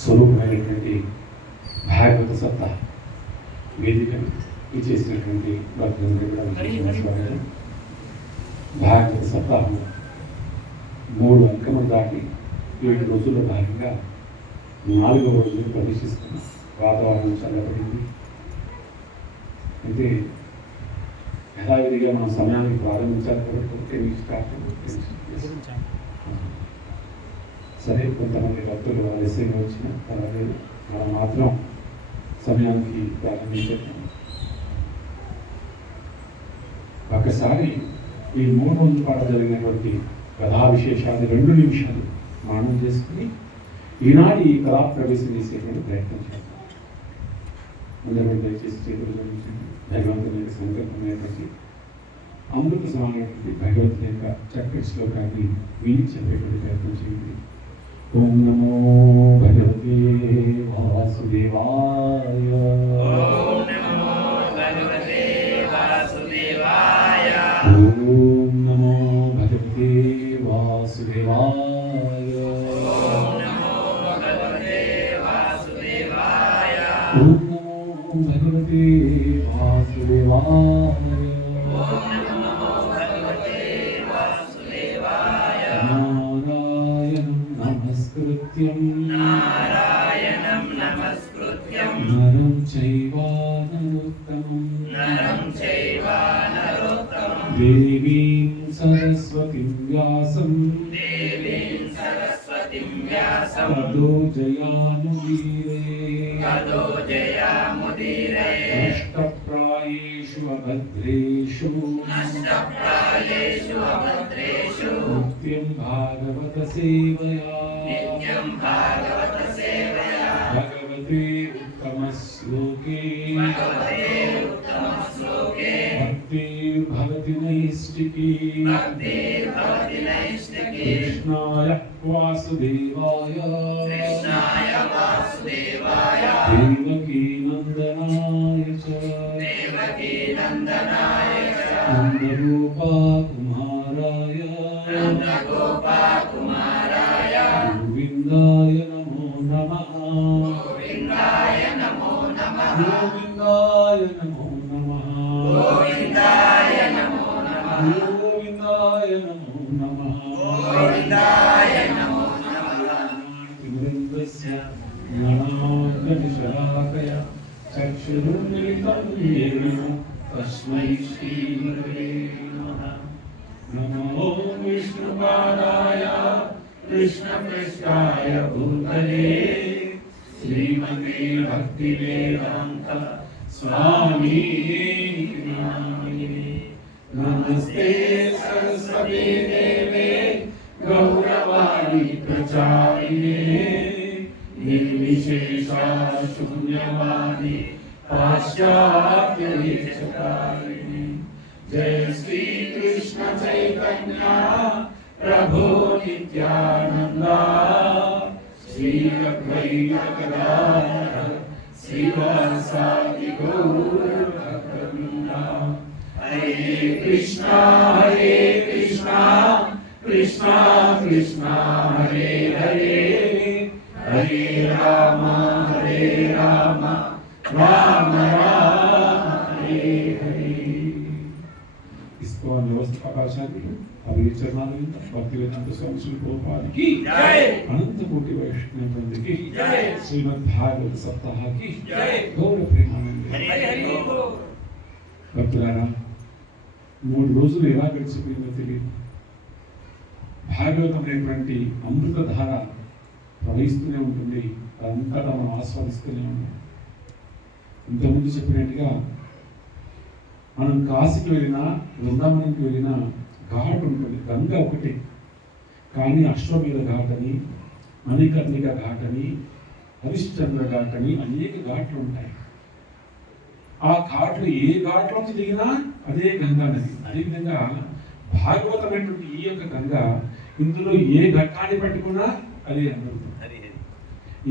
స్వరూపమైనటువంటి భాగవత సత్తా వేదికను ఇచ్చేసినటువంటి స్వాగతం. భాగవత సప్తాహం 3 అంకములు దాటి 7 రోజుల్లో భాగంగా 4వ రోజులు ప్రదర్శిస్తున్నాం. వాతావరణం చల్లబడింది. అయితే యథావిధిగా మనం సమయానికి ప్రారంభించాలి కాబట్టి సరే, కొంతమంది భక్తులు ఆలస్యంగా వచ్చిన పర్వాలేదు, మనం మాత్రం సమయానికి ప్రారంభించాం. ఒకసారి ఈ 3 రోజుల పాటు జరిగినటువంటి కథా విశేషాలు 2 నిమిషాలు మానం చేసుకుని ఈనాడు ఈ కళా ప్రవేశం చేసేటువంటి ప్రయత్నం చేస్తాం. అందరూ దయచేసి చేతులు జోడించండి. భగవంతుని యొక్క సంకల్పమైనటువంటి అమృత సమానమైనటువంటి భగవంతుని యొక్క చక్కటి శ్లోకాన్ని విని చెప్పేటువంటి ప్రయత్నం చేయండి. ఓం నమో భగవతే వాసుదేవాయ. ఓం నమో భగవతే వాసుదేవాయ. ఓం నమో భగవతే వాసుదేవాయ. ఓం నమో భగవతే వాసుదేవాయ. ఓం నమో భగవతే వాసుదేవాయ. నారాయణం నమస్కృత్యం నరం చైవ నరోత్తమం దేవీం సరస్వతిం వ్యాసం తదో జయాముదీరే నష్టప్రాయేషు అభద్రేషు నిత్యం భాగవత సేవయా భగవతే ఉత్తమ శ్లోకే భక్తిర్భవతి నైష్టికీ కృష్ణాయ వాసుదేవాయ దేవకీ నందనాయ చ నందగోపా కుమారాయ గోవిందాయ నమో నమః. గోవిందాయ నమో నమః. గోవిందాయ నమో నమః. గోవిందాయ నమో నమః. గోవిందాయ నమో నమః. గోవిందాయ నమో నమః. తిమిరంగస్య జ్ఞానాగ్నిశలాకయ చక్షురున్మిలితం యేన తస్మై శ్రీ గురవే నమః. నమో విష్ణుపాదాయ कृष्णपृष्ठाय भूतले श्रीमते भक्तिवेदांत स्वामी नमस्ते सरस्वती देवे गौरवाणी प्रचारिणे निर्विशेषा शून्यवादी पाश्चात्य विचकारिणे जय श्री कृष्ण चैतन्य प्रभो नित्यानंदा श्री अद्वैत गदाधर श्रीवासादि गौर भक्तवृंदा. हरे कृष्णा कृष्णा कृष्णा हरे हरे हरे राम राम राम हरे हरे. इस्कॉन व्यवस्था आचार्य अभी चरणाल भक्तिवेदांत स्वामी श्री प्रभुपाद की जय. अनंत कोटि वैष्णव वृंद की जय. श्रीमद् भागवत सप्ताह की जय. गौर प्रेमानंद. భక్తులారా, 3 రోజులు ఎలా గడిచిపోయిందో తెలియదు. భాగవతం అనేటువంటి అమృతధార ప్రవహిస్తూనే ఉంటుంది. అదంతటా మనం ఆస్వాదిస్తూనే ఉంటాం. ఇంతకుముందు చెప్పినట్టుగా మనం కాశీకి వెళ్ళినా వృందావనంకి వెళ్ళినా ఘాట్ ఉంటుంది. గంగ ఒకటి, కానీ అశ్వమేధ ఘాట్ అని, మణికర్ణిక ఘాట్ అని, హరిశ్చంద్ర ఘాట్ అని అనేక ఘాట్లు ఉంటాయి. ఆ ఘాట్లు ఏ ఘాట్లోకి దిగినా అదే గంగా నది. అదేవిధంగా భాగవతమైనటువంటి ఈ యొక్క గంగ ఇందులో ఏ ఘట్టాన్ని పట్టుకున్నా అదే అమృతం.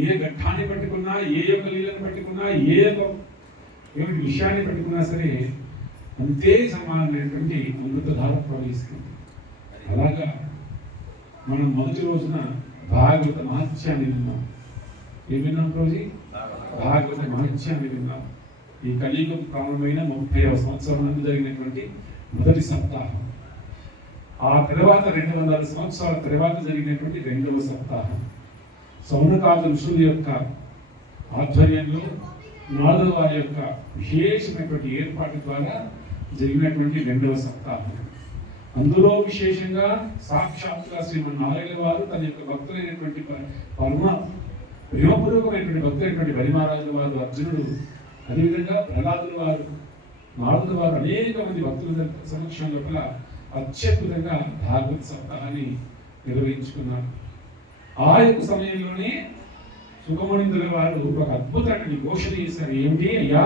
ఏ ఘట్టాన్ని పట్టుకున్నా, ఏ యొక్క లీలను పట్టుకున్నా, ఏ యొక్క ఏమిటి విషయాన్ని పట్టుకున్నా సరే అంతే సమానమైనటువంటి అమృతధార ప్రవహిస్తుంది. అలాగా మనం మొదటి రోజున భాగవత మహత్యాన్ని విన్నాం. ఏం విన్నాం రోజు? భాగవత మహత్యాన్ని విన్నాం. ఈ కలియుగం ప్రారంభమైన 30వ సంవత్సరం నందు జరిగినటువంటి మొదటి సప్తాహం, ఆ తర్వాత 200 సంవత్సరాల తర్వాత జరిగినటువంటి 2వ సప్తాహం, సౌనకాది ఋషుల యొక్క ఆధ్వర్యంలో నారదుల వారి యొక్క విశేషమైనటువంటి ఏర్పాటు ద్వారా జరిగినటువంటి 2వ సప్తాహం. అందులో విశేషంగా సాక్షాత్తుగా శ్రీమన్నారాయణ వారు తన యొక్క భక్తులైనటువంటి ప్రేమపూర్వకమైనటువంటి భక్తులైనటువంటి బలిమహారాజుల వారు, అర్జునుడు, అదేవిధంగా ప్రహ్లాదుల వారు, నారదుల వారు అనేక మంది భక్తుల సమక్షం లోపల అత్యద్భుతంగా భాగవత సప్తాహాన్ని నిర్వహించుకున్నారు. ఆ యొక్క సమయంలోనే సుఖమణిందుల వారు ఒక అద్భుతమైన ఘోషణ చేశారు. ఏమిటి అయ్యా,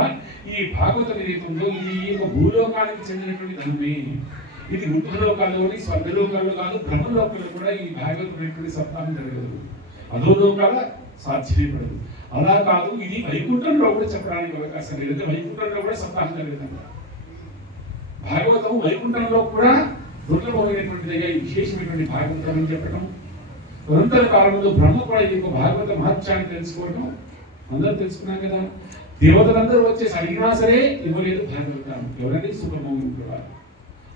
ఈ భాగవత ఏదైతుందో ఇది ఈ యొక్క భూలోకానికి చెందినటువంటి ధనమే. ఇది ఊర్ధ్వలోకాల్లోని స్వర్గలోకాల్లో కాదు, బ్రహ్మలోకాల్లో కూడా ఈ భాగవతమైనటువంటి సప్తాహం జరగదు. అధోలోకాల సాధ్యమే పడదు. అలా కాదు, ఇది వైకుంఠంలో కూడా చెప్పడానికి అవకాశం లేదు. వైకుంఠంలో కూడా సప్తాహం జరగదు. భాగవతం వైకుంఠంలో కూడా దుర్లభమైనటువంటిదిగా ఈ విశేషమైనటువంటి భాగవతం అని చెప్పడం, తదనంతర కాలంలో బ్రహ్మ కూడా ఇది ఒక భాగవత మహత్యాన్ని తెలుసుకోవడం అందరూ తెలుసుకున్నాం కదా. దేవతలందరూ వచ్చేసి అడిగినా సరే ఇవ్వలేదు భాగవతాన్ని. ఎవరండి? సుబ్రహ్మణ్యుడు వారు.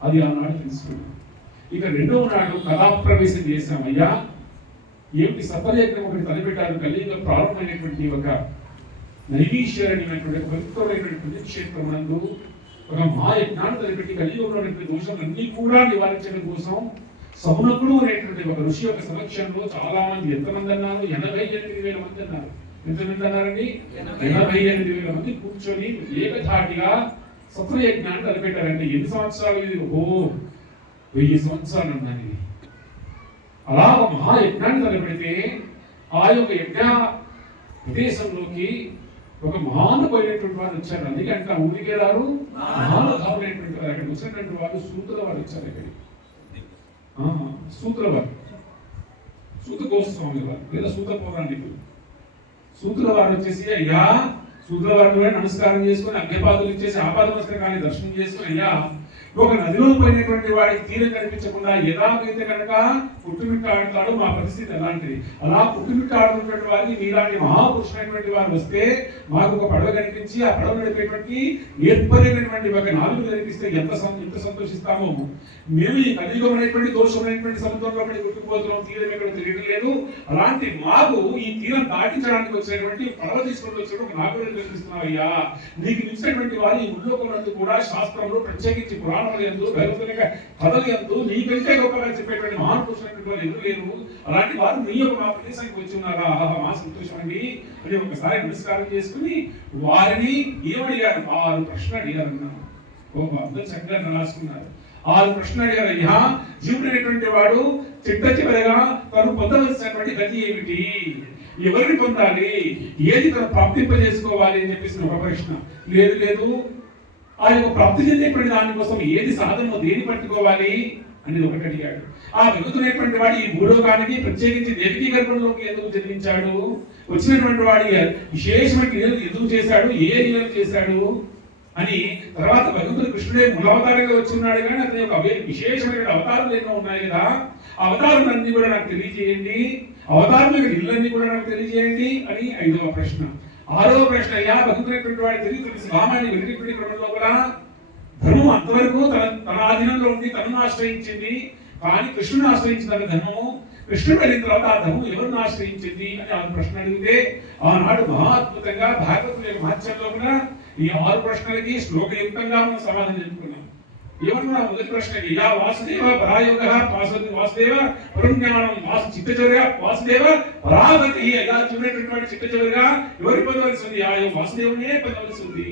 అది ఆనాడు తెలుసుకున్నాం. ఇక 2వ నాడు కళాప్రవేశం చేశాం. అయ్యా, ఏమిటి సత్యయజ్ఞం ఒకటి తలపెట్టారు. కలియుగ ప్రారంభమైనటువంటి ఒక నైమీశ్వరణ్యమైనటువంటి పవిత్రమైనటువంటి పుణ్యక్షేత్రం నందు ఒక మహాయజ్ఞాన్ని తలపెట్టి కలియుగంలో ఉన్నటువంటి దోషాలన్నీ కూడా నివారించడం కోసం సౌనకుడు అనేటువంటి ఒక ఋషి యొక్క సమక్షంలో చాలా మంది, ఎంతమంది అన్నారు? 88,000 మంది అన్నారు. ఎంతమంది అన్నారండి? 88,000 మంది కూర్చొని ఏకధాటిగా సత్యయజ్ఞాన్ని తలపెట్టారండి. ఎన్ని సంవత్సరాలు ఇది? 1000 సంవత్సరాలు అన్నది. అలా ఒక మహాయజ్ఞాన్ని తలపెడితే ఆ యొక్క యజ్ఞ ప్రదేశంలోకి ఒక మహానుభైనటువంటి వారు వచ్చారు. అందుకంటే ఆ ఊరికే రారు, మహానుభావులైనటువంటి వారు. అక్కడికి వచ్చినటువంటి వారు సూతుల వారు వచ్చారు. ఇక్కడికి సూతుల వారు, సూత గోస్వామి వారు లేదా సూత పౌరాణికులు. సూతుల వారు వచ్చేసి, అయ్యా, సూతుల వారిని నమస్కారం చేసుకుని అగ్నిపాదులు ఇచ్చేసి ఆపాద నమస్కారాన్ని దర్శనం చేసుకుని, అయ్యా, ఒక నదిలో పోయినటువంటి వాడికి తీరం కనిపించకుండా ఎలాగైతే కనుక పుట్టుమిట్టాడుతాడో మా పరిస్థితి అలాంటిది. అలా పుట్టుమిట్టాడుతున్నటువంటి వారికి మీలాంటి మహాపురుషులైనటువంటి వారు వస్తే మాకు ఒక పడవ కనిపించి ఆ పడవ నడిపేటువంటి ఏర్పడినటువంటి ఒక నాలుగు కనిపిస్తే ఎంత సంతోషిస్తామో. మేము ఈ కలియుగమైనటువంటి దోషమైనటువంటి సముద్రంలో గుర్తుకుపోతున్నాం, తీరం ఎక్కడ తెలియట్లేదు. అలాంటి మాకు ఈ తీరం దాటించడానికి వచ్చినటువంటి పడవ తీసుకొని వచ్చినప్పుడు నాకు కనిపిస్తున్నావు. అయ్యా, నీకు ఇచ్చినటువంటి వారు ఈ ఉల్లోకం కూడా శాస్త్రంలో ప్రత్యేకించి పురాణం భగవతునిక కథలు ఎందు నీకంటే గొప్పగా చెప్పేటువంటి మహాపురుషులైనటువంటి వారు ఎవరు లేరు. అలాంటి వారు నీ యొక్క మా ప్రదేశానికి వచ్చి ఉన్నారా? మా సంతోషం అండి అని ఒకసారి నమస్కారం చేసుకుని వారిని ఏమడిగారు? 6 ప్రశ్నలు అడిగారు అన్నాను. అందరూ చక్కగా రాసుకున్నారు. 6 ప్రశ్నలు అడిగారు. అయ్యా, జీవుడు అనేటువంటి వాడు చిట్ట చివరిగా తను పొందవలసినటువంటి గతి ఏమిటి? ఎవరిని పొందాలి? ఏది తను ప్రాప్తింపజేసుకోవాలి అని చెప్పేసి ఒక ప్రశ్న. లేదు, ఆ యొక్క ప్రాప్తి చెందేటువంటి దానికోసం ఏది సాధనలో దేని పట్టుకోవాలి అనేది ఒకటి అడిగాడు. ఆ వెలుగుతున్నటువంటి వాడు ఈ భూలోకానికి ప్రత్యేకించి దేవికీ గర్భంలోకి ఎందుకు జన్మించాడు? వచ్చినటువంటి వాడి విశేషమైన లీలలు ఎందుకు చేశాడు? ఏ లీలలు చేశాడు అని. తర్వాత భగవంతుడు కృష్ణుడే మూలావతారంగా వచ్చిన్నాడు, కానీ అతని యొక్క విశేషమైన అవతారాలు ఎన్నో ఉన్నాయి కదా. అవతారాలన్నీ కూడా నాకు తెలియజేయండి, అవతారం యొక్క లీలన్నీ కూడా నాకు తెలియజేయండి అని 5వ ప్రశ్న. 6వ ప్రశ్న, అయ్యా, భగవంతుడైనటువంటి వాడి తెలిసి రామాయణ వెలిగిపడి క్రమంలో కూడా ధర్మం అంతవరకు తన ఆధీనంలో ఉండి తనను ఆశ్రయించింది. కానీ కృష్ణుని ఆశ్రయించిన ధర్మము, కృష్ణుడు వెళ్ళిన తర్వాత ఆ ధర్మం ఎవరిని ఆశ్రయించింది అని 6 ప్రశ్న అడిగితే ఆనాడు మహా అద్భుతంగా భాగవతుల యొక్క మహత్యంలో కూడా ఈ 6 ప్రశ్నలకి శ్లోకయుక్తంగా మనం సమాధానం చెప్పుకున్నాం. ఏమన్నా? మొదటి ప్రశ్నకి, యా వాసుదేవ పరాయోగ వాసుదేవ పరజ్ఞానం చిత్తచర్య వాసుదేవ పరాగతి. అలా చూడేటటువంటి చిత్తచర్యగా ఎవరి పొందవలసి ఉంది? ఆ వాసుదేవునే పొందవలసి ఉంది.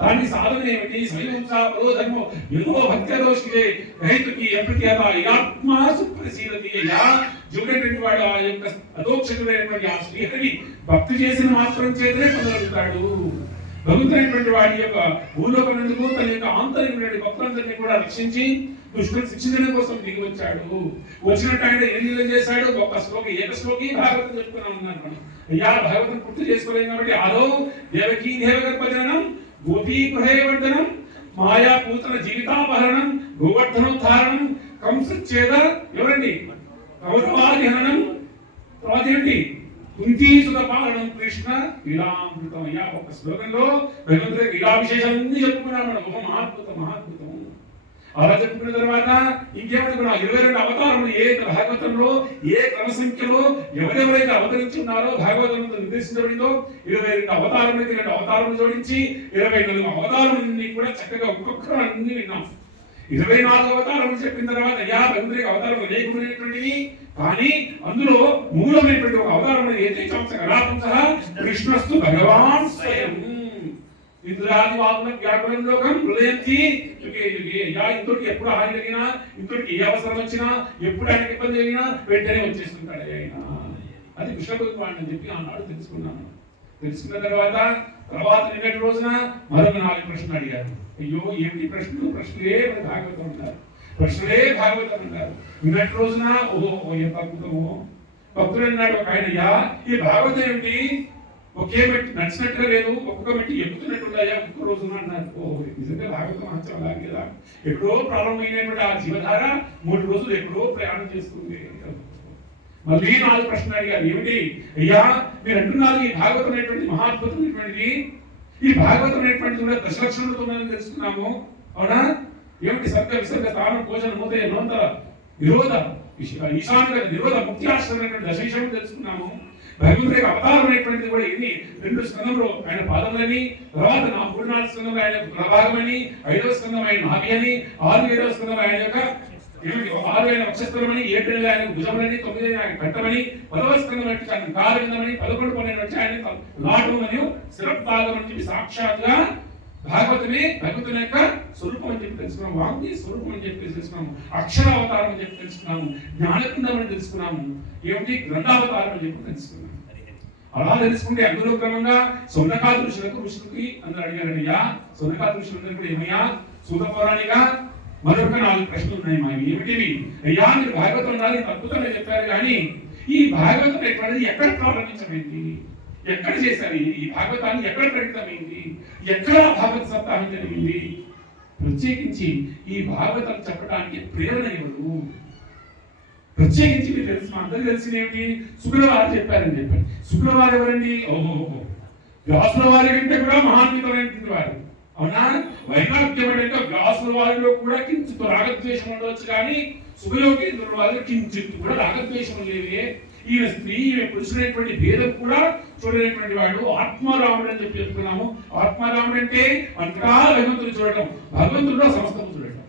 దాని సాధన ఏమిటి? స్వయంసా పరోధర్మో ఎన్నో భక్తరోషికే రైతుకి ఎప్పటికీ ఆత్మ సుప్రసీదతి. అయ్యా, చూడేటువంటి వాడు ఆ యొక్క అదోక్షకుడైనటువంటి ఆ శ్రీహరిని భక్తి చేసిన మాత్రం చేతనే పొందగలుగుతాడు. భగవంతుడైనటువంటి వాడి యొక్క భూలోకనందుకు తన యొక్క ఆంతరికమైన భక్తులందరినీ కూడా రక్షించి దుష్టులను శిక్షించడం కోసం దిగి వచ్చాడు. వచ్చినట్టు ఆయన ఏం లీల చేశాడు? గొప్ప శ్లోకి, ఏకశ్లోకి భాగవతం చెప్పుకున్నాం ఉన్నాను మనం. అయ్యా, భాగవతం పూర్తి చేసుకోలేం కాబట్టి ఆదో దేవకీ దేవగర్భజనం, గోపీ గృహేవర్ధనం, మాయా పూతన జీవితాపహరణం, గోవర్ధనోద్ధారణం, కంసచ్ఛేద ఎవరండి? కౌరవాది హననం, తర్వాత ఏంటి కుంతీ సుత పాలనం కృష్ణ లీలామృతం. అయ్యా ఒక శ్లోకంలో భగవంతుడి లీలా విశేషాలన్నీ చెప్పుకున్నాం మనం. ఒక మహాద్భుతం అలా చెప్పుకున్న తర్వాత ఇంకేమైనా కూడా 22 అవతారములు ఏ భాగవతంలో ఏ క్రమ సంఖ్యలో ఎవరెవరైతే అవతరించున్నారో భాగవతంలో నిర్దేశించబడిందో 22 అవతారములకి 2 అవతారములు జోడించి 24 అవతారములన్నీ కూడా చక్కగా ఒక్కొక్కరు అన్ని విన్నాం. 24 అవతారములు చెప్పిన తర్వాత అయ్యా భగవంతుడికి అవతారం అనేకమైనటువంటివి, కానీ అందులో మూలమైనటువంటి ఒక అవతారం ఏదైతే కృష్ణస్తు భగవాన్ స్వయం ఇంద్రాది వాదుల వ్యాకులం లోకం హృదయంతి యుగే యుగే. యా ఇంతటికి ఎప్పుడు హాని కలిగినా, ఇంతటికి ఏ అవసరం వచ్చినా, ఎప్పుడు ఆయనకి ఇబ్బంది కలిగినా వెంటనే వచ్చేస్తుంటాడు ఆయన. అది కృష్ణ భగవాన్ అని చెప్పి ఆనాడు తెలుసుకున్నాను. తెలుసుకున్న తర్వాత నిన్నటి రోజున మరొక 4 ప్రశ్నలు అడిగారు. అయ్యో ఏమిటి ప్రశ్నలే భాగవతం ఉంటారు, ప్రశ్నలే భాగవతం ఉంటారు. నిన్నటి రోజున ఓహో ఎంత అద్భుతమో. భక్తుడు అన్నాడు ఒక ఆయన, అయ్యా ఈ భాగవతం ఏమిటి ఒకే మెట్టి నడిచినట్టుగా లేదు, ఒక్కొక్క మెట్టి ఎక్కుతున్నట్టున్నాయా ఒక్కొక్క రోజున అన్నారు. ఓ నిజంగా భాగవతం మహత్యం అలాగే కదా. ఎక్కడో ప్రారంభమైనటువంటి ఆ జీవధార 3 రోజులు ఎక్కడో ప్రయాణం చేస్తుంది. మళ్ళీ 4 ప్రశ్నలు అడిగారు. ఏమిటి అయ్యా మీరు అంటున్నారు ఈ భాగవతం అనేటువంటి మహాద్భుతమైనటువంటిది, ఈ భాగవతం అనేటువంటిది కూడా దశలక్షణులతో తెలుసుకున్నాము, అవునా? ఏమిటి సత్య విసర్గ స్థానం భోజన మూత నోంత నిరోధ ఈశాన్య నిరోధ ముక్తి ఆశ్రమైనటువంటి దశవిషయం తెలుసుకున్నాము. భగవంతుడి అవతారం అనేటువంటిది కూడా ఎన్ని 2 స్కందంలో ఆయన పాదములని, తర్వాత 4 స్కందంలో ఆయన ప్రభాగమని, 5వ స్కందం ఆయన నాభి అని, 6-7వ స్కందం ఆయన యొక్క 6 ఆయన వక్షస్థలమని, 7 ఆయన భుజములని, 9 ఆయన కంఠమని, 10వ స్కందం వచ్చి ఆయన కారవిందమని, 11 వచ్చి ఆయన నాటు మరియు శిరభాగం అని చెప్పి సాక్షాత్గా భగవంతుని యొక్క స్వరూపం అని చెప్పి తెలుసుకున్నాము. వాంగ్ని స్వరూపం అని చెప్పి తెలుసుకున్నాము. అక్షరావతారం అని చెప్పి తెలుసుకున్నాము. జ్ఞానకుండం అని తెలుసుకున్నాము. ఏమిటి గ్రంథావతారం అని చెప్పి తెలుసుకున్నాము. అలా తెలుసుకుంటే అందులో క్రమంగా సొన్నకాది ఋషులకి అందరూ అడిగారని, సొన్నకాది ఋషులందరూ కూడా ఏమయ్యా సూత పౌరాణిక మరొక 4 ప్రశ్నలు ఉన్నాయి మా ఏమిటివి. అయ్యా మీరు భాగవతం ఉండాలి అద్భుతంగా చెప్పారు, కానీ ఈ భాగవతం ఎటువంటిది ఎక్కడ ప్రారంభించమైంది, ఎక్కడ చేశారు ఈ భాగవతాన్ని, ఎక్కడ ప్రకటమైంది, ఎక్కడ భాగవత సప్తాహం జరిగింది, ప్రత్యేకించి ఈ భాగవతం చెప్పడానికి ప్రేరణ ఎవరు, ప్రత్యేకించి మీరు తెలుసు అందరూ తెలిసిన ఏమిటి శుక్రవారం చెప్పారని చెప్పారు. శుక్రవారం ఎవరండి? ఓహో వ్యాసుల వారి కంటే కూడా మహాన్వితమైనటువంటి వారు, అవునా? వైరాగ్యం అంటే వ్యాసుల వారిలో కూడా కించిత్ రాగద్వేషం ఉండవచ్చు, కానీ సుఖయోగేంద్రుల వారిలో కించిత్ కూడా రాగద్వేషం లేదే. ఈయన స్త్రీ పురుషుడైనటువంటి భేదం కూడా చూడలేటువంటి వాడు ఆత్మారాముడు అని చెప్పి చెప్పుకున్నాము. ఆత్మారాముడు అంటే అంతటా భగవంతుని చూడటం, భగవంతుడిలో సమస్తము చూడటం,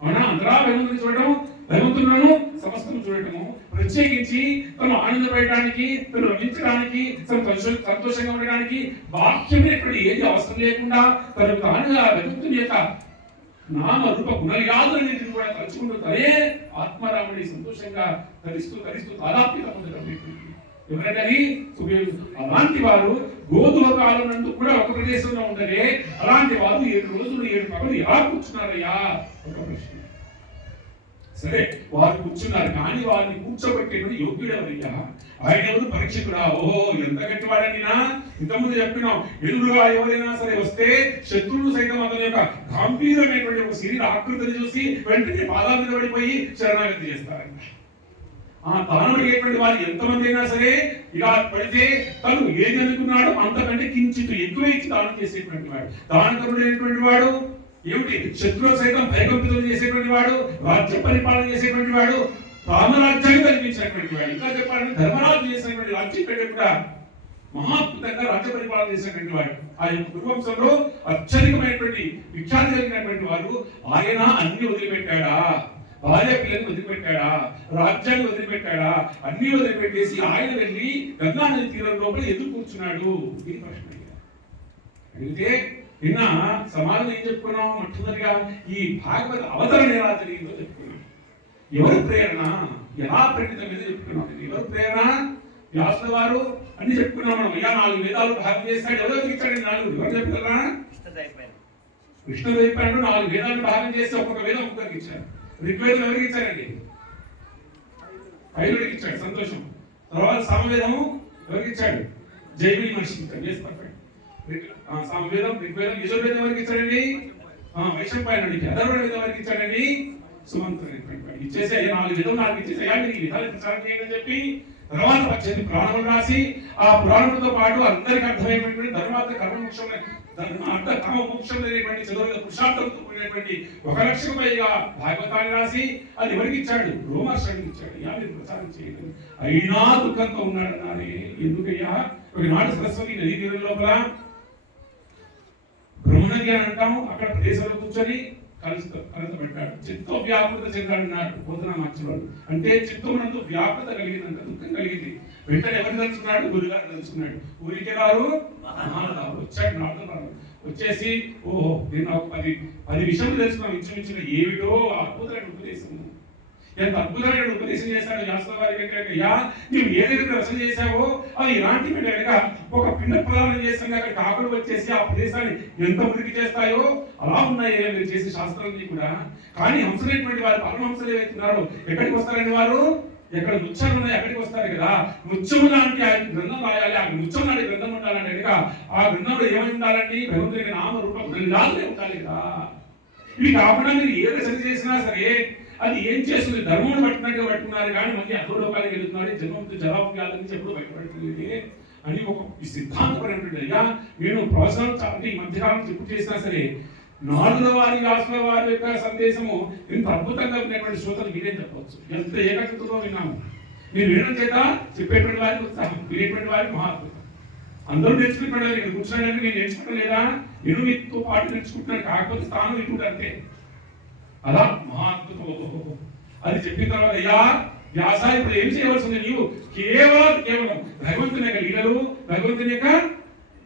అవునా? అంతటా భగవంతుని చూడటం, భగవంతులను సమస్తము చూడటము. ప్రత్యేకించి తను ఆనందపడటానికి, తను రమించడానికి, సంతోషంగా ఉండడానికి బాహ్యమైనటువంటి ఏది అవసరం లేకుండా తను తానుగా భగవంతుని యొక్క నామ రూప గుణయాదులన్నింటిని కూడా తలుచుకుంటూ తనే ఆత్మారాముడి సంతోషంగా ధరిస్తూ తాదాప్యత పొందడం. ఎవరంటే అలాంటి వారు గోధుమ కాలం నందు కూడా ఒక ప్రదేశంలో ఉండలే. అలాంటి వారు 7 రోజులు 7 పగలు ఎలా కూర్చున్నారయ్యా? ఒక ప్రశ్న. సరే వారు కూర్చున్నారు, కానీ వారిని కూర్చోబెట్టేది యోగ్యుడెవరయ్యా? ఆయన ఎవరు? పరీక్షకుడా? ఓహో ఎంత గట్టివాడనినా ఇంతకుముందు చెప్పినాం. ఎదురుగా ఎవరైనా సరే వస్తే శత్రువులు సైతం అతని యొక్క గంభీరమైనటువంటి ఒక శరీర ఆకృతిని చూసి వెంటనే పాదాల మీద పడిపోయి శరణాగతి చేస్తారంట. తాను అడిగేటువంటి వారు ఎంతమంది అయినా సరే ఇలా పడితే తను ఏది అనుకున్నాడో అంతకంటే కించిత్ ఎక్కువ ఇచ్చి దానం చేసేటువంటి వాడు, దానకరుడైనటువంటి వాడు. ఏమిటి? శత్రువులు సైతం భయకంపితులు చేసేటువంటి వాడు, రాజ్య పరిపాలన చేసేటువంటి వాడు, రామరాజ్యాన్ని కల్పించినటువంటి వాడు. ఇంకా చెప్పాలంటే ధర్మరాజు చేసినటువంటి రాజ్యం కంటే కూడా మహాద్భుతంగా రాజ్య పరిపాలన చేసినటువంటి వాడు. ఆ యొక్క కుటుంబంలో అత్యధికమైనటువంటి విఖ్యాతి కలిగినటువంటి వారు. ఆయన అన్ని వదిలిపెట్టాడా? భార్య పిల్లల్ని వదిలిపెట్టాడా? రాజ్యాన్ని వదిలిపెట్టాడా? అన్ని వదిలిపెట్టేసి ఆయన వెళ్ళి గంగా నది తీరం లోపల ఎందుకు కూర్చున్నాడు? ఇది ప్రశ్న అడిగితే నిన్న సమాజం ఏం చెప్పుకున్నాం? మొట్టమొదటిగా ఈ భాగవత అవతరణ ఎలా జరిగిందో చెప్పుకున్నాం. ఎవరు ప్రేరణ, ఎలా ప్రకటితం మీద చెప్పుకున్నాం. ఎవరు ప్రేరణ? వ్యాసుల వారు అన్ని చెప్పుకున్నాం మనం. అయ్యా 4 వేదాలు భాగం చేస్తాడు. ఎవరికి ఇచ్చాడు 4? ఎవరు చెప్తారా? కృష్ణదేవిపాడు 4 వేదాలు భాగం చేస్తే ఒక్కొక్క వేదం ఒక్కొక్కరికి ఇచ్చారు. ఋగ్వేదం ఎవరికి ఇచ్చారండి? 5 ఇచ్చాడు. సంతోషం. తర్వాత సామవేదము ఎవరికి ఇచ్చాడు? జైమిని మనిషికి ఇచ్చాడు. సామవేదం, ఋగ్వేదం, యజుర్వేదం ఎవరికి ఇచ్చాడండి? వైశంపాయనుడికి. అథర్వణ వేదం ఎవరికి ఇచ్చాడండి? సుమంత్రుడైనటువంటి వాడు ఇచ్చేసి అయ్యా 4 విధులు నాకు ఇచ్చేసి అయ్యా మీరు ఈ విధాలు ప్రచారం చేయండి అని చెప్పి తర్వాత 18 పురాణాలు రాసి ఆ పురాణంతో పాటు అందరికి అర్థమైనటువంటి ధర్మార్థ కర్మ మోక్షం అర్థ కర్మ మోక్షం అనేటువంటి చదువు పురుషార్థంతో కూడినటువంటి 1 లక్షకు పైగా భాగవతాన్ని రాసి అది ఎవరికి ఇచ్చాడు? రోమాశ్రమికి ఇచ్చాడు. అయ్యా మీరు ప్రచారం చేయండి. అయినా దుఃఖంతో ఉన్నాడన్నానే. ఎందుకయ్యా? ఒకనాడు సరస్వతి నదీ తీరం లోపల బ్రహ్మనది అని అంటాము, అక్కడ ప్రదేశంలో కూర్చొని కలుసబెట్టాడు. చిత్తో వ్యాపృత చెందాడన్నాడు బోధన మార్చువాడు. అంటే చిత్తమునందు వ్యాపృత కలిగిందంట, దుఃఖం కలిగింది. వెంటనే ఎవరు తెలుసుకున్నాడు? గురుగారు తెలుసుకున్నాడు. ఊరికే గారు మహానుభావుడు వచ్చాడు. నాడు వచ్చేసి ఓహో నేను నాకు 10 విషయాలు తెలుసుకున్నాను ఇంచుమించుగా. ఏమిటో అద్భుతమైన ఉపదేశము, ఎంత అద్భుతమైన ఉపదేశం చేశాడు వ్యాసుల వారి కనుక. అయ్యా నువ్వు ఏదైతే రచన చేశావో అది ఇలాంటి కనుక ఒక పిండ ప్రదానం చేస్తాం అక్కడ ఆకులు వచ్చేసి ఆ ప్రదేశాన్ని ఎంత మురికి చేస్తాయో అలా ఉన్నాయి మీరు చేసే శాస్త్రాన్ని కూడా. కానీ హంసలైనటువంటి వారు పరమహంసలు ఏవైతున్నారో ఎక్కడికి వస్తారని వారు ఎక్కడ ముత్యాలు ఉన్నాయి అక్కడికి వస్తారు కదా. ముత్యము లాంటి ఆ గ్రంథం రాయాలి, ఆ ముత్యం లాంటి గ్రంథం ఉండాలంటే కనుక ఆ గ్రంథంలో ఏమై ఉండాలండి? భగవంతుడి నామ రూపం గ్రంథాలనే ఉండాలి కదా. ఇవి కాకుండా మీరు ఏ రచన చేసినా సరే అది ఏం చేస్తుంది? ధర్మం పట్టినట్టుగా పట్టుకున్నారు కానీ మళ్ళీ అధోలోకానికి వెళ్తున్నారు. జన్మంతో జవాబుల నుంచి ఎప్పుడు బయటపడుతుంది అని ఒక సిద్ధాంతపరమైనటువంటి. అయ్యా నేను ప్రవచనం అంటే ఈ మధ్యకాలం ఎప్పుడు చేసినా సరే నాలుగవ వారి వ్యాసుల వారి యొక్క సందేశము ఎంత అద్భుతంగా ఉన్నటువంటి శ్రోతలు మీరేం చెప్పవచ్చు. ఎంత ఏకాగ్రతతో విన్నాము. మీరు వినడం చేత చెప్పేటువంటి వారికి ఉత్సాహం, వినేటువంటి వారికి మహాత్మ. అందరూ నేర్చుకుంటున్నారు. ఇక్కడ కూర్చున్నాడంటే నేను నేర్చుకుంటాను లేదా? నేను మీతో పాటు నేర్చుకుంటున్నాను, కాకపోతే స్థానం ఇప్పుడు అంతే. అలా మహాత్మతో అది చెప్పిన తర్వాత అయ్యా వ్యాస ఇప్పుడు ఏం చేయవలసింది? నీవు కేవలం భగవంతుని యొక్క లీలలు, భగవంతుని యొక్క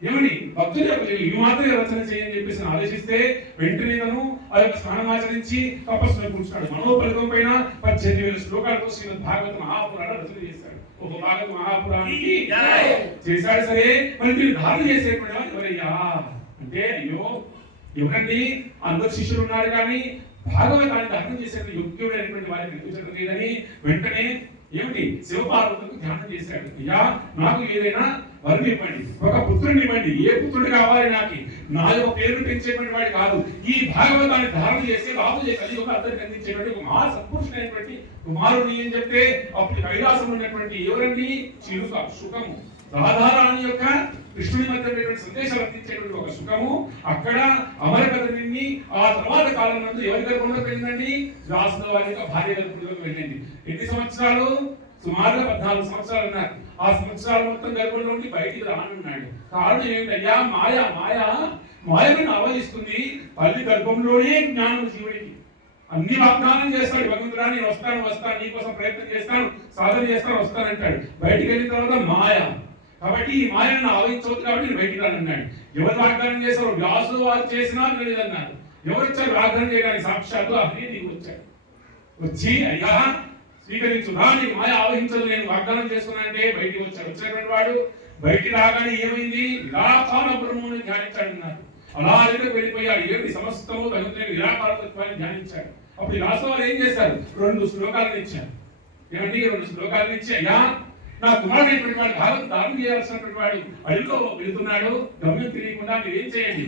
ఏమని భక్తుల యొక్క ఇవి మాత్రమే రచన చేయని చెప్పేసి ఆలోచిస్తే వెంటనే తను ఆ యొక్క స్నానమాచరించి తపస్సును కూర్చున్నాడు. మనోపలికం పైన 18,000 శ్లోకాలతో శ్రీమద్ భాగవత మహాపురాణ రచన చేశాడు. ఒక భాగవత మహాపురాణానికి చేశాడు. సరే మరి దీన్ని ధారణ చేసేటువంటి వాడు ఎవరయ్యా అంటే, అయ్యో ఎవరండి? అందరు శిష్యులు ఉన్నారు కానీ భాగవతాన్ని ధారణ చేసే యోగ్యుడైనటువంటి వారిని నిర్మించడం లేదని వెంటనే ఏమిటి శివపార్వతులకు ధ్యానం చేశాడు. అయ్యా నాకు ఏదైనా వరం ఇవ్వండి, ఒక పుత్రుని ఇవ్వండి. ఏ పుత్రుడు కావాలి? నాకు నా యొక్క పేరు పెంచేటువంటి వాడు కాదు, ఈ భాగవతాన్ని ధారణ చేసి రాజు చేసి ఒక అందరికి అందించేటువంటి ఒక మహా సత్పురుషుడైనటువంటి కుమారుని అని చెప్తే అప్పుడు కైలాసం ఉన్నటువంటి ఎవరండి? చిలుక సుఖము, రాధారాణి యొక్క కృష్ణుని మధ్య సందేశాలు అందించేటువంటి ఒక సుఖము. అక్కడ అమరకథని ఆ తర్వాత కాలం నందు ఎవరి గర్భంలోకి వెళ్ళిందండి? వ్యాసుల వారి యొక్క భార్య గర్భంలోకి వెళ్ళింది. ఎన్ని సంవత్సరాలు? సుమారుగా 14 సంవత్సరాలు ఉన్నారు. ఆ సంవత్సరాల మొత్తం గర్భంలో నుండి బయటికి రానున్నాడు. కారణం ఏమిటయ్యా? మాయను ఆవహిస్తుంది. తల్లి గర్భంలోనే జ్ఞానం జీవుడికి. అన్ని వాగ్దానం చేస్తాడు భగవంతుడా, నేను వస్తాను నీకోసం ప్రయత్నం చేస్తాను, సాధన చేస్తాను, వస్తానంటాడు. బయటికి వెళ్ళిన తర్వాత మాయ. కాబట్టి ఈ మాయను ఆవహించవద్దు కాబట్టి నేను బయటికి రానన్నాడు. ఎవరు వాగ్దానం చేశారు? వ్యాసులు వారు చేసినా లేదన్నారు. ఎవరు వచ్చారు వాగ్దానం చేయడానికి? సాక్షాత్తు అగ్ని నీకు వచ్చాడు. వచ్చి అయ్యా స్వీకరించు, నీకు మాయ ఆవహించదు, నేను వాగ్దానం చేస్తున్నానంటే బయటికి వచ్చాడు. వచ్చినటువంటి వాడు బయటికి రాగానే ఏమైంది? నిరాకార బ్రహ్మను ధ్యానించాడన్నారు. అలా వెళ్ళిపోయాడు. ఏమిటి? సమస్తము భగవంతుని నిరాకార తత్వాన్ని ధ్యానించాడు. అప్పుడు వ్యాసవారు ఏం చేశారు? 2 శ్లోకాలను ఇచ్చారు. ఏమండి? 2 శ్లోకాలను ఇచ్చి అయ్యా నా కుమారుడైనటువంటి వాడు భారత దానం చేయాల్సినటువంటి వాడు అడవిలో వెళుతున్నాడు, గమ్యం తెలియకుండా మీరు ఏం చేయండి?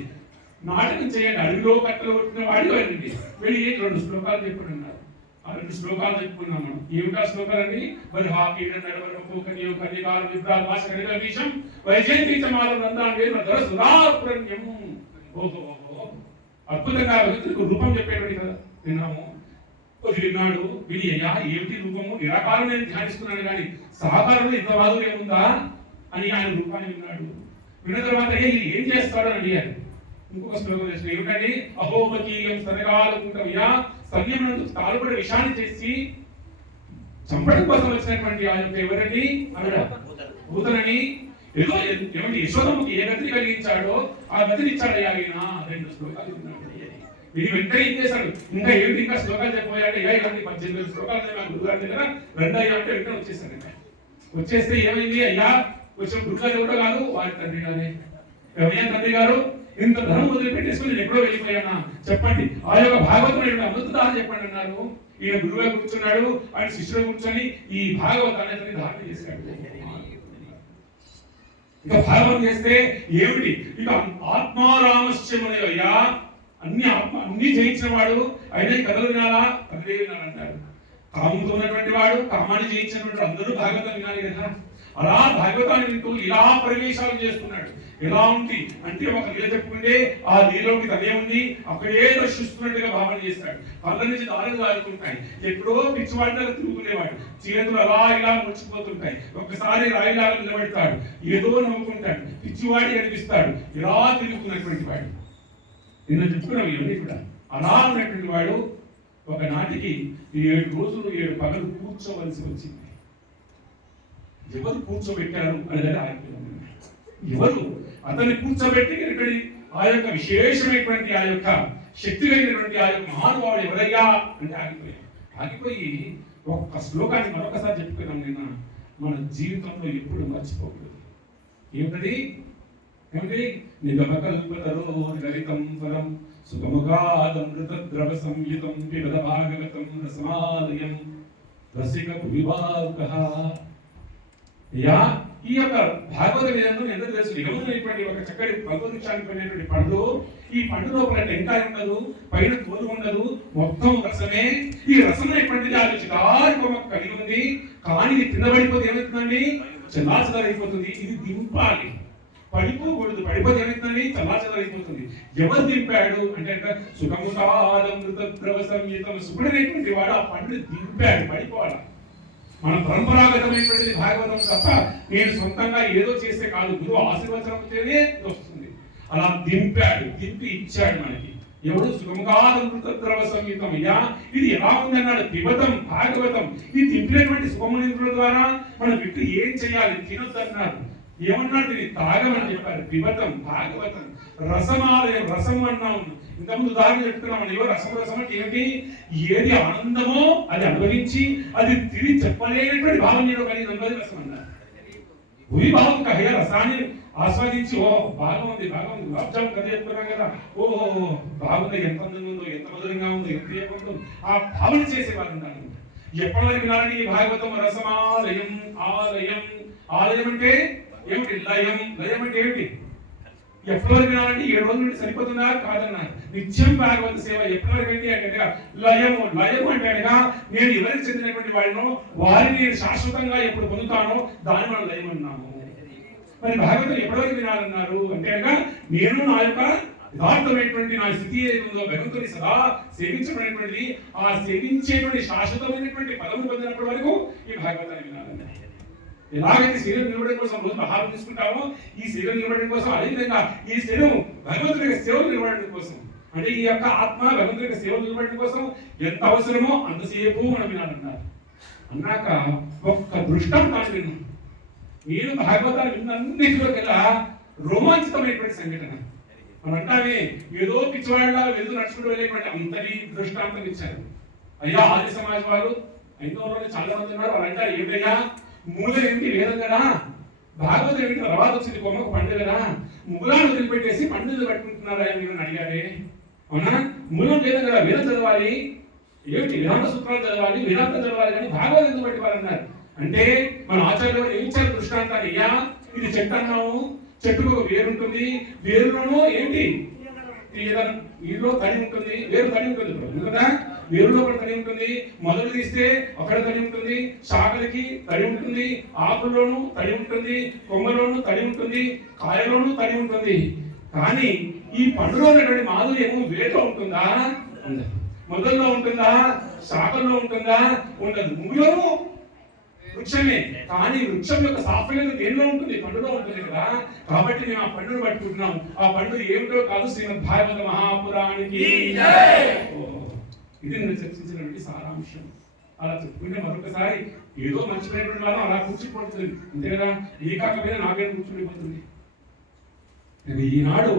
నాటకం చేయండి. అడవిలో కట్టలు కొట్టిన వాడు వెళ్ళండి, వెళ్ళి 2 శ్లోకాలు చెప్పుకున్నారు. ఆ 2 శ్లోకాలు చెప్పుకున్నాం మనం. ఏమిటా శ్లోకాలండి? మరి అద్భుతంగా రూపం చెప్పేటువంటి కదా విన్నాము. విన్నాడు. విని అయ్యా ఏమిటి రూపము? నిరాకారం నేను ధ్యానిస్తున్నాను కానీ సాకారంలో ఇంత మాధుర్యం ఉందా అని ఆయన రూపాన్ని విన్నాడు. విన్న తర్వాత ఏం చేస్తాడు అని అడిగారు. ఇంకొక శ్లోకం చేసిన ఏమిటండి? అహోమకీయం సరగాలకుంటయ్యా సన్యమునందు తాలుబడి విషాన్ని చేసి చంపడం కోసం వచ్చినటువంటి ఆ యొక్క ఎవరండి? ఆవిడ భూతనని ఏదో ఏమంటే యశోదమ్మకి ఏ గతిని కలిగించాడో ఆ గతిని ఇచ్చాడు. ఆయన 2 శ్లోకాలు విన్నాడు. ఇది వెంటనే ఏం చేశాడు? ఇంకా శ్లోకాలు చెప్పబోయాడు. ఇలాంటి 18,000 శ్లోకాలు మా గురుగారి దగ్గర రెండయ్యా అంటే వెంటనే వచ్చేసాడు. వచ్చేస్తే ఏమైంది? అయ్యా వచ్చిన గురుగారు ఎవరో కాదు, వారి తండ్రి గారే. ఎవరైనా తండ్రి గారు ఇంత ధనం వదిలిపెట్టేసుకుని నేను ఎప్పుడో వెళ్ళిపోయానా? చెప్పండి. ఆ యొక్క భాగవతం అమృతదాన్ని చెప్పండి అన్నారు. ఈయన గురువుగా కూర్చున్నాడు, ఆయన శిష్యుడు కూర్చొని ఈ భాగవతాన్ని ధారణ చేశాడు. ఇక భాగవతం చేస్తే ఏమిటి? ఇక ఆత్మారామశ్చమునయ్యా అన్ని జయించిన వాడు అయినా ఈ కథలు వినాలా, కథలే వినాలంటారు. కామంతో ఉన్నటువంటి వాడు, కామాన్ని జయించినటువంటి అందరూ భాగవతం వినాలి కదా. అలా భాగవతాన్ని వింటూ ఇలా ప్రవేశాలు చేస్తున్నాడు. ఎలా ఉంది అంటే ఒక లీల చెప్పుకుంటే ఆ లీలోకి తనే ఉంది, అక్కడే రక్షిస్తున్నట్టుగా భావన చేస్తాడు. కళ్ళ నుంచి దారులు దారుతుంటాయి, ఎక్కడో పిచ్చివాడిలాగా తిరుగుకునేవాడు, చేతులు అలా ఇలా ముచ్చిపోతుంటాయి. ఒక్కసారి రాయిలాగా నిలబెడతాడు, ఏదో నవ్వుకుంటాడు, పిచ్చివాడి అనిపిస్తాడు, ఇలా తిరుగుతున్నటువంటి వాడు. నిన్న చెప్పుకున్నాం ఇవన్నీ కూడా. అలా ఉన్నటువంటి వాడు ఒకనాటికి 7 రోజులు 7 పగలు కూర్చోవలసి వచ్చింది. ఎవరు కూర్చోబెట్టారు అనేది ఆగిపోయింది. ఎవరు అతన్ని కూర్చోబెట్టి ఆ యొక్క విశేషమైనటువంటి ఆ యొక్క శక్తి కలిగినటువంటి ఆ యొక్క మహానుభావుడు ఎవరయ్యా అంటే ఆగిపోయి ఒక్క శ్లోకాన్ని మరొకసారి చెప్పుకున్నాం నిన్న. మన జీవితంలో ఎప్పుడు మర్చిపోకూడదు. ఏమిటది? నిగమకల్పతరో నిగలితం ఫలం సుగముగాదమృత ద్రవ సంయుతం పిబద భాగవతం రసమాలయం రసిక వివాహః. యా ఈ యొక్క భాగవత వేదంలో ఎందుకు తెలుసు? నిగమమైనటువంటి ఒక చక్కటి భగవద్గీతానికి పోయినటువంటి పండు, ఈ పండు లోపల టెంకాయ ఉండదు, పైన తోలు ఉండదు, మొత్తం రసమే. ఈ రసం ఎటువంటిది? అది చిటారి కొమ్మకు కలిగి ఉంది, కానీ ఇది తినబడిపోతే ఏమవుతుందండి? చల్లాచదరైపోతుంది. ఇది దింపాలి, పడిపోకూడదు. పడిపోతే ఏమవుతుందండి? చల్లాచదరైపోతుంది. ఎవరు దింపాడు అంటే సుఖముఖాదమృత ద్రవ సంయుతం, సుఖుడైనటువంటి వాడు ఆ పండుని దింపాడు, పడిపోవాలి. మన పరంపరాగతమైనటువంటి భాగవతం తప్ప నేను సొంతంగా ఏదో చేస్తే కాదు, గురువు ఆశీర్వచనంతోనే వస్తుంది. అలా దింపాడు, దింపి ఇచ్చాడు మనకి. ఎవడు? సుఖముఖాదమృత ద్రవ సంయుతం. అయ్యా ఇది ఎలా ఉందన్నాడు? పిబతం భాగవతం. ఇది దింపినటువంటి సుఖమునింద్రుల ద్వారా మనం విట్టు ఏం చేయాలి? తినొద్దన్నారు. ఏమన్నాడు? ఇది తాగమని చెప్పారు. పిబతం భాగవతం. రసమాలయం, రసం అన్నాం. ఇంతకుముందు ఉదాహరణ చెప్తున్నాం. ఏవో రసం రసం అంటే ఏమిటి? ఏది ఆనందమో అది అనుభవించి అది తిరిగి చెప్పలేనటువంటి భావం నేను కలిగి అనుభవి రసం అన్నారు. ఉరి భావం కహయ రసాన్ని ఆస్వాదించి ఓ బాగుంది బాగుంది గులాబ్ జామ్ కథ చెప్తున్నాం కదా, ఓహో బాగుంది, ఎంత అందంగా ఉందో, ఎంత మధురంగా ఉందో, ఎంత ఏముందో ఆ భావన చేసేవారు ఉన్నారు. ఎప్పటివరకు వినాలని ఈ భాగవతం? రసమాలయం. ఆలయం, ఆలయం అంటే ఏమిటి? లయం. లయం అంటే ఏమిటి? ఎప్పటివరకు వినాలంటే 7 రోజుల నుండి సరిపోతుందా? కాదన్నారు. నిత్యం భాగవత సేవ. ఎప్పటివరకు ఏంటి అంటే లయము. లయము అంటే నేను ఎవరికి చెందినటువంటి వాడినో వారిని నేను శాశ్వతంగా ఎప్పుడు పొందుతానో దాన్ని మనం లయం అన్నాము. మరి భాగవతం ఎప్పటివరకు వినాలన్నారు అంటే నేను నా యొక్క యథార్థమైనటువంటి నా స్థితి ఏదో భగవంతుని సదా సేవించబడినటువంటిది, ఆ సేవించేటువంటి శాశ్వతమైనటువంటి పదము పొందినప్పటి వరకు ఈ భాగవతాన్ని వినాలన్నారు. ఎలాగైతే శరీరం నిలబడడం కోసం రోజు ఆహారం తీసుకుంటామో ఈ శరీరం నిలబడడం కోసం, అదేవిధంగా ఈ శరీరం భగవంతుడి యొక్క సేవలు నిలబడడం కోసం, అంటే ఈ యొక్క ఆత్మ భగవంతుడి యొక్క సేవలు నిలబడడం కోసం ఎంత అవసరమో అంతసేపు మనం వినాలన్నారు. అన్నాక ఒక్క దృష్టాంతాన్ని విన్నాం. నేను భాగవతాన్ని విన్నన్నిటిలోకెల్లా రోమాంచితమైనటువంటి సంఘటన. మనం అంటామే ఏదో పిచ్చివాళ్ళ వెళ్తూ నడుచుకుంటూ వెళ్ళేటువంటి అంతటి దృష్టాంతం ఇచ్చారు. అయ్యా ఆది సమాజ్ వారు ఐదోలో చాలా మంది ఉన్నారు. వాళ్ళు అంటారు ఏమిటయ్యా మూలం ఏంటి? వేదం కదా. భాగవతం ఏంటి? తర్వాత వచ్చింది కొమ్మకు పండు కదా. మూలాన్ని వదిలిపెట్టేసి పండుగలు పట్టుకుంటున్నారా అని మీరు అడిగారే. అవునా? మూలం వేదం కదా, వేదం చదవాలి. ఏమిటి? వేదాంత సూత్రాలు చదవాలి, వేదాంతం చదవాలి, కానీ భాగవతం ఎందుకు పట్టుకోవాలన్నారు అంటే మన ఆచార్యులు ఏం ఇచ్చారు దృష్టాంతాన్ని? అయ్యా ఇది చెట్టు అన్నాము, చెట్టుకు ఒక వేరు ఉంటుంది, వేరులోనూ ఏంటి? వీటిలో తడి ఉంటుంది, వేరు తడి ఉంటుంది కదా. వేరులో కూడా తడి ఉంటుంది, మొదలు తీస్తే అక్కడ తడి ఉంటుంది, శాఖలకి తడి ఉంటుంది, ఆకుల్లోనూ తడి ఉంటుంది, కొమ్మలోనూ తడి ఉంటుంది, కాయలోనూ తడి ఉంటుంది. కానీ ఈ పండులో ఉన్నటువంటి మాధుర్యము వేరులో ఉంటుందా? మొదల్లో ఉంటుందా? శాఖల్లో ఉంటుందా? ఉండదు. మూలము వృక్షమే, కానీ వృక్షం యొక్క సాఫల్యం దేనిలో ఉంటుంది? పండులో ఉంటుంది కదా. కాబట్టి మేము ఆ పండును పట్టుకుంటున్నాం. ఆ పండు ఏమిటో కాదు, శ్రీమద్ భాగవత మహాపురాణానికి ఇది నేను చర్చించినటువంటి సారాంశం. అలా చెప్పుకుంటే మరొకసారి ఏదో మర్చిపోయినటువంటి వాళ్ళం అలా కూర్చుపోతుంది అంతే కదా. ఏ కాకపోయినా నాకేం కూర్చుండిపోతుంది. ఈనాడు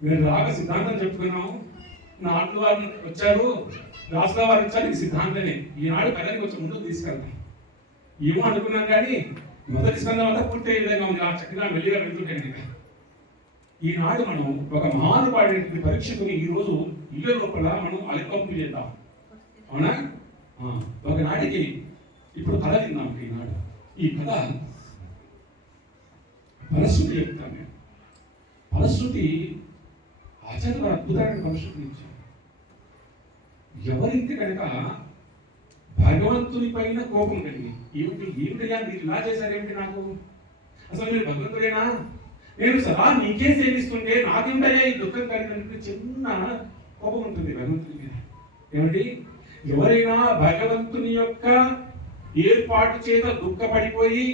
మీరు రాక సిద్ధాంతం చెప్పుకున్నాము. నాట్లు వారు వచ్చారు, రాష్ట్ర వారు వచ్చారు, ఈ సిద్ధాంతమే ఈనాడు కథని కొంచెం ముందుకు తీసుకెళ్తాం. ఏమో అనుకున్నాం కానీ మొదటి స్కందం అంతా పూర్తయ్యే విధంగా ఉంది. ఆ చక్కగా మెల్లిగా వెళ్తుంటాను. ఈనాడు మనం ఒక మహానుభావుడైనటువంటి పరీక్షకుని ఈ రోజు ఇళ్ళ లోపల మనం అలికంపు చేద్దాం. అవునా? ఒకనాటికి ఇప్పుడు కథ విన్నాం. ఈనాడు ఈ కథ ఫలశ్రుతి చెప్తాను నేను. ఫలశ్రుతి ఆచార్య వారు అద్భుతమైన ఫలశ్రుతిని ఇచ్చారు. ఎవరైతే కనుక భగవంతుని పైన కోపం కలిగి ఏమిటయ్యా మీరు ఇలా చేశారేమిటి నాకు, అసలు మీరు భగవంతుడేనా, నేను సదా నీకే సేవిస్తుంటే నాకేంటయ్యా ఈ దుఃఖం కలిగినట్టు చిన్న కోపం ఉంటుంది భగవంతుని మీద. ఏమిటి, ఎవరైనా భగవంతుని యొక్క ఏర్పాటు చేత దుఃఖపడిపోయి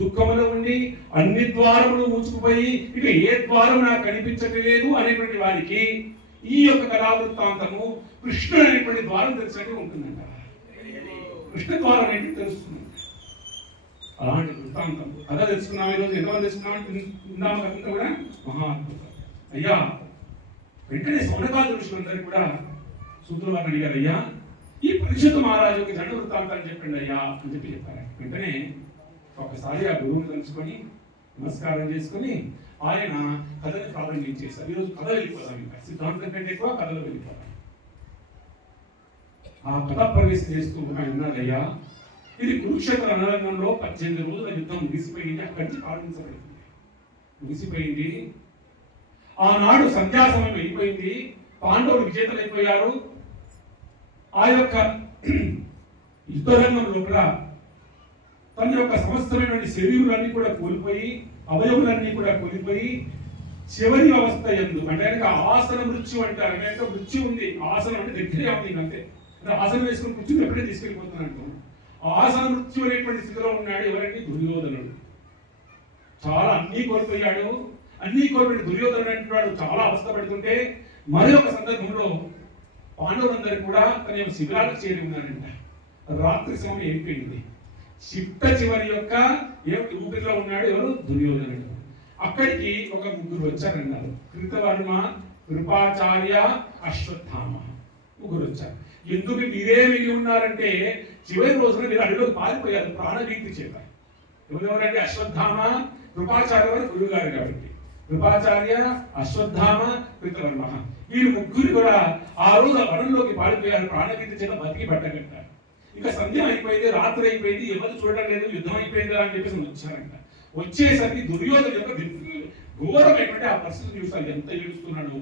దుఃఖములో ఉండి అన్ని ద్వారములు మూసుకుపోయి ఇక ఏ ద్వారం నాకు కనిపించట్లేదు అనేటువంటి వారికి ఈ యొక్క కథావృత్తాంతము కృష్ణుడు అనేటువంటి ద్వారం తెలిసినట్టు ఉంటుందంట. కృష్ణ ద్వారం అనేది తెలుస్తుంది. అలాంటి వృత్తాంతం కథ తెలుసుకున్నాం. ఈరోజు ఎంతమంది తెలుసుకున్నాం కథ కూడా మహా అద్భుతం. అయ్యా వెంటనే సౌనకాది ఋషులందరూ కూడా సూత్రులు వారిని అడిగారు, అయ్యా ఈ పరిషత్ మహారాజుకి దండ వృత్తాంతాన్ని చెప్పండి అయ్యా అని చెప్పారు. వెంటనే ఒకసారి ఆ గురువుని తెలుసుకొని నమస్కారం చేసుకొని ఆయన కథని ప్రారంభించేశారు. ఈరోజు కథ వెళ్ళిపోతాం, ఇంకా సిద్ధాంతం కంటే ఎక్కువ కథలో వెళ్ళిపోతాం. ఆ కథ ప్రవేశం చేస్తూ ఆయన అన్నారయ్యా, ఇది కురుక్షేత్ర రణరంగంలో 18 రోజుల యుద్ధం ముగిసిపోయింది, అక్కడి నుంచి ప్రారంభించబడింది. ముగిసిపోయింది. ఆనాడు సంధ్యా సమయం అయిపోయింది, పాండవులు విజేతలు అయిపోయారు. ఆ యొక్క యుద్ధరంగం లోపల తన యొక్క సమస్తమైనటువంటి శరీరాలన్నీ కూడా కోల్పోయి అవయవులన్నీ కూడా కోల్పోయి చివరి అవస్థ ఎందు అంటే ఆసన మృత్యు అంటారు. అంటే మృత్యు ఉంది, ఆసనం అంటే దగ్గరే ఉంది అంతే. అంటే ఆసనం వేసుకుని కూర్చుని ఎప్పుడే తీసుకెళ్ళిపోతున్నట్టు ఆసన మృత్యు అనేటువంటి స్థితిలో ఉన్నాడు. ఎవరంటే దుర్యోధనుడు. చాలా అన్నీ కోల్పోయాడు. అన్నీ కోల్పోయిన దుర్యోధనుడు అంటున్నాడు చాలా అవస్థ పడుతుంటే మరి ఒక సందర్భంలో పాండవులందరూ కూడా తన యొక్క శిబిరాలకు చేరి ఉన్నారంట. రాత్రి సమయం అయిపోయింది. చిట్ట చివరి యొక్క ఊపిరిలో ఉన్నాడు ఎవరు, దుర్యోధనుడు. అక్కడికి ఒక ముగ్గురు వచ్చారన్నారు. కృతవర్మ, కృపాచార్య, అశ్వత్థామ ముగ్గురు వచ్చారు. ఎందుకు మీరే మిగిలి ఉన్నారంటే చివరి రోజున మీరు అడవిలోకి పారిపోయారు ప్రాణభీతి చేత. ఎవరెవరంటే అశ్వత్థామ, కృపాచార్య వారు గురువు గారు కాబట్టి కృపాచార్య, అశ్వత్థామ, కృతవర్మ వీళ్ళు ముగ్గురు కూడా ఆ రోజు వనంలోకి పారిపోయారు ప్రాణభీతి చేత బతికి పట్టగట్టారు. ఇంకా సంధ్యం అయిపోయింది, రాత్రి అయిపోయింది, ఎవరు చూడడం లేదు, యుద్ధం అయిపోయింది అని చెప్పేసి వచ్చారంట. వచ్చేసరికి దుర్యోధన యొక్క ఘోరమైనటువంటి ఆ పరిస్థితి చూస్తాను. ఎంత ఏడుస్తున్నాడు,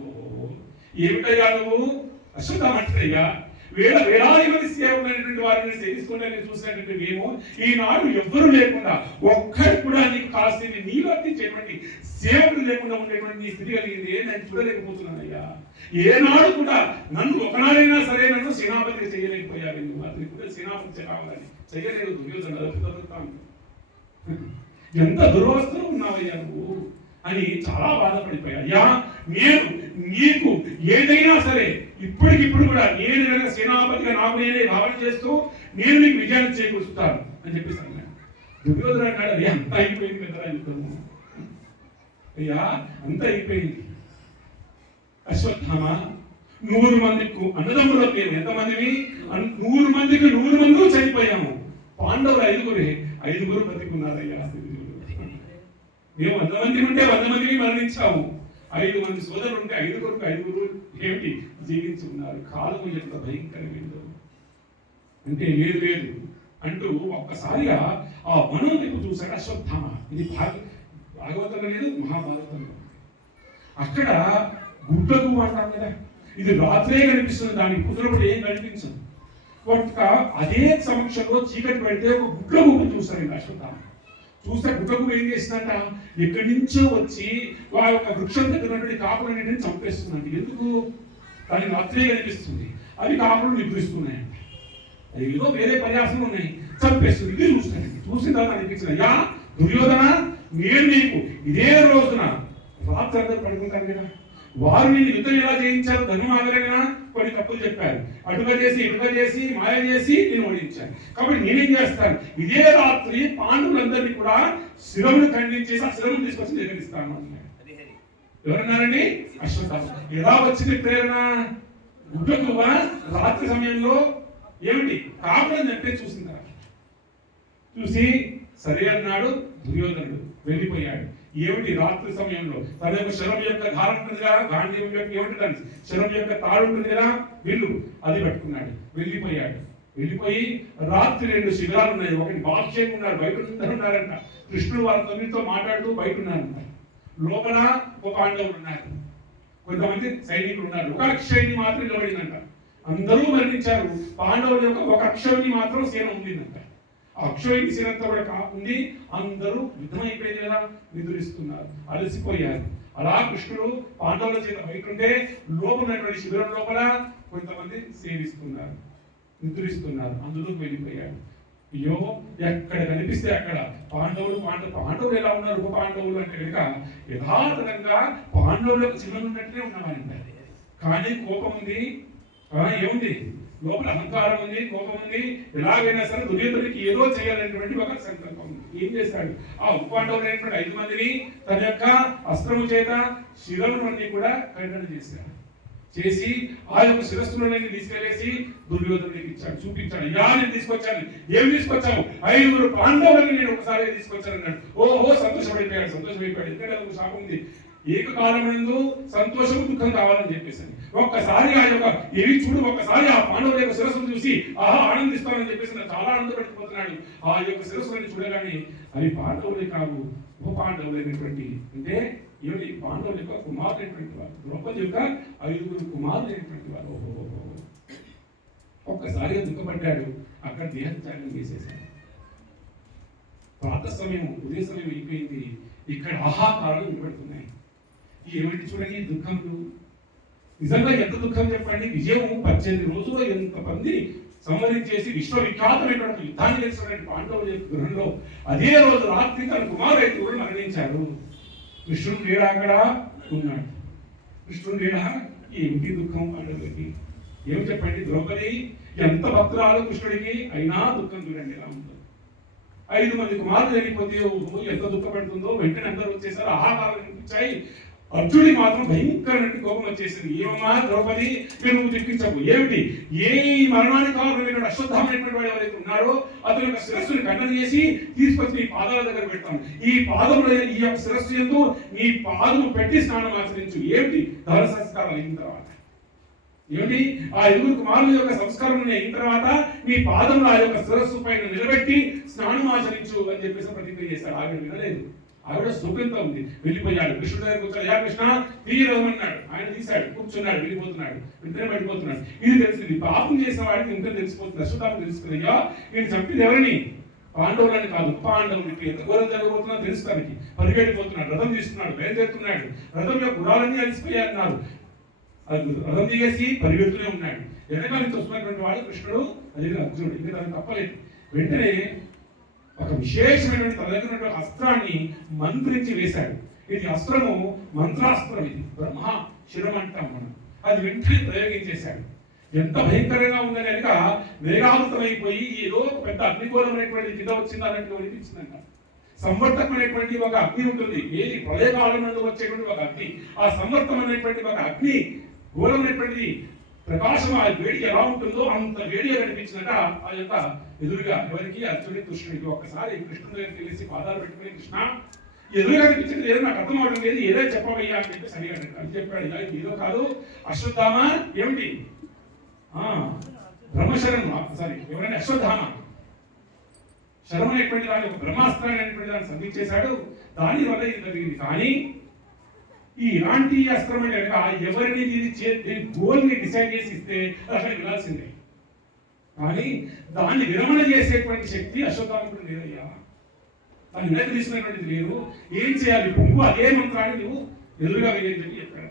ఏమిటయ్యా నువ్వు అశ్వత్థామయ్యా, వేలాది మంది సేవకులైనటువంటి వారిని సేవిస్తుంటే చూసినటువంటి మేము ఈనాడు ఎవ్వరూ లేకుండా ఒక్కరు కూడా నీకు కాల్సింది నీలో అందించేటువంటి సేవకులు లేకుండా ఉండేటువంటి నీ స్థితి కలిగింది నేను చూడలేకపోతున్నానయ్యా. ఏనాడు కూడా నన్ను ఒకనాడైనా సరే నన్ను సేనాపతి చేయలేకపోయావు. నువ్వు అతని కూడా సేనాపతి కావాలని చేయలేదు దుర్యోధన. ఎంత దురవస్థలో ఉన్నావయ్యా నువ్వు అని చాలా బాధపడిపోయా. అయ్యా నేను నీకు ఏదైనా సరే ఇప్పటికిప్పుడు కూడా నేను కనుక సేనాపతిగా నాకు నేనే భావన చేస్తూ నేను నీకు విజయాన్ని చేకూరుస్తాను అని చెప్పేసి అన్నాడు. దుర్యోధన అన్నాడు, అయ్యా అంత అయిపోయింది కదా యుద్ధము, అయ్యా అంత అయిపోయింది. అశ్వత్థామ 100 మందికి అన్నదమ్ములకు మేము ఎంతమందిని 100 మందికి 100 మంది చనిపోయాము. పాండవులు 5గురు బతికున్నారయ్యా. మేము 100 మంది ఉంటే 100 మందిని మరణించాము. 5 మంది సోదరులు ఉంటే 5గురు ఏమిటి జీవించి ఉన్నారు. కాలము ఎంత భయంకరమైందో అంటే లేదు అంటూ ఒక్కసారిగా ఆ వనం వైపు చూశాడు అశ్వత్థామ. ఇది భాగవతంలో లేదు, మహాభారతంలో. అక్కడ గుడ్డకు అంటాం కదా, ఇది రాత్రే కనిపిస్తుంది, దానికి కుదురపడి ఏం కనిపించదు. అదే సమక్షంలో చీకటి పడితే ఒక గుడ్డకు చూస్తాడు అశ్వత్థామ. చూస్తే గుడ్డకు ఏం చేసిందంట, ఎక్కడి నుంచో వచ్చి ఆ యొక్క వృక్షం దగ్గర ఉన్నటువంటి కాకులన్నింటినీ చంపేస్తుందండి. ఎందుకు, దానికి రాత్రే కనిపిస్తుంది, అవి కాకులు నిద్రిస్తున్నాయంట. ఏదో వేరే పర్యాసలు ఉన్నాయి, చంపేస్తుంది. ఇది చూస్తానండి. చూసిన తర్వాత అనిపించింది, అయ్యా దుర్యోధన, నేను నీకు ఇదే రోజున రాత్రి అందరూ పడుకుంటాను కదా, వారు నేను యుద్ధం ఎలా చేయించారు, ధనుమాగరైనా కొన్ని తప్పులు చెప్పారు, అటుగా చేసి ఇటుగా చేసి మాయ చేసి నేను ఓడించాను. కాబట్టి నేనేం చేస్తాను, ఇదే రాత్రి పాండవులందరినీ కూడా శిరమును ఖండించేసి ఆ శిరమును తీసుకొచ్చి జగనిస్తాను అన్నాడు. ఎవరన్నారండి, అశ్వత్థామ. ఎలా వచ్చింది ప్రేరణ, గుడ్డకు రాత్రి సమయంలో ఏమిటి కాకులని చెప్పే చూసింది. చూసి సరే అన్నాడు దుర్యోధనుడు, వెళ్ళిపోయాడు. ఏమిటి రాత్రి సమయంలో తన యొక్క శరం యొక్క ధార ఉంటుంది కదా, గాంధీవం యొక్క ఏమిటి శరం యొక్క తాడు ఉంటుంది కదా, విల్లు అది పట్టుకున్నాడు. వెళ్ళిపోయాడు. వెళ్ళిపోయి రాత్రి 2 శిబిరాలు ఉన్నాయి. ఒకటి బాహ్యంగా ఉన్నారు, బయట ఉన్నారంట. కృష్ణుడు వారి తొమ్మిదితో మాట్లాడుతూ బయట ఉన్నారంట. లోపల ఒక పాండవులు ఉన్నారు, కొంతమంది సైనికులు ఉన్నారు. ఒక అక్షయుని మాత్రం నిలబడిందంట. అందరూ మరణించారు. పాండవుల యొక్క ఒక అక్షయుని మాత్రం సేన ఉండిందంట. ఆ అక్షయుని సేనంతా కూడా ఉంది. అందరూ యుద్ధం అయిపోయింది కదా, నిద్రిస్తున్నారు, అలసిపోయారు. అలా కృష్ణుడు పాండవుల చేత బయట ఉంటే లోపల శిబిరం లోపల కొంతమంది సేవిస్తున్నారు, నిద్రిస్తున్నారు. అందులోకి వెళ్ళిపోయాడు. అయ్యో, ఎక్కడ కనిపిస్తే అక్కడ పాండవులు ఎలా ఉన్నారు? ఉప పాండవులు అంటే కనుక యథాతథంగా పాండవులకు చిన్న ఉన్నట్లే ఉన్నవారంటారు. కానీ కోపం ఉంది, ఏముంది లోపల, అహంకారం ఉంది, కోపం ఉంది. ఎలాగైనా సరే దుర్యోధనుడికి ఏదో చేయాలనేటువంటి ఒక సంకల్పం ఉంది. ఏం చేశాడు? ఆ ఉప పాండవులైనటువంటి 5 మందిని తన యొక్క అస్త్రము చేత శిరములన్నీ కూడా ఖండన చేశాడు. చేసి ఆ యొక్క శిరస్సులన్నీ తీసుకెళ్లేసి దుర్యోధనుడికి ఇచ్చాడు, చూపించాడు. అయ్యా, నేను తీసుకొచ్చాను. ఏం తీసుకొచ్చావు? 5 పాండవులని నేను ఒకసారి తీసుకొచ్చాను అన్నాడు. ఓహో, సంతోషపడిపోయాడు. ఎందుకంటే ఒక శాపం ఉంది, ఏకకాలమందు సంతోషం దుఃఖం కావాలని చెప్పేసి. ఒక్కసారి ఆ యొక్క ఏవి చూడు, ఒక్కసారి ఆ పాండవుల యొక్క శిరస్సును చూసి ఆహా ఆనందిస్తానని చెప్పేసి చాలా ఆనందపడిపోతున్నాడు. ఆ యొక్క శిరస్సులని చూడగానే అవి పాండవులే కావు, ఉప పాండవులైనటువంటి, అంటే ఏమిటి, పాండవుల యొక్క కుమారులైనటువంటి వారు, ద్రౌపది యొక్క 5 కుమారులైనటువంటి వారు. ఒక్కసారిగా దుఃఖపడ్డాడు. అక్కడ దేహత్యాగం చేసేసాడు. ప్రాతః సమయం, ఉదయ సమయం అయిపోయింది. ఇక్కడ ఆహాకారాలు వినబడుతున్నాయి. ఏమిటి చూడండి దుఃఖములు. నిజంగా ఎంత దుఃఖం చెప్పండి. విజయం 18 రోజుల్లో ఎంతమంది సంహరించేసి విశ్వవిఖ్యాతమైనటువంటి యుద్ధాన్ని చేసినటువంటి పాండవుల గృహంలో అదే రోజు రాత్రి తన కుమారుడు మరణించాడు. కృష్ణుడు లేడా అక్కడ? ఉన్నాడు. కృష్ణుడు లేడా? ఏమిటి దుఃఖం పాండవులకి? ఏమి చెప్పండి. ద్రౌపది ఎంత భక్తురాలు కృష్ణుడికి, అయినా దుఃఖం చూడండి ఎలా ఉందో. 5 మంది కుమారులు చనిపోతే ఎంత దుఃఖపడుతుందో. వెంటనే అందరూ వచ్చేసారు, ఆహారాలు కనిపించాయి. అర్జునుడికి మాత్రం భయంకరమైన కోపం వచ్చేసింది. ఏమమ్మా ద్రౌపది, నువ్వు దుఃఖించవు ఏమిటి? ఏ మరణానికి కారణమైనటువంటి అశ్వత్థామైనటువంటి వాడు ఎవరైతే ఉన్నారో అతని యొక్క శిరస్సుని ఖండన చేసి తీసుకొచ్చి నీ పాదాల దగ్గర పెడతాను. ఈ పాదములు, ఈ యొక్క శిరస్సు ఎందు నీ పాదము పెట్టి స్నానం ఆచరించు. ఏమిటి? ధన సంస్కారం అయిన తర్వాత ఏమిటి? ఆ 5 కుమారుల యొక్క సంస్కారం అయిన తర్వాత నీ పాదములు ఆ యొక్క శిరస్సు పైన నిలబెట్టి స్నానం ఆచరించు అని చెప్పేసి ప్రతిజ్ఞ చేశాడు. ఆవిడ వినలేదు. ఆవిడ సుఖంతో ఉంది. వెళ్ళిపోయాడు. కృష్ణుడు దగ్గర కూర్చొని, యా కృష్ణ తీరమన్నాడు. ఆయన తీశాడు, కూర్చున్నాడు, వెళ్ళిపోతున్నాడు. వెంటనే పడిపోతున్నాడు. ఇది తెలిసింది, పాపం చేసిన వాడికి ఇంకా తెలిసిపోతుంది. అశ్వత్థామ తెలుసుకుని, అయ్యా నేను చంపింది ఎవరిని? పాండవులని కాదు, పాండవులకి. ఎంత ఘోరం జరగబోతున్నా తెలుస్తానికి పరిగెడిపోతున్నాడు. రథం తీసుకున్నాడు, బయలుదేరుతున్నాడు. రథం యొక్క గురాలన్నీ అలసిపోయి అన్నారు. రథం దిగేసి పరిగెడుతూనే ఉన్నాడు. వెనకాల నుంచి వస్తున్నటువంటి వాడు కృష్ణుడు, అదే అర్జునుడు. ఇంకా దానికి తప్పలేదు. వెంటనే ఒక విశేషమైనటువంటి తన దగ్గర అస్త్రాన్ని మంత్రించి వేశాడు. ఇది అస్త్రము మంత్రాస్త్రం. ఇది బ్రహ్మ శిరం అంటాం మనం. అది వెంటనే ప్రయోగించేశాడు. ఎంత భయంకరంగా ఉందని కనుక వేగావృతమైపోయి ఏదో పెద్ద అగ్నిగోళమైనటువంటి కింద వచ్చింది అన్నట్టు అనిపించిందంట. సంవర్తకమైనటువంటి ఒక అగ్ని ఉంటుంది. ఏది? ప్రళయకాలం నుండి వచ్చేటువంటి ఒక అగ్ని. ఆ సంవర్తమైనటువంటి ఒక అగ్ని గోళమైనటువంటి ప్రకాశం, ఆ వేడి ఎలా ఉంటుందో అంత వేడిగా కనిపించినట ఆ యొక్క ఎదురుగా ఎవరికి? అర్జునుడి, కృష్ణుడికి. ఒక్కసారి కృష్ణుడి దగ్గరికి తెలిసి పాదాలు పెట్టుకుని, కృష్ణ ఎదురుగా కనిపించింది ఏదో నాకు అర్థం అవడం లేదు, ఏదో చెప్పవయ్యా అని చెప్పేసి అడిగాడు. అని చెప్పాడు, ఏదో కాదు అశ్వత్థామ. ఏమిటి? బ్రహ్మశరం, సారీ ఎవరైనా అశ్వత్థామ శరం అనేటువంటి దాని ఒక బ్రహ్మాస్త్రాన్ని అనేటువంటి దాన్ని సంధించేశాడు. దాని వల్ల ఇది జరిగింది. కానీ ఈ ఇలాంటి అస్త్రం కనుక ఎవరిని దీని గోల్ని డిసైడ్ చేసి ఇస్తే అసలు వినాల్సిందే. కానీ దాన్ని విరమణ చేసేటువంటి శక్తి అశ్వత్థామకుడు లేదయ్యా. దాన్ని వెనక్కి తీసుకునేటువంటిది లేదు. ఏం చేయాలి? నువ్వు అదే మంత్రాన్ని నువ్వు ఎదురుగా వేయని చెప్పి చెప్పాడు.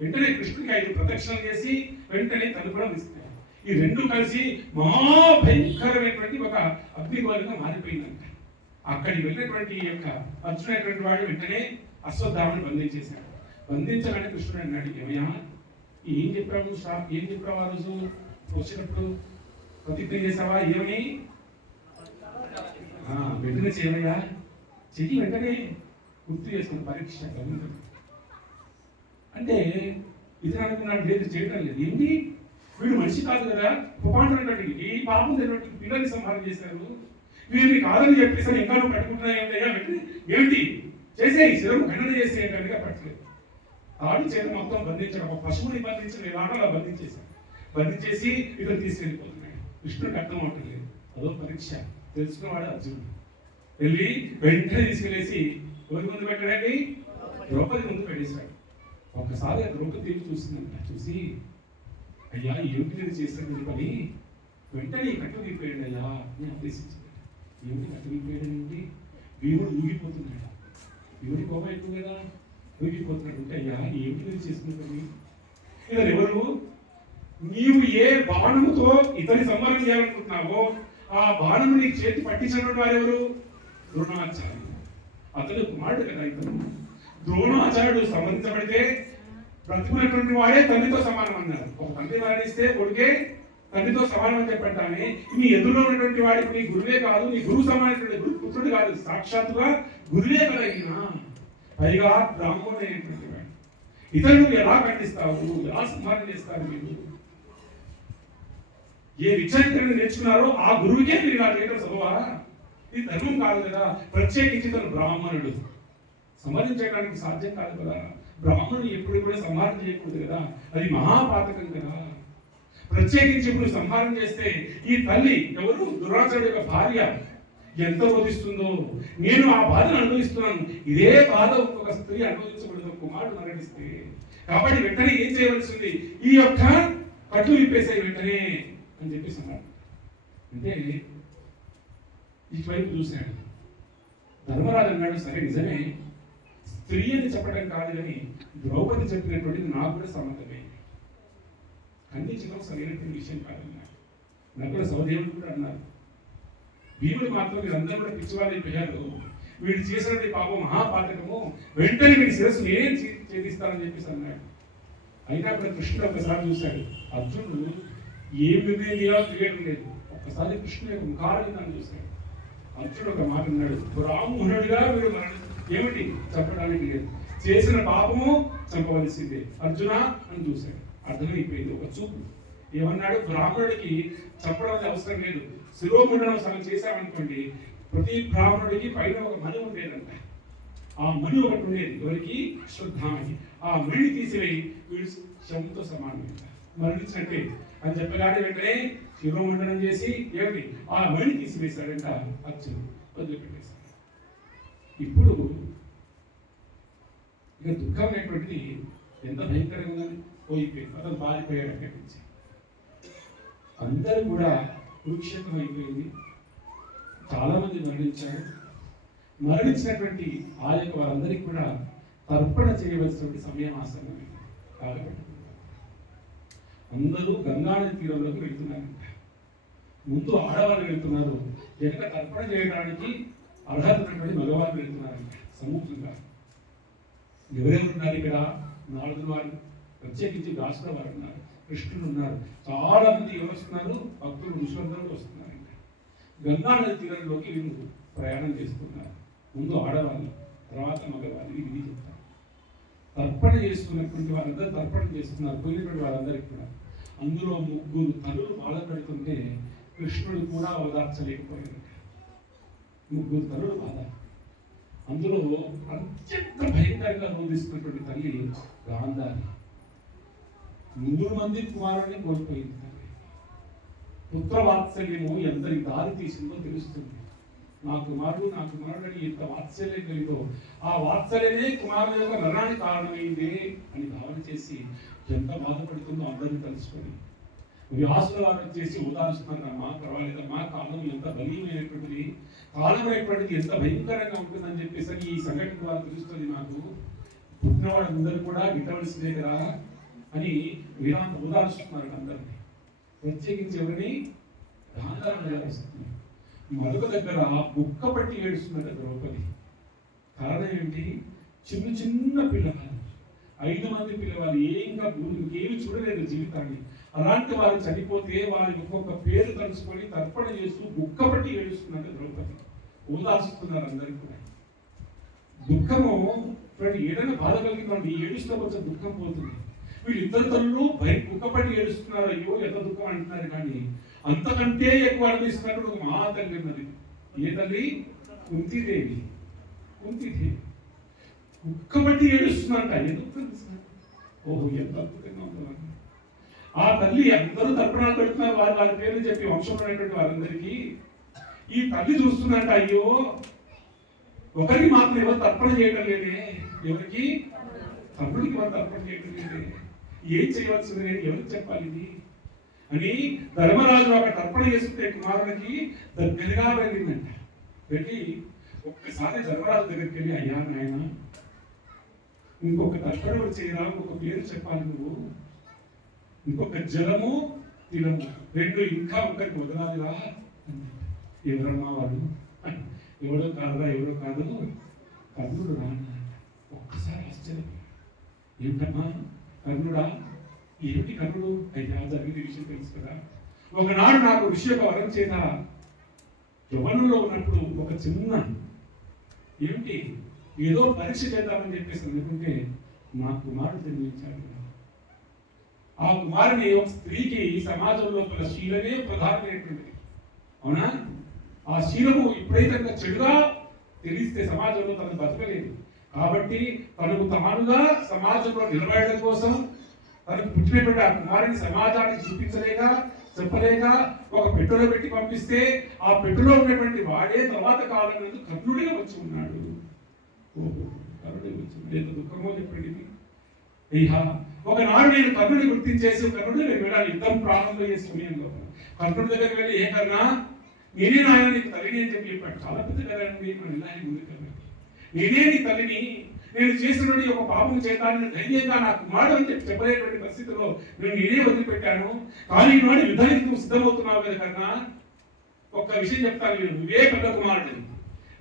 వెంటనే కృష్ణుడికి 5 ప్రదక్షిణలు చేసి వెంటనే తను కూడా తీసుకున్నాడు. ఈ 2 కలిసి మహాభయంకరమైనటువంటి ఒక అగ్నిగోళంగా మారిపోయిందంట. అక్కడికి వెళ్ళినటువంటి యొక్క అర్జునైనటువంటి వాడు వెంటనే అశ్వత్థామని బంధించేశాడు. బంధించగానే కృష్ణుడు అన్నాడు, ఏమయ్యా ఏం చెప్పావు? ఏం చెప్పావు ఆ రోజు వచ్చినప్పుడు? ప్రతిజ్ఞ చేసావా? ఏమని? వెంటనే చేయమయ్యా, చెయ్యి. వెంటనే గుర్తు చేసుకుని పరీక్ష అంటే ఇతను అనుకున్నాడు, లేదు చేయడం లేదు. ఏంటి వీడు మనిషి కాదు కదా, కుమారుడు ఈ పాపం తెలియటి పిల్లల్ని సంహారం చేశారు, వీరిని కాదని చెప్పేసి ఇంకా నువ్వు పట్టుకుంటున్నాయా? ఏమిటి చేసేయి, శిరం ఖండన చేసేయటానిగా పట్టలేదు. తాడి చేత మొత్తం బంధించడం, ఒక పశువుని బంధించిన ఇలాగా బంధించేశాడు. బంధించేసి ఇతను తీసుకెళ్ళిపోతున్నాడు. కృష్ణుడికి అర్థం అవట్లేదు. అదో పరీక్ష. తెలుసుకున్నవాడు అర్జునుడు. వెళ్ళి వెంటనే తీసుకెళ్ళేసి ఎవరి ముందు పెట్టాడండి? ద్రౌపది ముందు పెట్టేశాడు. ఒక్కసారి ద్రౌపది చూసిందంట. చూసి అయ్యా ఏమిటి నేను చేసినటువంటి పని, వెంటనే కట్టు విప్పాడు అయ్యా అని ఆదేశించాడు. ఏమిటి కట్టు విప్పాడు ఏంటి? భీముడు ఊగిపోతున్నాడు. భీముడి కోపం ఎక్కువ కదా, ఊగిపోతున్నాడు. అంటే అయ్యా ఏమిటి నేను చేసిన పని? ఇతను ఎవరు? నీవు ఏ బాణముతో ఇతని సంహారం చేయాలనుకుంటున్నావో ఆ బాణము నీకు చేతి పట్టించినటువంటి వారెవరు? ద్రోణాచార్యుడు. అతడు కుమారుడు కదా ఇతను. ద్రోణాచార్యుడు సంహరించబడితే బ్రతుకున్నటువంటి వాడే తండ్రితో సమానం అన్నారు. ఒక తండ్రి మరణిస్తే కొడుకే తండ్రితో సమానం అని చెప్పంటానే నీ ఎదురులో ఉన్నటువంటి వాడికి నీ గురువే కాదు, నీ గురువు సమానటువంటి గురు పుత్రుడు కాదు, సాక్షాత్తుగా గురువే కలిగిన పైగా బ్రాహ్మణుడైనటువంటి వాడు. ఇతరులు ఎలా ఖండిస్తావు, ఎలా సంహారం చేస్తారు? మీరు ఏ విచారణను నేర్చుకున్నారో ఆ గురువుకే మీరు ఇలా చేయడం సభవా? ఇది ధర్మం కాదు కదా. ప్రత్యేకించి తను బ్రాహ్మణుడు, సంహరించడానికి సాధ్యం కాదు కదా. బ్రాహ్మణుడు ఎప్పుడు కూడా సంహారం చేయకూడదు కదా, అది మహాపాతకం కదా. ప్రత్యేకించి ఇప్పుడు సంహారం చేస్తే ఈ తల్లి ఎవరు? దుర్వాసుడి యొక్క భార్య ఎంత బోధిస్తుందో. నేను ఆ బాధను అనుభవిస్తున్నాను, ఇదే బాధ ఒక స్త్రీ అనుభవించకూడదు కుమారుడు మరణిస్తే. కాబట్టి వెంటనే ఏం చేయవలసింది? ఈ యొక్క కట్లు విప్పేసే వెంటనే అని చెప్పేసి అన్నాడు. అంటే ఇటువైపు చూశాడు. ధర్మరాజు అన్నాడు, సరే నిజమే, స్త్రీ అని చెప్పడం కాదు కానీ ద్రౌపది చెప్పినటువంటిది నాకు కూడా సమ్మతమే, ఖండించడం సరైనటువంటి విషయం కాదన్నాడు. నకుల సహదేవుడు కూడా అన్నారు. భీముడు మాత్రం వీరందరూ కూడా పిచ్చివాళ్ళైపోయారు, వీడు చేసినటువంటి పాపం మహాపాతకము, వెంటనే వీడి శిరస్సు నేనేం ఛేదిస్తానని చెప్పేసి అన్నాడు. అయినా కూడా కృష్ణుడు ఒకసారి చూశాడు. అర్జునుడు ఏం నిర్ణయం చేయాలో తెలియడం లేదు. ఒక్కసారి కృష్ణుడు యొక్క ముఖారవిందాన్ని చూశాడు. అర్జునుడు ఒక మాట అన్నాడు, బ్రాహ్మణుడిగా వీడు ఏమిటి చెప్పడానికి లేదు, చేసిన పాపము చంపవలసిందే అర్జున అని చూశాడు. అర్థమైపోయింది ఒక చూపు. ఏమన్నాడు? బ్రాహ్మణుడికి చెప్పడం అవసరం లేదు, శిరోముండనం సగం చేశామనుకోండి, ప్రతి బ్రాహ్మణుడికి పైన ఒక మణి ఉండేదంట. ఆ మణి ఒకటి ఉండేది, ఎవరికి? శ్రద్ధామణి. ఆ మణిని తీసివేయి, వీడు శవంతో సమానమైన మరణించినట్టే అని చెప్పగానే వెంటనే శిరోముండనం చేసి ఏమిటి ఆ మణిని తీసివేశాడంట అర్జునుడు, వదిలిపెట్టేశాడు. ఇప్పుడు ఇక దుఃఖం అనేటువంటిది ఎంత భయంకరంగా ఉందని పోయిపోయింది. అతను పారిపోయాడు అక్కడి నుంచి. అందరూ కూడా కురుక్షేత్రం అయిపోయింది. చాలా మంది మరణించారు. మరణించినటువంటి ఆ యొక్క వారందరికీ కూడా తర్పణ చేయవలసినటువంటి సమయం ఆసన్నమైంది. కాబట్టి అందరూ గంగానది తీరంలోకి వెళ్తున్నారంట. ముందు ఆడవాళ్ళు వెళ్తున్నారు, వెనక తర్పణ చేయడానికి అర్హత ఉన్నటువంటి మగవాళ్ళు వెళ్తున్నారంట సముద్రంగా. ఎవరెవరు ఉన్నారు ఇక్కడ? నాలుగు వారు, ప్రత్యేకించి దాసుల వారు ఉన్నారు, కృష్ణుడు ఉన్నారు. చాలా మంది ఎవరు వస్తున్నారు? భక్తులు, ఋషులందరూ వస్తున్నారంట. గంగా నది తీరంలోకి వీళ్ళు ప్రయాణం చేస్తున్నారు. ముందు ఆడవాళ్ళు, తర్వాత మగవాళ్ళు. ఇది చెప్తారు. తర్పణ చేసుకున్నటువంటి వాళ్ళందరూ తర్పణ చేస్తున్నారు, పోయినటువంటి వాళ్ళందరికీ కూడా. అందులో 3 తల్లులు బాధపడుతుంటే కృష్ణుడు కూడా ఓదార్చలేకపోయాడు. 3 తల్లులు బాధ. అందులో అత్యంత భయంకరంగా రోధిస్తున్నటువంటి తల్లి గాంధారి. 3 మంది కుమారుడిని కోల్పోయింది తల్లి. పుత్రవాత్సల్యము ఎంతటి దారి తీసిందో తెలుస్తుంది. నా కుమారుడు అని ఎంత వాత్సల్యం కలిగిందో, ఆ వాత్సల్యమే కుమారుడు యొక్క మరణానికి కారణమైంది అని భావన చేసి ఎంత బాధపడుతుందో అందరినీ తలుచుకొని వ్యాసుల వారు వచ్చేసి ఓదారుస్తున్నారమ్మా, పర్వాలేదమ్మా, కాలం ఎంత బలీయమైనటువంటిది, కాలం అనేటువంటిది ఎంత భయంకరంగా ఉంటుందని చెప్పేసి ఈ సంఘటన ద్వారా తెలుస్తుంది. నాకు పుట్టిన వాళ్ళందరూ కూడా గిట్టవలసిందే కదా అని వీరాంత ఓదారుస్తున్నారు అందరినీ. ప్రత్యేకించి ఎవరిని? గాంధారిని ఓదారుస్తున్నారు. మరొక దగ్గర బుక్క పట్టి ఏడుస్తున్నట్టు ద్రౌపది. కారణం ఏంటి? చిన్న పిల్లవాళ్ళు, 5 మంది పిల్లవాళ్ళు, ఇంకేమి చూడలేదు జీవితాన్ని. అలాంటి వారు చనిపోతే వారి ఒక్కొక్క పేరు తలుచుకొని తర్పణ చేస్తూ బుక్క పట్టి ఏడుస్తున్నట్టు ద్రౌపది. ఓదార్చుతున్నారు అందరికీ కూడా. దుఃఖము ఏదైనా బాధ కలిగిందండి, ఏడుస్తే కొంచెం దుఃఖం పోతుంది. వీళ్ళిద్దరు తల్లులు బుక్క పట్టి ఏడుస్తున్నారు. అయ్యో ఎంత దుఃఖం అంటున్నారు. కానీ అంతకంటే ఎక్కువ అనిపిస్తున్నట్టు ఒక మహా తల్లి ఉన్నది. ఏ తల్లి? కుంతీదేవి. కుక్కబట్టి ఏడుస్తున్నట్ట. ఎందుకు? ఓహో, ఎంత అద్భుతంగా ఉంటున్నారు. ఆ తల్లి అందరూ తర్పణాలు పెడుతున్నారు, వారి పేర్లు చెప్పి వంశంలో ఉన్నటువంటి వారందరికీ. ఈ తల్లి చూస్తున్నట్ట, అయ్యో ఒకరికి మాత్రం ఎవరు తర్పణ చేయడం లేదే. ఎవరికి? తమ్ముడికి ఎవరు తర్పణ చేయడం లేదే. ఏం చేయవలసింది, నేను ఎవరికి చెప్పాలి ఇది అని ధర్మరాజు ఒక తర్పణ చేసుకుంటే కుమారునికి దగ్గరగా వెళ్ళిందంట. వెళ్ళి ఒక్కసారి ధర్మరాజు దగ్గరికి వెళ్ళి, అయ్యా నాయన ఇంకొక తర్పణ చేయరా, ఇంకొక పేరు చెప్పాలి నువ్వు, ఇంకొక జలము తినము రెండు ఇంకా ఒకరికి వదలాలిరా. ఎవరమ్మా వాడు, ఎవడో కాదురా, ఎవడో కాదు కర్ణుడు రా. ఒక్కసారి ఆశ్చర్యం, ఏంటమ్మా కర్ణుడా, ఏమిటి కర్ణుడు? అయ్యా జరిగిన విషయం తెలుసు కదా, ఒకనాడు నాకు ఋషి యొక్క వరం చేత యవ్వనంలో ఉన్నప్పుడు ఒక చిన్న ఏమిటి ఏదో పరీక్ష చేద్దామని చెప్పేసి అనుకుంటే నా కుమారుడు జన్మించాడు. ఆ కుమారుని ఒక స్త్రీకి సమాజంలో గల శీలమే ప్రధానమైనటువంటిది, అవునా? ఆ శీలము ఎప్పుడైతే చెడుగా తెలిస్తే సమాజంలో తను బతకలేదు. కాబట్టి తనకు తానుగా సమాజంలో నిలబడడం కోసం తనకు పుట్టినటువంటి ఆ కుమారుని సమాజానికి చూపించలేక చెప్పలేక ఒక పెట్టెలో పెట్టి పంపిస్తే ఆ పెట్టెలో ఉన్నటువంటి వాడే తర్వాత కాలం నుండి కర్ణుడిగా వచ్చి ఉన్నాడు. ఓహో, కర్ణుడే వచ్చి ఉన్నాడు, ఎంత దుఃఖమో చెప్పండి. అయ్యా ఒకనాడు నేను కర్ణుడిని గుర్తించేసి కర్ణుడు నేను వెళ్ళాలి యుద్ధం ప్రారంభం చేసే సమయంలో కర్ణుడి దగ్గరికి వెళ్ళి, ఏ కర్ణ నేనే నాయన నీకు తల్లిని అని చెప్పాడు. చాలా పెద్ద కదండి, మనం వెళ్ళాలి ముందు కదా, నేనే నీ తల్లిని, నేను చేసినటువంటి ఒక పాపం చేత ధైర్యంగా నా కుమారుడు అని చెప్పి చెప్పలేటువంటి పరిస్థితుల్లో నేను నేనే వదిలిపెట్టాను. కానీ ఈనాడు యుద్ధానికి నువ్వు సిద్ధమవుతున్నావు కదా కన్నా, ఒక్క విషయం చెప్తాను, నేను నువ్వే పెద్ద కుమారుడు,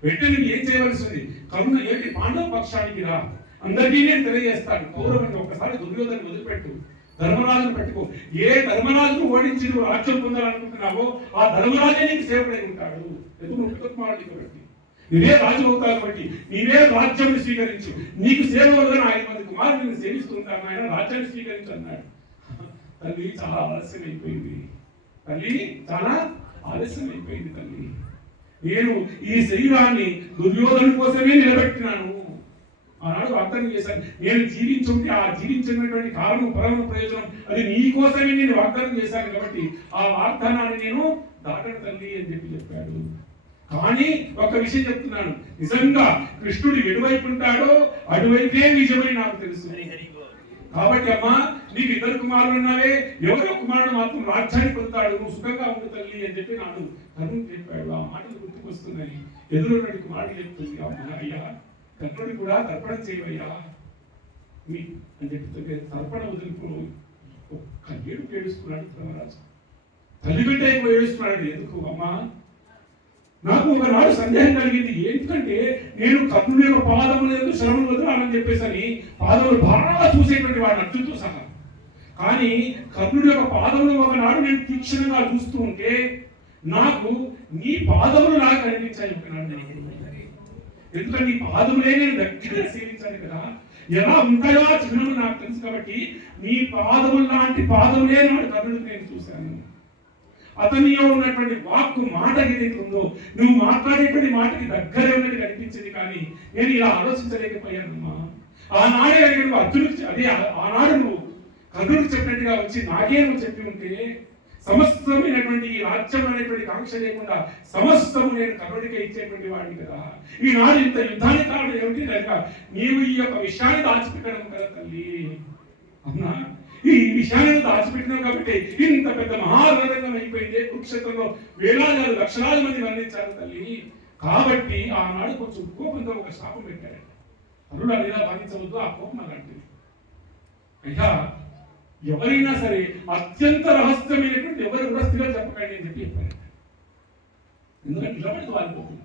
వెంటనే నువ్వు ఏం చేయవలసింది, కరుణ ఏంటి పాండవ పక్షానికి రా, అందరికీ నేను తెలియజేస్తాను. కౌరవుని ఒక్కసారి దుర్యోధను వదిలిపెట్టు, ధర్మరాజును పెట్టుకో. ఏ ధర్మరాజును ఓడించి నువ్వు రాజ్యం పొందాలనుకుంటున్నావో ఆ ధర్మరాజే నీకు సేవడై ఉంటాడు. ఎందుకు నువ్వు పెద్ద కుమారుడు కాబట్టి నీవే రాజు అవుతావు కాబట్టి నీవే రాజ్యాన్ని స్వీకరించు, నీకు సేవ వల్ల 5 మంది కుమారుడిని సేవిస్తుంటాను, ఆయన రాజ్యాన్ని స్వీకరించు అన్నాడు. తల్లి చాలా ఆలస్యం అయిపోయింది, తల్లి చాలా ఆలస్యం అయిపోయింది. తల్లి నేను ఈ శరీరాన్ని దుర్యోధను కోసమే నిలబెట్టినాను, ఆనాడు వాగ్దానం చేశాను. నేను జీవించుంటే ఆ జీవించినటువంటి కారణం పరమ ప్రయోజనం అది నీ కోసమే నేను వాగ్దానం చేశాను కాబట్టి ఆ వాగ్దానాన్ని నేను దాటను తల్లి అని చెప్పాడు. కానీ ఒక విషయం చెప్తున్నాను, నిజంగా కృష్ణుడు ఎటువైపు ఉంటాడో అటువైపే నిజమని నాకు తెలుసు. కాబట్టి అమ్మా నీకు 2 కుమారులు ఉన్నావే, ఎవరో కుమారుడు మాత్రం రాజ్యాన్ని పొందుతాడు, నువ్వు సుఖంగా ఉండు తల్లి అని చెప్పి నాడు కర్ణుడు చెప్పాడు. ఆ మాటలు గుర్తుకొస్తున్నాయి. ఎదురున్నటువంటి కుమారుడు చెప్తుంది, అమ్మా అయ్యా కర్ణుడి కూడా తర్పణం చేయవయ్యా మీ అని చెప్పి తర్పణ వదులుకు ఒక్క ఏడుస్తున్నాడు ధర్మరాజు. తల్లి బిడ్డ ఎక్కువ ఏడుస్తున్నాడు. ఎందుకు అమ్మా, నాకు ఒకనాడు సందేహం కలిగింది. ఏంటంటే నేను కర్ణుడి యొక్క పాదముల యొక్క శ్రమను వదలాలని చెప్పేసి పాదములు బాగా చూసేటువంటి వాడు అర్జునుడితో సహా. కానీ కర్ణుడి యొక్క పాదములు ఒకనాడు నేను తీక్షణంగా చూస్తూ ఉంటే నాకు నీ పాదములు నాకు కనిపించాయి ఒకనాడు. ఎందుకంటే నీ పాదములే నేను దగ్గరగా సేవించాను కదా, ఎలా ఉంటాయో చిహ్నములు నాకు తెలుసు కాబట్టి నీ పాదములు లాంటి పాదములే నాడు కర్ణుడికి నేను చూశాను. అతనిలో ఉన్నటువంటి వాక్కు మాట ఏదైతే ఉందో నువ్వు మాట్లాడేటువంటి మాటకి దగ్గరే ఉన్నట్టు కనిపించింది, కానీ నేను ఇలా ఆలోచించలేకపోయానమ్మా. ఆనాడే నువ్వు అర్జునుడికి అదే ఆనాడు నువ్వు కర్ణుడికి చెప్పినట్టుగా వచ్చి నాకే నువ్వు చెప్పి ఉంటే సమస్తమైనటువంటి ఈ రాజ్యం అనేటువంటి కాంక్ష లేకుండా సమస్తము నేను కర్ణుడికే ఇచ్చేటువంటి వాడిని కదా. ఈనాడు ఇంత యుద్ధానికి కారణం ఏమిటి కనుక నీవు ఈ యొక్క విషయాన్ని దాచిపెట్టడం కదా తల్లి. అవునా, ఈ విషయాన్ని దాచిపెట్టినావు కాబట్టి ఇంత పెద్ద మహారణంగం అయిపోయింది. కురుక్షేత్రంలో వేలాది లక్షలాది మంది మరణించారు తల్లి. కాబట్టి ఆనాడు కొంచెం కోపంతో ఒక శాపం పెట్టాడు, అరుడు అనేలా భావించవద్దు, ఆ కోపం అలాంటిది. అయ్యా ఎవరైనా సరే అత్యంత రహస్యమైనటువంటి ఎవరు కూడా స్థిర చెప్పకండి అని చెప్పారు. ఎందుకంటే నిలబడి వాలిపోతుంది.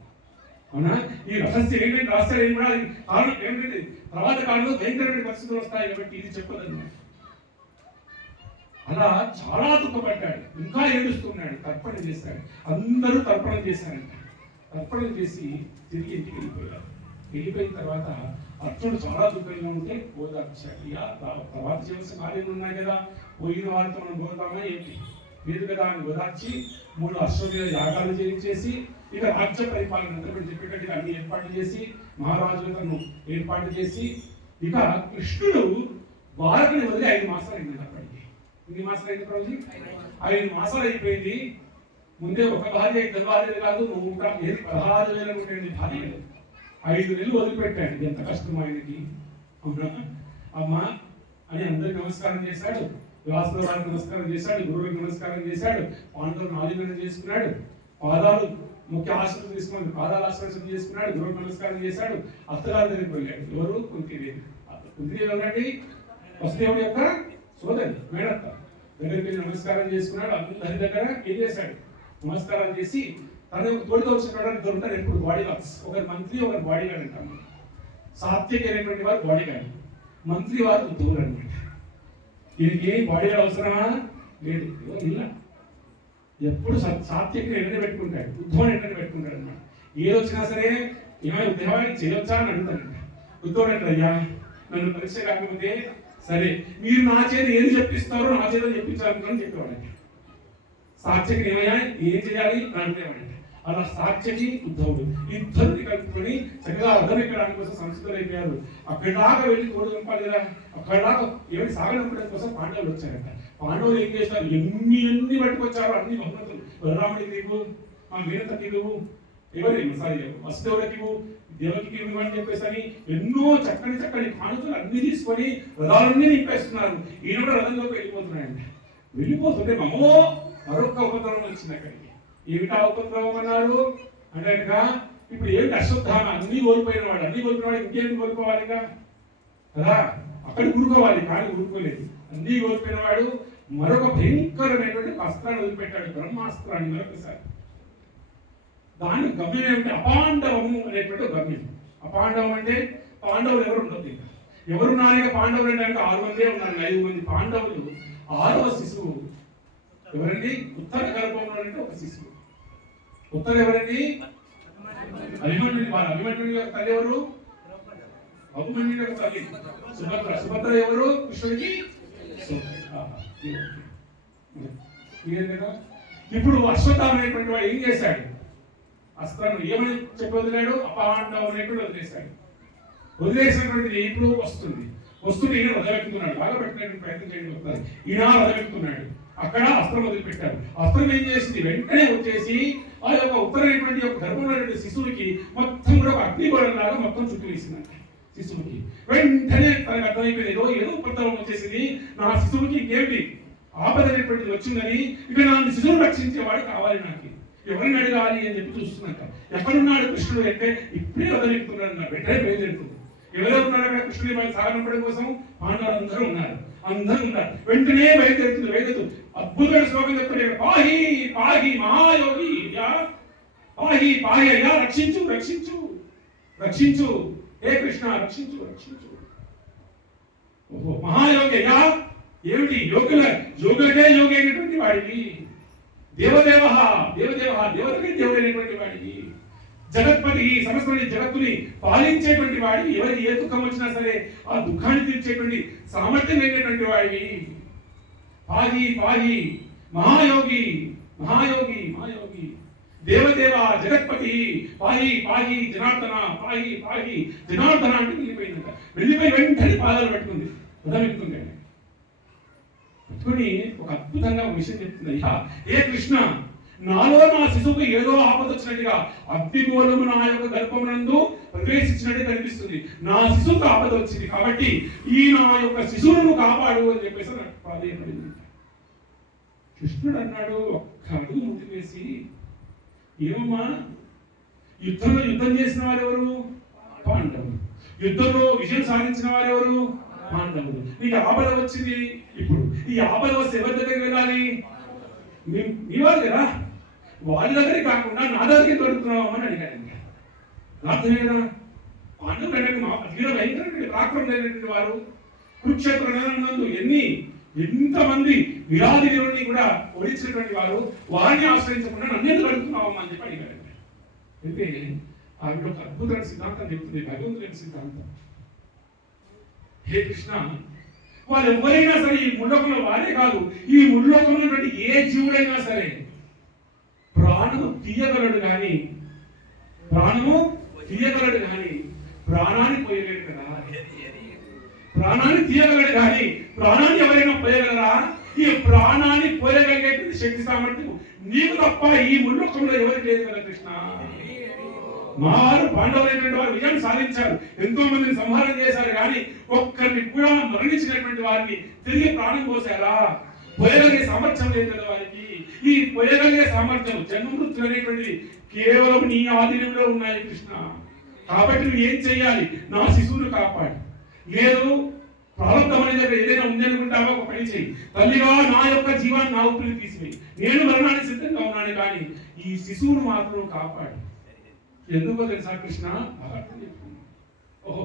అవునా, ఈ రహస్యం ఏంటంటే రహస్యాలు ఏం కూడా కారణం ఏమిటంటే తర్వాత కాలంలో భయంకరమైన పరిస్థితులు వస్తాయి కాబట్టి ఇది చెప్పదన్నమాట. అలా చాలా దుఃఖపడ్డాడు, ఇంకా ఏడుస్తున్నాడు. తర్పణ చేశాడు, అందరూ తర్పణం చేశారంట. తర్పణం చేసి తిరిగి ఇంటికి వెళ్ళిపోయారు. వెళ్ళిపోయిన తర్వాత అర్జునుడు చాలా దుఃఖంగా ఉంటే ఓదార్చాడు. తర్వాత చేయవలసిన కార్యాలు ఉన్నాయి కదా, పోయిన వారితో మనం పోతామా ఏంటి లేదు కదా అని ఓదార్చి 3 అశ్వమేధ యాగాలు చేయించేసి ఇక రాజ్య పరిపాలన చెప్పేటట్టుగా అన్ని ఏర్పాట్లు చేసి మహారాజులను ఏర్పాటు చేసి ఇక కృష్ణుడు ద్వారకని వదిలి 5 మాసాలు అయింది. అప్పటికి ఎన్ని మాసాలు అయింది రోజు? 5 మాసాలు అయిపోయింది. ముందే ఒక భార్య 2 భార్యలు కాదు, 16,000 ఉండేది భార్యలు. 5 నెలలు వదిలిపెట్టాడు. ఎంత కష్టం ఆయనకి. అవునా అమ్మా, అని అందరికి నమస్కారం చేశాడు. వ్యాసుల వారికి నమస్కారం చేశాడు, గురువులకు నమస్కారం చేశాడు, పాండవులను ఆలింగనం చేసుకున్నాడు, పాదాలు ముఖ్య ఆశ్రమం తీసుకున్నాడు, పాదాల ఆశ్రమం చేసుకున్నాడు, గురువులకు నమస్కారం చేశాడు. అత్తగారి దగ్గరికి వెళ్ళాడు. ఎవరు? కుంతిదేవి. కుంతిదేవి ఎవరండి? వసుదేవుడి యొక్క సోదరి, మేనత్త. దగ్గరికి వెళ్ళి నమస్కారం చేసుకున్నాడు. అందరి దగ్గర ఏం చేశాడు? నమస్కారం చేసి తను తోడుగా వచ్చిన దొరుకుతారు ఎప్పుడు బాడీ గార్డ్స్. ఒకరి మంత్రి, ఒకరి బాడీ గార్డ్ అంటాము. సాత్విక అయినటువంటి వారు బాడీ గార్డ్, మంత్రి వారు ఉద్యోగులు అనమాట. దీనికి ఏం బాడీ గార్డ్ అవసరమా? లేదు. ఇలా ఎప్పుడు సాత్వికని ఎండని పెట్టుకుంటాడు, ఉద్యోగం ఎండని పెట్టుకుంటాడు అనమాట. ఏది వచ్చినా సరే ఏమైనా ఉద్యోగానికి చేయొచ్చా అని అడుగుతాడంట. ఉద్యోగం అంటే అయ్యా నన్ను పరీక్ష కాకపోతే సరే మీరు నా చేత ఏది చెప్పిస్తారో నా చేత చెప్పించాలని చెప్పేవాడంట. సాత్వికని ఏమయ్యా ఏం చేయాలి అని అడిగేవాడంట. అలా సాత్యకి ఉద్ధవుడు ఇద్దరిని కలుపుకొని చక్కగా అర్థం ఎక్కడానికి కోసం సంస్కృతులు అయిపోయారు. అక్కడిదాకా వెళ్ళి తోడు చంపాలి కదా, అక్కడిదాకా ఏమైనా సాగనంపడం కోసం పాండవులు వచ్చారంట. పాండవులు ఏం చేస్తారు? ఎన్ని పట్టుకొచ్చారు, అన్ని బహుమతులు. బలరాముడికి నీవు, మా మీనతకి నువ్వు, ఎవరి వసుదేవుడికి దేవకి ఇవ్వని చెప్పేసి అని ఎన్నో చక్కని చక్కని కానుకలు అన్ని తీసుకొని రథాలన్నీ నింపేస్తున్నారు. ఈయన కూడా రథంలోకి వెళ్ళిపోతున్నాయంట. వెళ్ళిపోతుంటే మమ్మో మరొక ఉపద్రవం వచ్చింది అక్కడికి. ఏమిటా ఉపద్రవం అన్నారు అంటే ఇప్పుడు ఏమిటి? అశ్వత్థామ అన్ని కోల్పోయిన వాడు, అన్ని కోల్పోయిన వాడు ఇంకేమి కోల్పోవాలిగా కదా, అక్కడ ఊరుకోవాలి కానీ ఊరుకోలేదు. అన్ని కోల్పోయిన వాడు మరొక భయంకరమైనటువంటి అస్త్రాన్ని వదిలిపెట్టాడు, బ్రహ్మాస్త్రాన్ని మరొకసారి. దాని గమ్యం ఏమిటి? అపాండవము అనేటువంటి గమ్యం. అపాండవం అంటే పాండవులు ఎవరు ఉండదు. ఎవరున్నారుగా పాండవులు అంటే 6 మందే ఉన్నారు. 5 మంది పాండవులు. 6వ శిశువు ఎవరండి? ఉత్తర గర్భంలో అంటే ఒక శిశువు. ఉత్తర ఎవరండి? అభిమన్యుడి. వాళ్ళ అభిమన్యుడి యొక్క తల్లి ఎవరు? అభిమన్యుడి యొక్క తల్లి సుభద్ర. సుభద్ర ఎవరు? కృష్ణుడికి. ఇప్పుడు అశ్వత్థామ అనేటువంటి వాడు ఏం చేశాడు? అస్త్రాన్ని ఏమని చెప్పి వదిలాడు? అపాండవం అనేటువంటి వదిలేశాడు. వదిలేసినటువంటిది ఇప్పుడు వస్తుంది ఈయన వదలెక్కుతున్నాడు. బాగా పెట్టినటువంటి ప్రయత్నం చేయడం వస్తారు. ఈయన వదలెక్కుతున్నాడు. అక్కడ అస్త్రం వదిలిపెట్టారు. అస్త్రం ఏం చేసింది? వెంటనే వచ్చేసి ఆ యొక్క ఉత్తరైనటువంటి యొక్క గర్భంలో శిశువుకి మొత్తం కూడా ఒక అగ్నిగోళం లాగా మొత్తం చుట్టూ వేసిందంట శిశువుకి. వెంటనే తనకు అర్థమైపోయింది, ఏదో ఉపద్రవం వచ్చేసింది, నా శిశువుకి ఇంకేమిటి ఆపద అనేటువంటిది వచ్చిందని, ఇక నా శిశువును రక్షించేవాడు కావాలి, నాకు ఎవరిని అడగాలి అని చెప్పి చూస్తున్నట్ట. ఎక్కడున్నాడు కృష్ణుడు అంటే ఇప్పుడే వదలెక్కుతున్నాడు అన్నాడు. వెంటనే బయలుదేరుతుంది. ఎవరెవరు ఉన్నారు అక్కడ కృష్ణుడి పై సాగనంపడం కోసం? పాండవులు అందరూ ఉన్నారు. వెంటనే బయలుదేరుతుంది. అద్భుతమైన శ్లోకం చెప్తాడు, పాహి పాహి మహాయోగి, పాహి పాహి అయ్యా రక్షించు రక్షించు రక్షించు, హే కృష్ణ రక్షించు రక్షించు. ఓహో మహాయోగి అయ్యా, ఏమిటి? యోగులకే యోగి అయినటువంటి వాడికి, దేవదేవ దేవతకి దేవుడైనటువంటి వాడికి, జగత్పతి సమస్త జగత్తుని పాలించేటువంటి వాడికి, ఎవరికి ఏ దుఃఖం వచ్చినా సరే ఆ దుఃఖాన్ని తీర్చేటువంటి సామర్థ్యం లేనటువంటి వాడివి. పాహి పాహి మహాయోగి మహాయోగి మహాయోగి, దేవదేవ జగత్పతి, పాహి పాహి జనార్దన, పాహి పాహి జనార్దన అంటే వెళ్ళిపోయిందంట. వెళ్ళిపోయి వెంటనే పాదాలు పెట్టుకుంది, వదలెత్తుంది. పెట్టుకుని ఒక అద్భుతంగా ఒక విషయం చెప్తుంది, అయ్యా ఏ కృష్ణ, నాలో నా శిశువుకు ఏదో ఆపద వచ్చినట్టుగా అగ్నిగోళము నా యొక్క గర్భమునందు ప్రవేశించినట్టు కనిపిస్తుంది. నా శిశువుకు ఆపద వచ్చింది కాబట్టి ఈ నా యొక్క శిశువును కాపాడు అని చెప్పేసి నాకు ప్రాధేయపడింది. కృష్ణుడు అన్నాడు ఒక్క అడుగు ముందుకు వేసి, ఏమమ్మా యుద్ధం చేసిన వారెవరు? పాండవులు. యుద్ధంలో విజయం సాధించిన వారెవరు? పాండవులు. నీకు ఆపద వచ్చింది, ఇప్పుడు ఈ ఆపద వస్తే ఎవరి దగ్గరికి వెళ్ళాలి? మీ వాళ్ళు కదా, వాళ్ళ దగ్గరికి కాకుండా నా దగ్గరికి దొరుకుతున్నామని అడిగాడు. అర్థమే కదా. పాండవులు భయంకరమైన పరాక్రమం లేనటువంటి వారు. కురుక్షేత్ర నందు ఎంతమంది విరాధి దేవుడిని కూడా ఓడించినటువంటి వారు, వారిని ఆశ్రయించకుండా నన్ను ఎందుకు అడుగుతున్నామమ్మా అని చెప్పి అడిగాడు. అయితే ఆవిడ ఒక అద్భుతమైన సిద్ధాంతం చెప్తుంది, భగవంతుడి సిద్ధాంతం. హే కృష్ణ, వాళ్ళు ఎవరైనా సరే ఈ ముల్లోకంలో వారే కాదు, ఈ ముల్లోకంలో ఉన్నటువంటి ఏ జీవుడైనా సరే ప్రాణము తీయగలడు కానీ ప్రాణాన్ని పోయలేడు కదా. ప్రాణాన్ని తీయగలడు కానీ ప్రాణాన్ని ఎవరైనా పోయగలరా? ఈ ప్రాణాన్ని పోయగలిగేటువంటి శక్తి సామర్థ్యం నీకు తప్ప ఈ ముల్లోకంలో ఎవరికి లేదు కదా కృష్ణ. మా వారు పాండవులైనటువంటి వారు విజయం సాధించారు, ఎంతో మందిని సంహారం చేశారు, కానీ ఒక్కరిని కూడా మరణించినటువంటి వారిని తిరిగి ప్రాణం పోసారా? పోయగలిగే సామర్థ్యం లేదు కదా వారికి. ఈ పోయగలిగే సామర్థ్యం, జన్మమృత్యు అనేటువంటిది కేవలం నీ ఆధీనంలో ఉన్నాయి కృష్ణ. కాబట్టి నువ్వు ఏం చెయ్యాలి? నా శిశువును కాపాడు. లేదు ప్రారంభం అనే దగ్గర ఏదైనా ఉంది అనుకుంటావా, ఒక పని చెయ్యి. తల్లిగా నా యొక్క జీవాన్ని నా ఊపిరి తీసివేయి. నేను మరణానికి సిద్ధంగా ఉన్నాను, కానీ ఈ శిశువును మాత్రం కాపాడు. ఎందుకో తెలుసా కృష్ణ? ఓహో,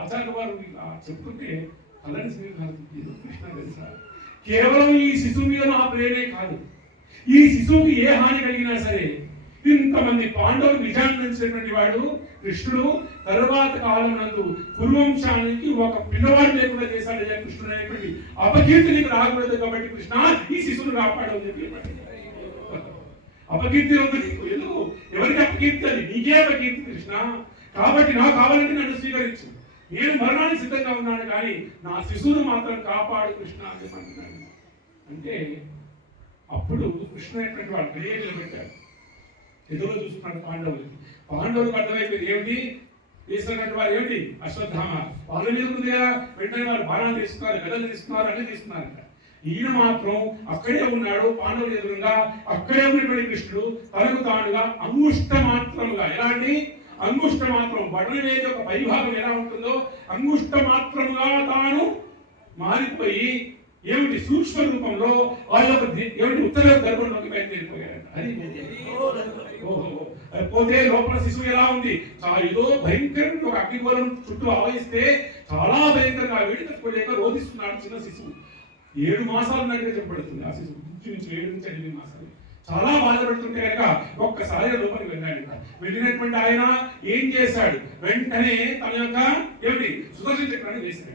ఆచార్య వారు చెప్తుంటే కళ్ళని కృష్ణ తెలుసా, కేవలం ఈ శిశువు మీద నా ప్రేమే కాదు, ఈ శిశువుకి ఏ హాని కలిగినా సరే, ఇంతమంది పాండవులు విజయాన్ని అందించినటువంటి వాడు కృష్ణుడు తరువాత కాలం నందు కురువంశానికి ఒక పిల్లవాడు లేకుండా చేశాడు కృష్ణుడు అనేటువంటి అపకీర్తి నీకు రాకూడదు. కాబట్టి కృష్ణ ఈ శిశువును కాపాడని చెప్పి అపకీర్తి ఉంది నీకు. ఎందుకు? ఎవరికి అపకీర్తి? అది నీకే అపకీర్తి కృష్ణ. కాబట్టి నాకు కావాలంటే నన్ను స్వీకరించు, నేను మరణానికి సిద్ధంగా ఉన్నాను, కానీ నా శిశువును మాత్రం కాపాడు కృష్ణ అని అంటున్నాడు. అంటే అప్పుడు కృష్ణ అనేటువంటి వాడు క్రియలు పెట్టాడు. ఎదురు చూస్తున్నాడు పాండవులకు అర్థమైపోయింది ఏమిటి తీసుకున్నట్టు వారు ఏమిటి అశ్వత్థామ వాళ్ళ మీద ఉంది కదా, వెంటనే వారు బాణాలు తీసుకున్నారు, గదలు తీసుకున్నారు, అన్ని తీసుకున్నారంట. ఈయన మాత్రం అక్కడే ఉన్నాడు, పాండవుల ఎదురుగా అక్కడే ఉన్నటువంటి కృష్ణుడు తనకు తానుగా అంగుష్ట మాత్రముగా, ఎలాంటి అంగుష్ట మాత్రం బటన వేది ఒక పరిభాగం ఎలా ఉంటుందో అంగుష్ట మాత్రముగా తాను మారిపోయి ఏమిటి సూక్ష్మ రూపంలో వాళ్ళ ఏమిటి ఉత్తర గర్భంలోకి బయలుదేరిపోయారంట. అది పోతే లోపల శిశువు ఎలా ఉంది, ఏదో భయంకరంగా ఒక అగ్నిగోళం చుట్టూ ఆవహిస్తే చాలా భయంకరంగా వేడి తట్టుకోలేక రోధిస్తున్నాడు చిన్న శిశువు. 7 మాసాలు ఉన్నట్టుగా చెప్పబడుతుంది. ఆ శిశువు నుంచి 7 నుంచి 8 మాసాలు చాలా బాధపడుతుంటే కనుక ఒక్కసారిగా లోపలికి వెళ్ళాడు. వెళ్ళినటువంటి ఆయన ఏం చేశాడు, వెంటనే తన యొక్క ఏమిటి సుదర్శన చక్రాన్ని వేశాడు.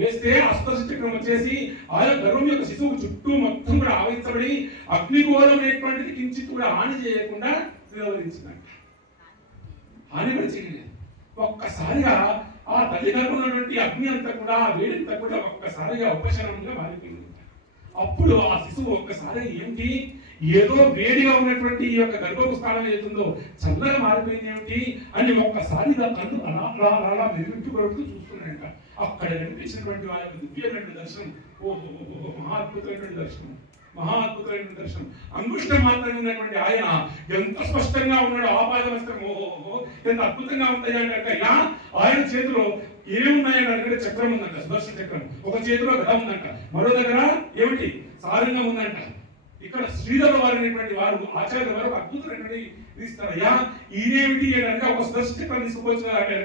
వేస్తే ఆ సుదర్శన చక్రం వచ్చేసి ఆ గర్వం యొక్క శిశువు చుట్టూ మొత్తం కూడా ఆవహించబడి అగ్నిగోళం అనేటువంటిది కించిత్ కూడా హాని చేయకుండా నిరోధించిందంట. హాని కూడా చేయలేదు. ఒక్కసారిగా ఆ తల్లి గర్భంలో ఉన్నటువంటి అగ్ని అంతా కూడా, ఆ వేడంతా కూడా ఒక్కసారిగా ఉపశమనంగా మారిపోయింది. అప్పుడు ఆ శిశువు ఒక్కసారి ఏంటి, ఏదో వేడిగా ఉన్నటువంటి ఈ యొక్క గర్భపు స్థానం ఏతుందో చల్లగా మారిపోయింది ఏమిటి అని ఒక్కసారిగా కన్ను అలా మెరుగుపడుతూ చూస్తున్నాడంట. అక్కడ కనిపించినటువంటి వారి యొక్క దివ్యమైనటువంటి దర్శనం, ఓహో మహా అద్భుతమైనటువంటి దర్శనం, మహా అద్భుతమైనటువంటి దర్శనం. అంగుష్టం మాత్రమే ఉన్నటువంటి ఆయన ఎంత స్పష్టంగా ఉన్నాడు, ఆపాదమస్త్రం ఓహో ఎంత అద్భుతంగా ఉంటాయి అంటే ఆయన చేతిలో ఏమున్నాయంటే అక్కడ చక్రం ఉందంట, సుదర్శన చక్రం. ఒక చేతిలో గద ఉందంట, మరో దగ్గర ఏమిటి సారంగం ఉందంట. ఇక్కడ శ్రీధర వారు అనేటువంటి వారు ఆచార్య వారు అద్భుతమైనటువంటి ఇస్తారు. ఈయనేమిటి అంటే ఒక సుదర్శన చక్రం తీసుకోవచ్చు అంటే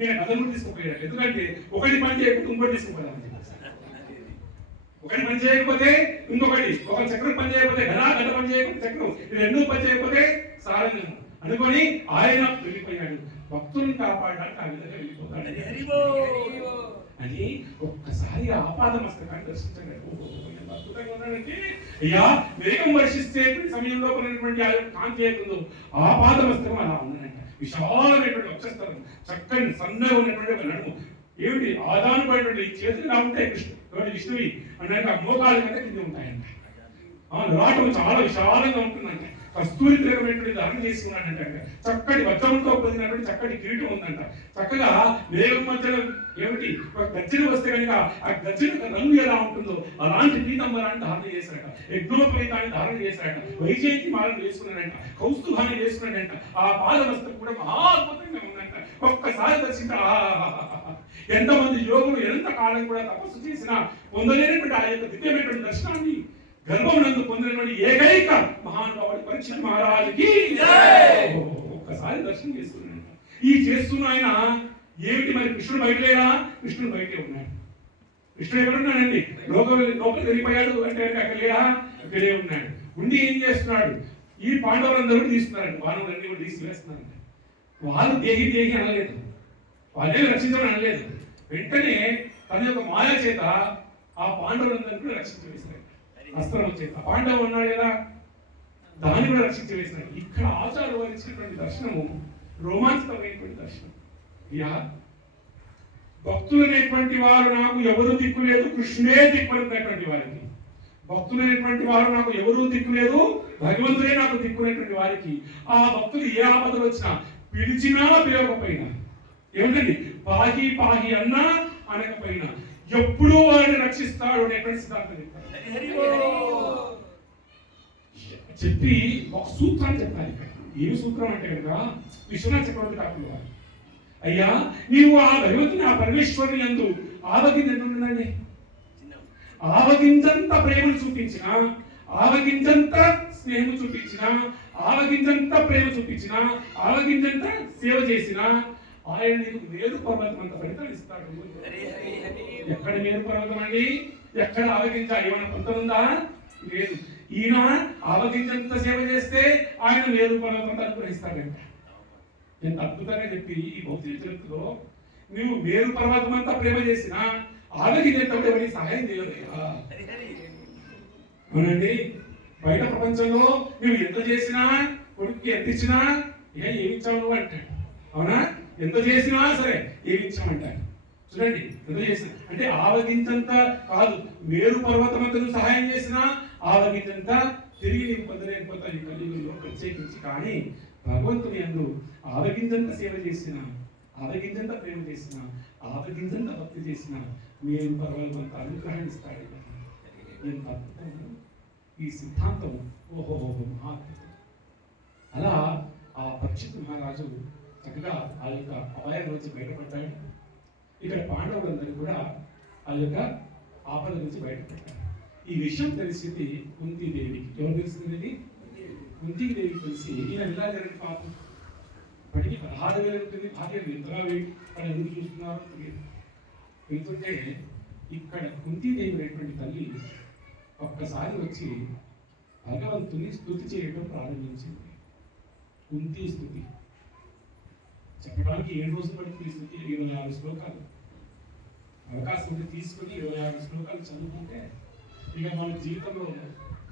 ఈయన కథలు తీసుకుపోయాడు. ఎందుకంటే ఒకటి పని చేయకపోతే ఇంకోటి తీసుకుపోయాడు, ఒకటి పని చేయకపోతే ఇంకొకటి, ఒక చక్రం పని చేయకపోతే గద పని చేయకపోతే చక్రం, ఇది 2 పని చేయకపోతే సారంగం అనుకొని ఆయన వెళ్ళిపోయాడు. భక్తులను కాపాడడానికి ఆ విధంగా వెళ్ళిపోతాడు అని ఒక్కసారి ఆపాదమస్తకాన్ని దర్శించండి. అద్భుతంగా ఉన్నాడంటే అయ్యా మేఘం వర్షిస్తే సమయంలో ఉన్నటువంటి ఆ యొక్క కాంతి ఏతుందో ఆపాదమస్తకం అలా ఉన్నాడంట. విశాలమైనటువంటి వక్షస్థలం, చక్కని సన్నగా ఉన్నటువంటి ఒక నడుము, ఏమిటి ఆదాను పడినటువంటి చేతులు ఎలా ఉంటాయి విష్ణువి అంటే ఆ మోకాల కంటే కింద ఉంటాయంట. రాటం చాలా విశాలంగా ఉంటుందంట. కస్తూరి తిరగమైనటువంటి ధారణ చేసుకున్నాడంట. చక్కటి వజ్రంతో పొందినటువంటి చక్కటి కిరీటం ఉందంట. చక్కగా మేఘం మధ్యలో ఏమిటి ఒక గజ్జన వస్తే కనుక ఆ గజ్జన రంగు ఎలా ఉంటుందో అలాంటి పీతాంబరాన్ని ధారణ చేశాడట. యజ్ఞోపవీతాన్ని ధారణ చేశాడట. వైజయంతి మాలను వేసుకున్నాడంట. కౌస్తుభాన్ని వేసుకున్నాడంట. ఆ పాదవస్త్రం కూడా మహా అద్భుతంగా ఉందంట. ఒక్కసారి దర్శించ ఎంతమంది యోగులు ఎంత కాలం కూడా తపస్సు చేసినా పొందలేనటువంటి ఆ యొక్క దివ్యమైనటువంటి దర్శనాన్ని గర్భమునందు పొందినటువంటి ఏకైక మహానుభావుడు పరీక్షిత్ మహారాజుకి ఒక్కసారి దర్శనం చేస్తున్నాడు. ఈ చేస్తున్న ఆయన ఏమిటి మరి కృష్ణుడు బయట లేడా? కృష్ణుడు బయటే ఉన్నాడు. కృష్ణుడు ఎక్కడ ఉన్నాడండి? లోపలికి వెళ్ళిపోయాడు అంటే అక్కడ లేడా? అక్కడే ఉన్నాడు. ఉండి ఏం చేస్తున్నాడు? ఈ పాండవులందరూ తీస్తున్నారండి, వానవులన్నీ కూడా తీసి వేస్తున్నారండి. వాళ్ళు దేహి దేహి అనలేదు, వాళ్ళే రక్షించమని అనలేదు. వెంటనే తన యొక్క మాయ చేత ఆ పాండవులందరినీ కూడా రక్షించి వేశారు. అస్త్రం చేత పాండవ ఉన్నాడు కదా, దాన్ని కూడా రక్షించి వేసినాడు. ఇక్కడ ఆచార్య వారు ఇచ్చినటువంటి దర్శనము రోమాంచకమైనటువంటి దర్శనం. భక్తులు అనేటువంటి వారు నాకు ఎవరు దిక్కు లేదు, కృష్ణుడే దిక్కునేటువంటి వారికి. భక్తులు అనేటువంటి వారు నాకు ఎవరు దిక్కు లేదు, భగవంతుడే నాకు దిక్కునేటువంటి వారికి. ఆ భక్తులు ఏ ఆపదలు వచ్చినా పిలిచినా పిలవకపోయినా, ఏమిటండి పాహి పాహి అన్నా అనకపోయినా ఎప్పుడూ వారిని రక్షిస్తాడు అనేటువంటి సిద్ధాంతం చెప్పి ఒక సూత్రాన్ని చెప్పాలి. ఇక్కడ ఏమి సూత్రం అంటే కనుక విశ్వనాథ చక్రవర్తి కాకుండా వారు, అయ్యా నీవు ఆ భగవంతుని ఆ పరమేశ్వరుని యందు ఆవగిందండి, ఆవగించంత ప్రేమను చూపించిన, ఆవగించంత స్నేహం చూపించిన, ఆవగించంత ప్రేమ చూపించిన, ఆవగించంత సేవ చేసిన ఆయన నీకు మేరు పర్వతం అంత ఫలితం ఇస్తాడు. ఎక్కడ మేరు పర్వతం అండి? ఎక్కడ ఆవగించాలి? ఏమైనా పొందుతుందా? లేదు. ఈయన ఆవగించంత సేవ చేస్తే ఆయన మేరు పర్వతం అనుగ్రహిస్తాడంట. ఎంత అద్భుతంగా చెప్పి ఈ భౌతిక చరిత్రలో నువ్వు మేరు పర్వతం అంతా ప్రేమ చేసినా ఆవగించేటప్పుడు ఎవరికి సహాయం చేయలేదా? అవునండి. బయట ప్రపంచంలో నువ్వు ఎంత చేసినా, కొడుకు ఎంత ఇచ్చినా ఏమి ఇచ్చావు నువ్వు అంటాడు. అవునా? ఎంత చేసినా సరే ఏమి ఇచ్చామంటాడు. చూడండి, ఎంత చేసిన అంటే ఆవగించంత కాదు, మేరు పర్వతమంతను సహాయం చేసినా ఆవగించంత తిరిగి నేను పొందలేకపోతాను ఈ కలియుగంలో ప్రత్యేకించి. కానీ భగవంతుని యందు ఆవగించంత సేవ చేసిన, ఆవగించంత ప్రేమ చేసిన, ఆవగించంత భక్తి చేసిన మేరు పర్వతమంత అనుగ్రహాన్ని ఇస్తాడు. ఎంత అద్భుతం ఈ సిద్ధాంతం! ఓహో మహాద్భుతం. అలా ఆ పరీక్షిత్ మహారాజు చక్కగా ఆ యొక్క అపాయం నుంచి బయటపడ్డాడు. ఇక్కడ పాండవులందరూ కూడా ఆ యొక్క ఆపద నుంచి బయటపడ్డారు. ఈ విషయం తెలిసింది కుంతీదేవికి. ఎవరు తెలిసింది? కుంతీదేవికి తెలిసి ఈయన వెళ్ళాలని పాపం ఇప్పటికీ 16,000 ఉంటుంది. భార్యలు ఎంతగా ఇక్కడ ఎందుకు చూస్తున్నారు వెళ్తుంటే ఇక్కడ కుంతీదేవి అనేటువంటి తల్లి ఒక్కసారి వచ్చి భగవంతుని స్తుతి చేయడం ప్రారంభించింది. కుంతి స్తుతి చెప్పడానికి 7 రోజులు పడుతుంది. ఈ స్థితి 26 శ్లోకాలు. అవకాశం ఉంటే తీసుకుని 26 శ్లోకాలు చదువుకుంటే ఇక మన జీవితంలో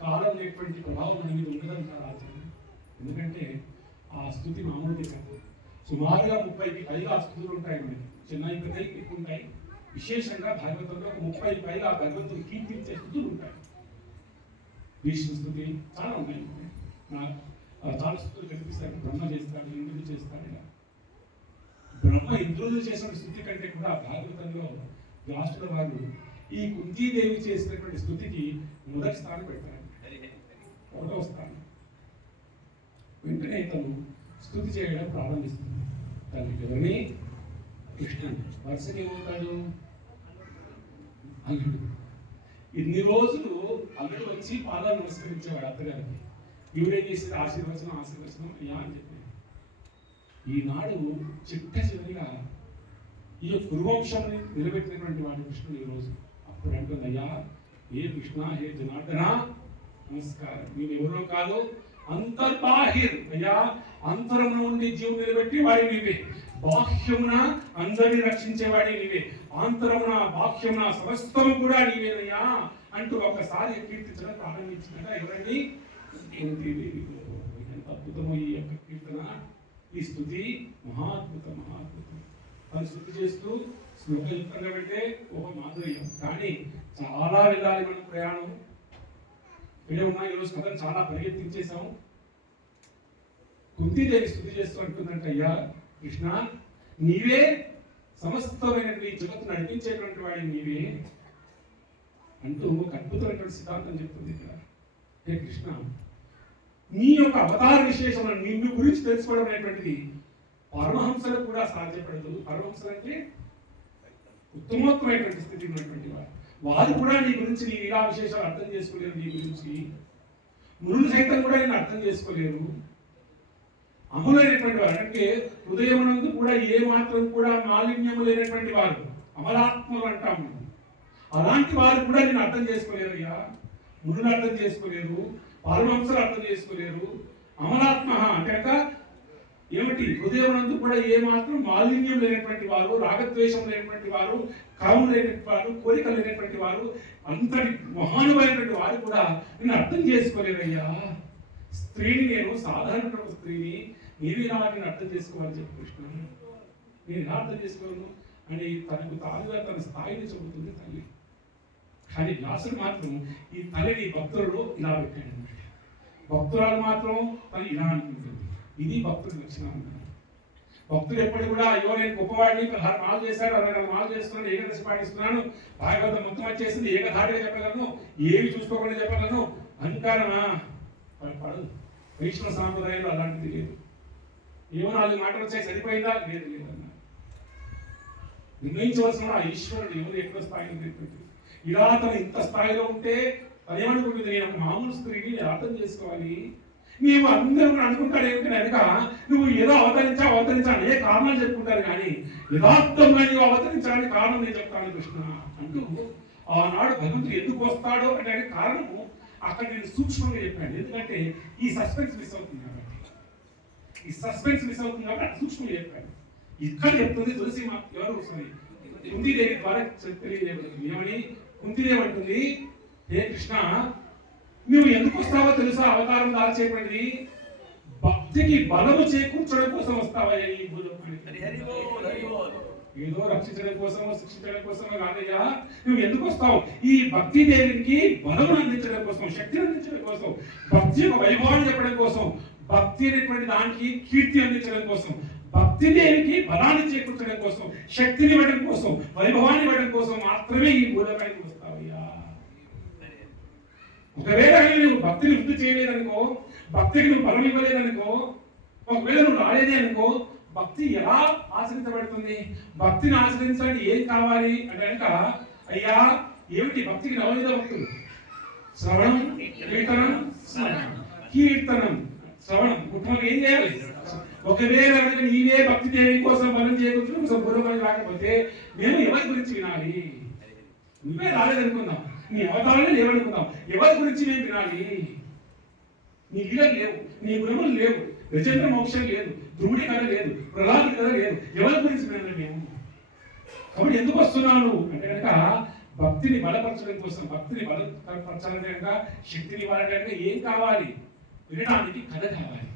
కాలం లేటువంటి ప్రభావం మన మీద ఉండదంటారు ఆచార్యులు. ఎందుకంటే ఆ స్థుతి మామూలుగా కాదు. సుమారుగా 30కి పైగా స్థుతులు ఉంటాయి. మనకి చిన్నవి పెద్దవి ఎక్కువ ఉంటాయి. విశేషంగా భాగవతంలో 30 పైగా భగవంతుడు కీర్తించే స్థుతులు ఉంటాయి. విష్ణు స్థుతి చాలా ఉన్నాయి. చాలా స్థుతులు కనిపిస్తాయి. బ్రహ్మ చేస్తాడు, ఇంద్రుడు చేస్తాడు. ఇలా బ్రహ్మ ఇంద్రుడు చేసిన స్థుతి కంటే కూడా భాగవతంలో వ్యాసుల వారు ఈ కుంతీదేవి చేసినటువంటి స్థుతికి మొదటి స్థానం పెడతారు. 1వ స్థానం. వెంటనే తను స్థుతి చేయడం ప్రారంభిస్తుంది. తల్లి ఎవరిని? కృష్ణుడు. వరుసగా ఏమవుతాడు? అల్లుడు. ఇన్ని రోజులు అల్లుడు వచ్చి పాదాలు నమస్కరించేవాడు అత్తగారికి. ఈవిడేం చేసేది? ఆశీర్వచనం అయ్యా అని చెప్పి. ఈనాడు చిట్ట చివరిగా ఈ కురువంశాన్ని నిలబెట్టినటువంటి వాడు కృష్ణుడు. ఈరోజు అప్పుడు అంటుంది, అయ్యా హే కృష్ణ, హే జనార్దన నమస్కారం. నేను ఎవరో కాదు, అంతర్బాహిర్. అయ్యా అంతరం నుండి జీవం నిలబెట్టి వాడి నీవే, బాహ్యమున అందరిని రక్షించేవాడి నీవే, ఆంతరమున బాహ్యమున సమస్తము కూడా నీవేనయ్యా అంటూ ఒకసారి కీర్తించడం ప్రారంభించినట. ఎవరండి? ఎంత అద్భుతమో ఈ యొక్క కీర్తన, ఈ స్థుతి! మహాద్భుతం, మహాద్భుతం. అది స్థుతి చేస్తూ శ్లోకయుక్తంగా పెడితే ఒక మాధుర్యం. కానీ చాలా వెళ్ళాలి మన ప్రయాణం. ఇక్కడే ఉన్నా ఈరోజు కథను చాలా పరిగెత్తించేసాం. కుంతీదేవి స్థుతి చేస్తూ అంటుందంటే, అయ్యా కృష్ణ, నీవే సమస్తమైనటువంటి జగత్తు నడిపించేటువంటి వాడి నీవే అంటూ ఒక అద్భుతమైనటువంటి సిద్ధాంతం చెప్తుంది ఇక్కడ. హే కృష్ణ, నీ యొక్క అవతార విశేషం నిన్ను గురించి తెలుసుకోవడం అనేటువంటిది పరమహంసలకు కూడా సాధ్యపడదు. పరమహంసలు అంటే ఉత్తమోత్తమైనటువంటి స్థితి ఉన్నటువంటి వారు కూడా నీ గురించి, నీ ఇలా విశేషాలు అర్థం చేసుకోలేరు. నీ గురించి మునులు సైతం కూడా నేను అర్థం చేసుకోలేరు. అమలైనటువంటి వారు అంటే హృదయమునందు కూడా ఏ మాత్రం కూడా మాలిన్యము లేనటువంటి వారు, అమలాత్మలు అంటాము. అలాంటి వారు కూడా నేను అర్థం చేసుకోలేరు. అయ్యా మునులు అర్థం చేసుకోలేరు, పరమహంసలు అర్థం చేసుకోలేరు. అమలాత్మ అంటే ఏమిటి? హృదయమునందు కూడా ఏ మాత్రం మాలిన్యం లేనటువంటి వారు, రాగద్వేషం లేనటువంటి వారు, కామం లేనటువంటి వారు, కోరికలు లేనటువంటి వారు, అంతటి మహానుభైనటువంటి వారు కూడా నేను అర్థం చేసుకోలేరయ్యా. స్త్రీని, నేను సాధారణ స్త్రీని, మీరు ఇలా నేను అర్థం చేసుకోవాలని చెప్పి కృష్ణ. నేను ఎలా అర్థం చేసుకోను అని తనకు తానుగా తన స్థాయిని చెబుతుంది తల్లి. కానీ వ్యాసుడు మాత్రం ఈ తల్లిని భక్తులలో ఇలా పెట్టాడు అన్నమాట. భక్తురాలు మాత్రం తను ఇలా అనుకుంటుంది. ఇది భక్తుడి లక్షణం అన్నారు. భక్తులు ఎప్పుడు కూడా అయ్యో నేను గొప్పవాడిని 16 మాలు చేశారు 16 మాలు చేస్తున్నాను ఏకాదశి పాటిస్తున్నాను భాగవతం మొత్తం వచ్చేసింది ఏకధాటిగా చెప్పగలను ఏమి చూసుకోకుండా చెప్పగలను అహంకారమా పడదు. వైష్ణవ సాంప్రదాయంలో అలాంటిది లేదు. ఏమో 4 మాటలు వచ్చాయి సరిపోయిందా లేదు లేదన్నా నిర్ణయించవలసిన ఆ ఈశ్వరుడు ఎవరు ఎక్కడ స్థాయిలో ఉన్నటువంటి ఇలా తను ఇంత స్థాయిలో ఉంటే తనేమనుకుంటుంది నేను ఒక మామూలు స్త్రీని అర్థం చేసుకోవాలి. నీవు అందరూ అనుకుంటాడు ఏమిటి కనుక నువ్వు ఏదో అవతరించాలి ఏ కారణాలు చెప్పుకుంటారు కానీ యథార్థంగా నీవు అవతరించాలని కారణం నేను చెప్తాను కృష్ణ అంటూ ఆనాడు భగవంతుడు ఎందుకు వస్తాడో అంటే కారణము అక్కడ నేను సూక్ష్మంగా చెప్పాను. ఎందుకంటే ఈ సస్పెన్స్ మిస్ అవుతుంది కాబట్టి సూక్ష్మంగా చెప్పాను. ఇక్కడ చెప్తుంది తులసి ఎవరు వస్తుంది కుంతీదేవి ద్వారా తెలియజేయబడుతుంది. ఏమని కుంతీదేవి అంటుంది హే కృష్ణ నువ్వు ఎందుకు వస్తావో తెలుసా అవతారం దాల్చేటువంటిది భక్తికి బలము చేకూర్చడం కోసం వస్తావా ఈ ఏదో రక్షించడం కోసమో శిక్షించడం కోసమో కాదయ్యా నువ్వు ఎందుకు వస్తావు ఈ భక్తి దేవికి బలమును అందించడం కోసం శక్తిని అందించడం కోసం భక్తి యొక్క వైభవాన్ని చెప్పడం కోసం భక్తి అనేటువంటి దానికి కీర్తి అందించడం కోసం భక్తి దేవికి బలాన్ని చేకూర్చడం కోసం శక్తిని ఇవ్వడం కోసం వైభవాన్ని ఇవ్వడం కోసం మాత్రమే ఈ భూలోకానికి వస్తావయ్యా. ఒకవేళ నువ్వు భక్తిని వృద్ధి చేయలేదనుకో భక్తికి నువ్వు బలం ఇవ్వలేదనుకో ఒకవేళ నువ్వు రాలేదే అనుకో భక్తి ఎలా ఆచరించబడుతుంది? భక్తిని ఆచరించడానికి ఏం కావాలి అంటే కనుక అయ్యా ఏమిటి భక్తికి నవవిధ భక్తులు శ్రవణం కీర్తనం శ్రవణం కుటుంబం ఏం చేయాలి? ఒకవేళ నీవే భక్తి దేవి కోసం బలం చేయవచ్చు బుర్రమని రాకపోతే మేము ఎవరి గురించి వినాలి? నువ్వే రాలేదనుకుందాం నీ అవతారాలే లేవనుకుందాం ఎవరి గురించి మేము వినాలి? నీ లీలలు లేవు నీ గుణములు లేవు గజేంద్ర మోక్షం లేదు ధ్రువుడి కథ లేదు ప్రహ్లాదుడి కథ లేదు ఎవరి గురించి వినాలి మేము? కాబట్టి ఎందుకు వస్తున్నాను అంటే కనుక భక్తిని బలపరచడం కోసం భక్తిని బలపరచాలంటే కనుక శక్తిని ఇవ్వాలంటే ఏం కావాలి? వినడానికి కథ కావాలి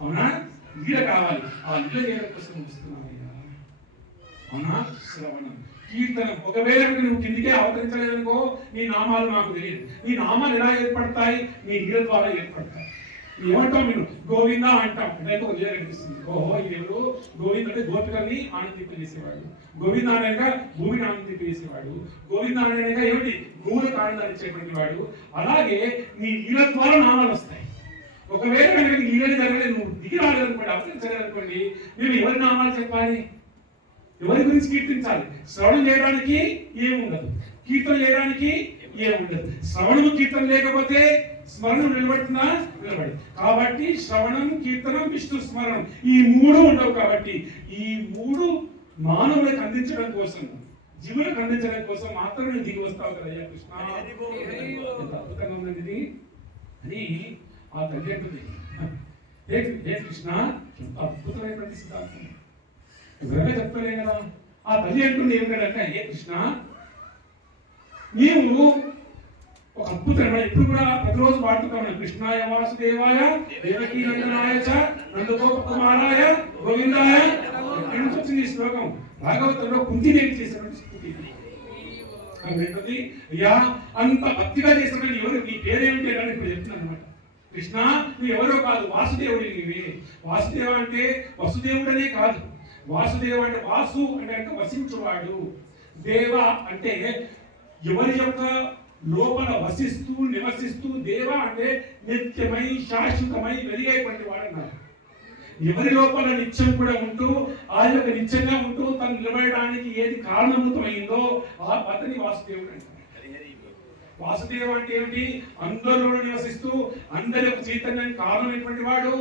అవునా లీల కావాలి. ఆ లీల చేయడం కోసం వస్తున్నావయ్యా అవునా. శ్రవణం కీర్తనం ఒకవేళ నువ్వు కిందికే అవతరించలేదనుకో నీ నామాలు నాకు తెలియదు. నీ నామాలు ఎలా ఏర్పడతాయి? నీ లీల ద్వారా ఏర్పడతాయి. ఏమంటాం నేను గోవింద అంటాం అంటే ఒక లీల కనిపిస్తుంది. ఓహో ఎవరు గోవింద అంటే గోపికల్ని ఆనందింపజేసేవాడు గోవింద అనగా భూమిని ఆనందింపజేసేవాడు గోవింద అనగా ఏమిటి గోవులకు ఆనందాన్ని ఇచ్చేటువంటి వాడు. అలాగే నీ లీల ద్వారా నామాలు వస్తాయి. ఒకవేళ కనుక లీలని జరగలేదు నువ్వు దిగి రాలేదనుకోండి అవతరించలేదనుకోండి మేము ఎవరి నామాలు చెప్పాలి? ఎవరి గురించి కీర్తించాలి? శ్రవణం చేయడానికి ఏముండదు కీర్తన చేయడానికి ఏముండదు. శ్రవణము కీర్తన లేకపోతే స్మరణం నిలబడుతుందా? నిలబడి. కాబట్టి శ్రవణం కీర్తనం విష్ణు స్మరణం ఈ 3 ఉండవు. కాబట్టి ఈ 3 మానవులకు అందించడం కోసం జీవులకు అందించడం కోసం మాత్రమే దిగి వస్తావు కదయ్యా కృష్ణ. అద్భుతంగా ఉన్నది అని ఆ తల్లి అంటుంది హే కృష్ణ అద్భుతమైనటువంటి సిద్ధాంతం నిజంగా చెప్తలే కదా. ఆ తల్లి అంటుంది ఏమిటంటే హే కృష్ణ నీవు ఒక అద్భుతమైన ఇప్పుడు కూడా ప్రతిరోజు పాడుతున్నాం కృష్ణాయ వాసుదేవాయ దేవకీ నందనాయ చ నందగోపకుమారాయ గోవిందాయ. ఎక్కడి నుంచి వచ్చింది ఈ శ్లోకం? భాగవతంలో కుంతీదేవి చేసినటువంటి స్థుతి ఏంటది? అయ్యా అంత భక్తిగా చేసినటువంటి ఎవరు నీ పేరేమిటి అని ఇప్పుడు చెప్తున్నాను అనమాట. కృష్ణ నువ్వు ఎవరో కాదు వాసుదేవుడి నీవే. వాసుదేవ అంటే వసుదేవుడనే కాదు. వాసుదేవ అంటే వాసు అంటే వసించువాడు. దేవ అంటే ఎవరి యొక్క లోపల వసిస్తూ నివసిస్తూ దేవ అంటే నిత్యమై శాశ్వతమై వెలిగేటువంటి వాడు అన్నారు. ఎవరి లోపల నిత్యం కూడా ఉంటూ ఆ యొక్క నిత్యంగా ఉంటూ తను నిలబడడానికి ఏది కారణభూతమైందో ఆ అతని వాసుదేవుడు అంటారు. వాసుదేవ అంటే ఏమిటి? అందరిలో నివసిస్తూ అందరి యొక్క చైతన్యానికి కారణమైనటువంటి వాడు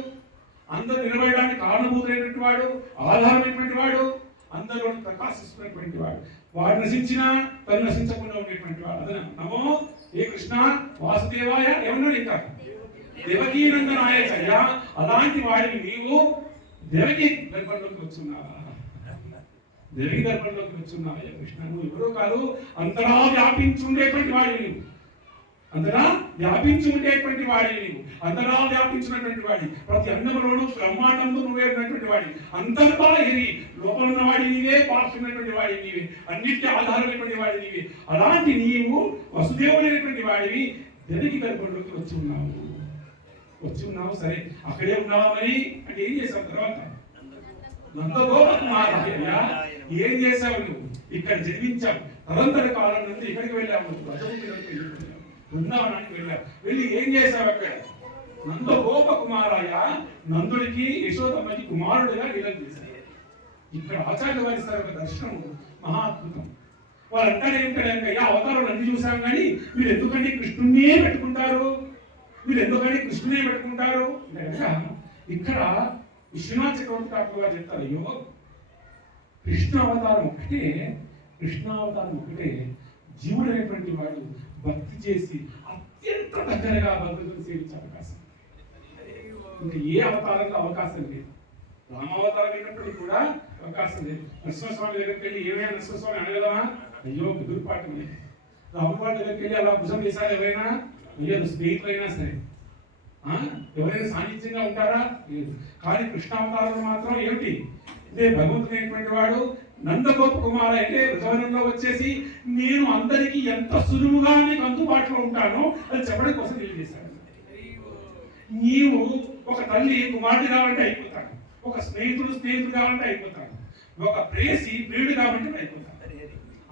అందరూ నిలబడడానికి కారణభూతులైనటువంటి వాడు ఆధారమైనటువంటి వాడు అందరిలో ప్రకాశిస్తున్నటువంటి వాడు వాడు నశించినా తను నశించకుండా ఉండేటువంటి వాడు. అదే నమో ఏ కృష్ణ వాసుదేవాయ ఏమన్నాడు ఇంకా దేవకీ నందనాయ చయ్యా. అలాంటి వాడిని నీవు దేవకీ గర్భంలోకి వచ్చున్నావా? దేవకీ గర్భంలోకి వచ్చున్నావా కృష్ణ? నువ్వు ఎవరో కాదు అంతరా వ్యాపించి ఉండేటువంటి వాడిని నీవు అంతరా వ్యాపించి ఉండేటువంటి వాడిని నీవు అంతరా వ్యాపించినటువంటి వాడి ప్రతి అన్నములోనూ బ్రహ్మాండంతో నువ్వే ఉన్నటువంటి వాడి అంతర్బాహిరి లోపల ఉన్న వాడి నీవే పాల్చున్నటువంటి వాడి నీవే అన్నిటికీ ఆధారమైనటువంటి వాడి నీవే. అలాంటి నీవు వసుదేవుడైనటువంటి వాడివి దేవకీ గర్భంలోకి వచ్చి ఉన్నావు. సరే అక్కడే ఉన్నావా మరి అంటే ఏం చేసావు తర్వాత? నందగోప కుమారయ్య ఏం చేశావు నువ్వు? ఇక్కడ జన్మించావు, తరంతర కాలం నుండి ఇక్కడికి వెళ్ళావు, బృందావనానికి వెళ్ళావు. వెళ్ళి ఏం చేశావు అక్కడ? నందగోప కుమారయ్య నందుడికి యశోదమ్మకి కుమారుడిగా లీలలు చేశారు. ఇక్కడ ఆచార్య వారి ఒక దర్శనం మహా అద్భుతం. వాళ్ళు అంటారు ఏమిటంటే, అయ్యా అవతారం నంది చూసాం కానీ మీరు ఎందుకంటే కృష్ణునే పెట్టుకుంటారు, మీరు ఎందుకంటే కృష్ణునే పెట్టుకుంటారు అంటే, ఇక్కడ విశ్వనాథ చక్రవర్తి ఠాకూర్ గారు చెప్తారు, అయ్యో కృష్ణ అవతారం ఒకటే జీవుడైనటువంటి వాడు భక్తి చేసి అత్యంత దగ్గరగా భగవంతుని సేవించే అవకాశం. ఇంకా ఏ అవతారంలో అవకాశం లేదు. రామావతారం అయినప్పటికీ కూడా అవకాశం లేదు. నరసింహస్వామి దగ్గరికి వెళ్ళి ఏమైనా నరసింహస్వామి అనగలమా? అయ్యో ఎదురుపాటు లేదు. రామువారి దగ్గరికి వెళ్ళి అలా భుజం చేశారు ఎవరైనా? లేదు. స్నేహితులైనా సరే ఎవరైనా సాన్నిధ్యంగా ఉంటారా? లేదు. కానీ కృష్ణావతారంలో మాత్రం ఏమిటి? ఇదే భగవంతుడైనటువంటి వాడు నందగోప కుమార అంటే బ్రజవనంలో వచ్చేసి నేను అందరికీ ఎంత సులువుగా నీకు అందుబాటులో ఉంటానో అది చెప్పడం కోసం తెలియజేశాడు. నీవు ఒక తల్లి కుమారుడు కావాలంటే అయిపోతాడు, ఒక స్నేహితుడు కావాలంటే అయిపోతాడు, ఒక ప్రేయసి ప్రియుడు కావాలంటే అయిపోతాడు.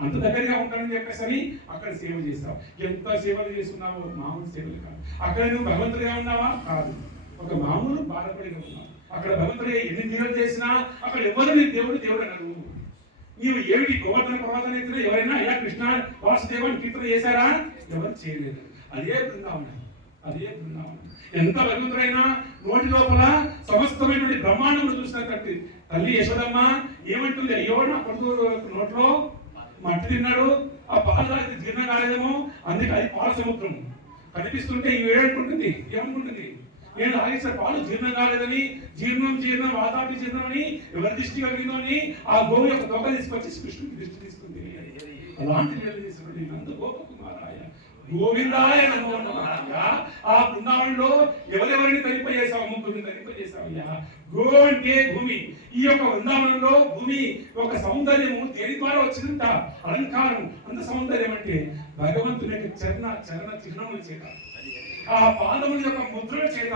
అంత దగ్గరగా ఉంటానని చెప్పేసి అక్కడ సేవ చేస్తావు. ఎంత సేవలు చేస్తున్నావో మామూలు సేవలు కాదు. అక్కడ నువ్వు భగవంతుడిగా ఉన్నావా? కాదు, ఒక మామూలు బాధపడిగా ఉన్నావు. అక్కడ భగవంతుడిగా ఎన్ని దీవులు చేసినా అక్కడ ఎవరు దేవుడు అన్నారు. నీవు ఏమిటి గోవర్ధన పర్వతం ఎత్తున ఎవరైనా అయ్యా కృష్ణ వాసుదేవాన్ని కీర్తన చేశారా? ఎవరు చేయలేదు. అదే బృందావనం. ఎంత భగవంతుడైనా నోటి లోపల సమస్తమైనటువంటి బ్రహ్మాండములు చూసినట్టు తల్లి యశోదమ్మ ఏమంటుంది? అయ్యో నా కొడుకు నోట్లో మట్టి తిన్నాడు, ఆ పాలు తాగితే జీర్ణం కాలేదేమో, అందుకే అది పాల సముద్రం కనిపిస్తుంటే ఏమనుకుంటుంది? నేను తాగేసిన పాలు జీర్ణం కాలేదని, జీర్ణం వాతాపి జీర్ణం అని ఎవరి దృష్టి కలిగిందో అని ఆ గోవు యొక్క దొంగ తీసుకొచ్చేసి కృష్ణుడికి దృష్టి తీసుకుంది. అలాంటి వేలు చేసినటువంటి నందగోప కుమారాయ గోవిందాయ నమో నమః. ఆ బృందావనంలో ఎవరెవరిని తరింపజేసావు? ముగ్గురిని తరింపజేసావయ్యా. గో అంటే భూమి. ఈ యొక్క బృందావనంలో భూమి ఒక సౌందర్యము దేని ద్వారా వచ్చిందంట? అలంకారం. అంత సౌందర్యం అంటే భగవంతుని యొక్క చరణ చిహ్నముల చేత, ఆ పాదముల యొక్క ముద్రల చేత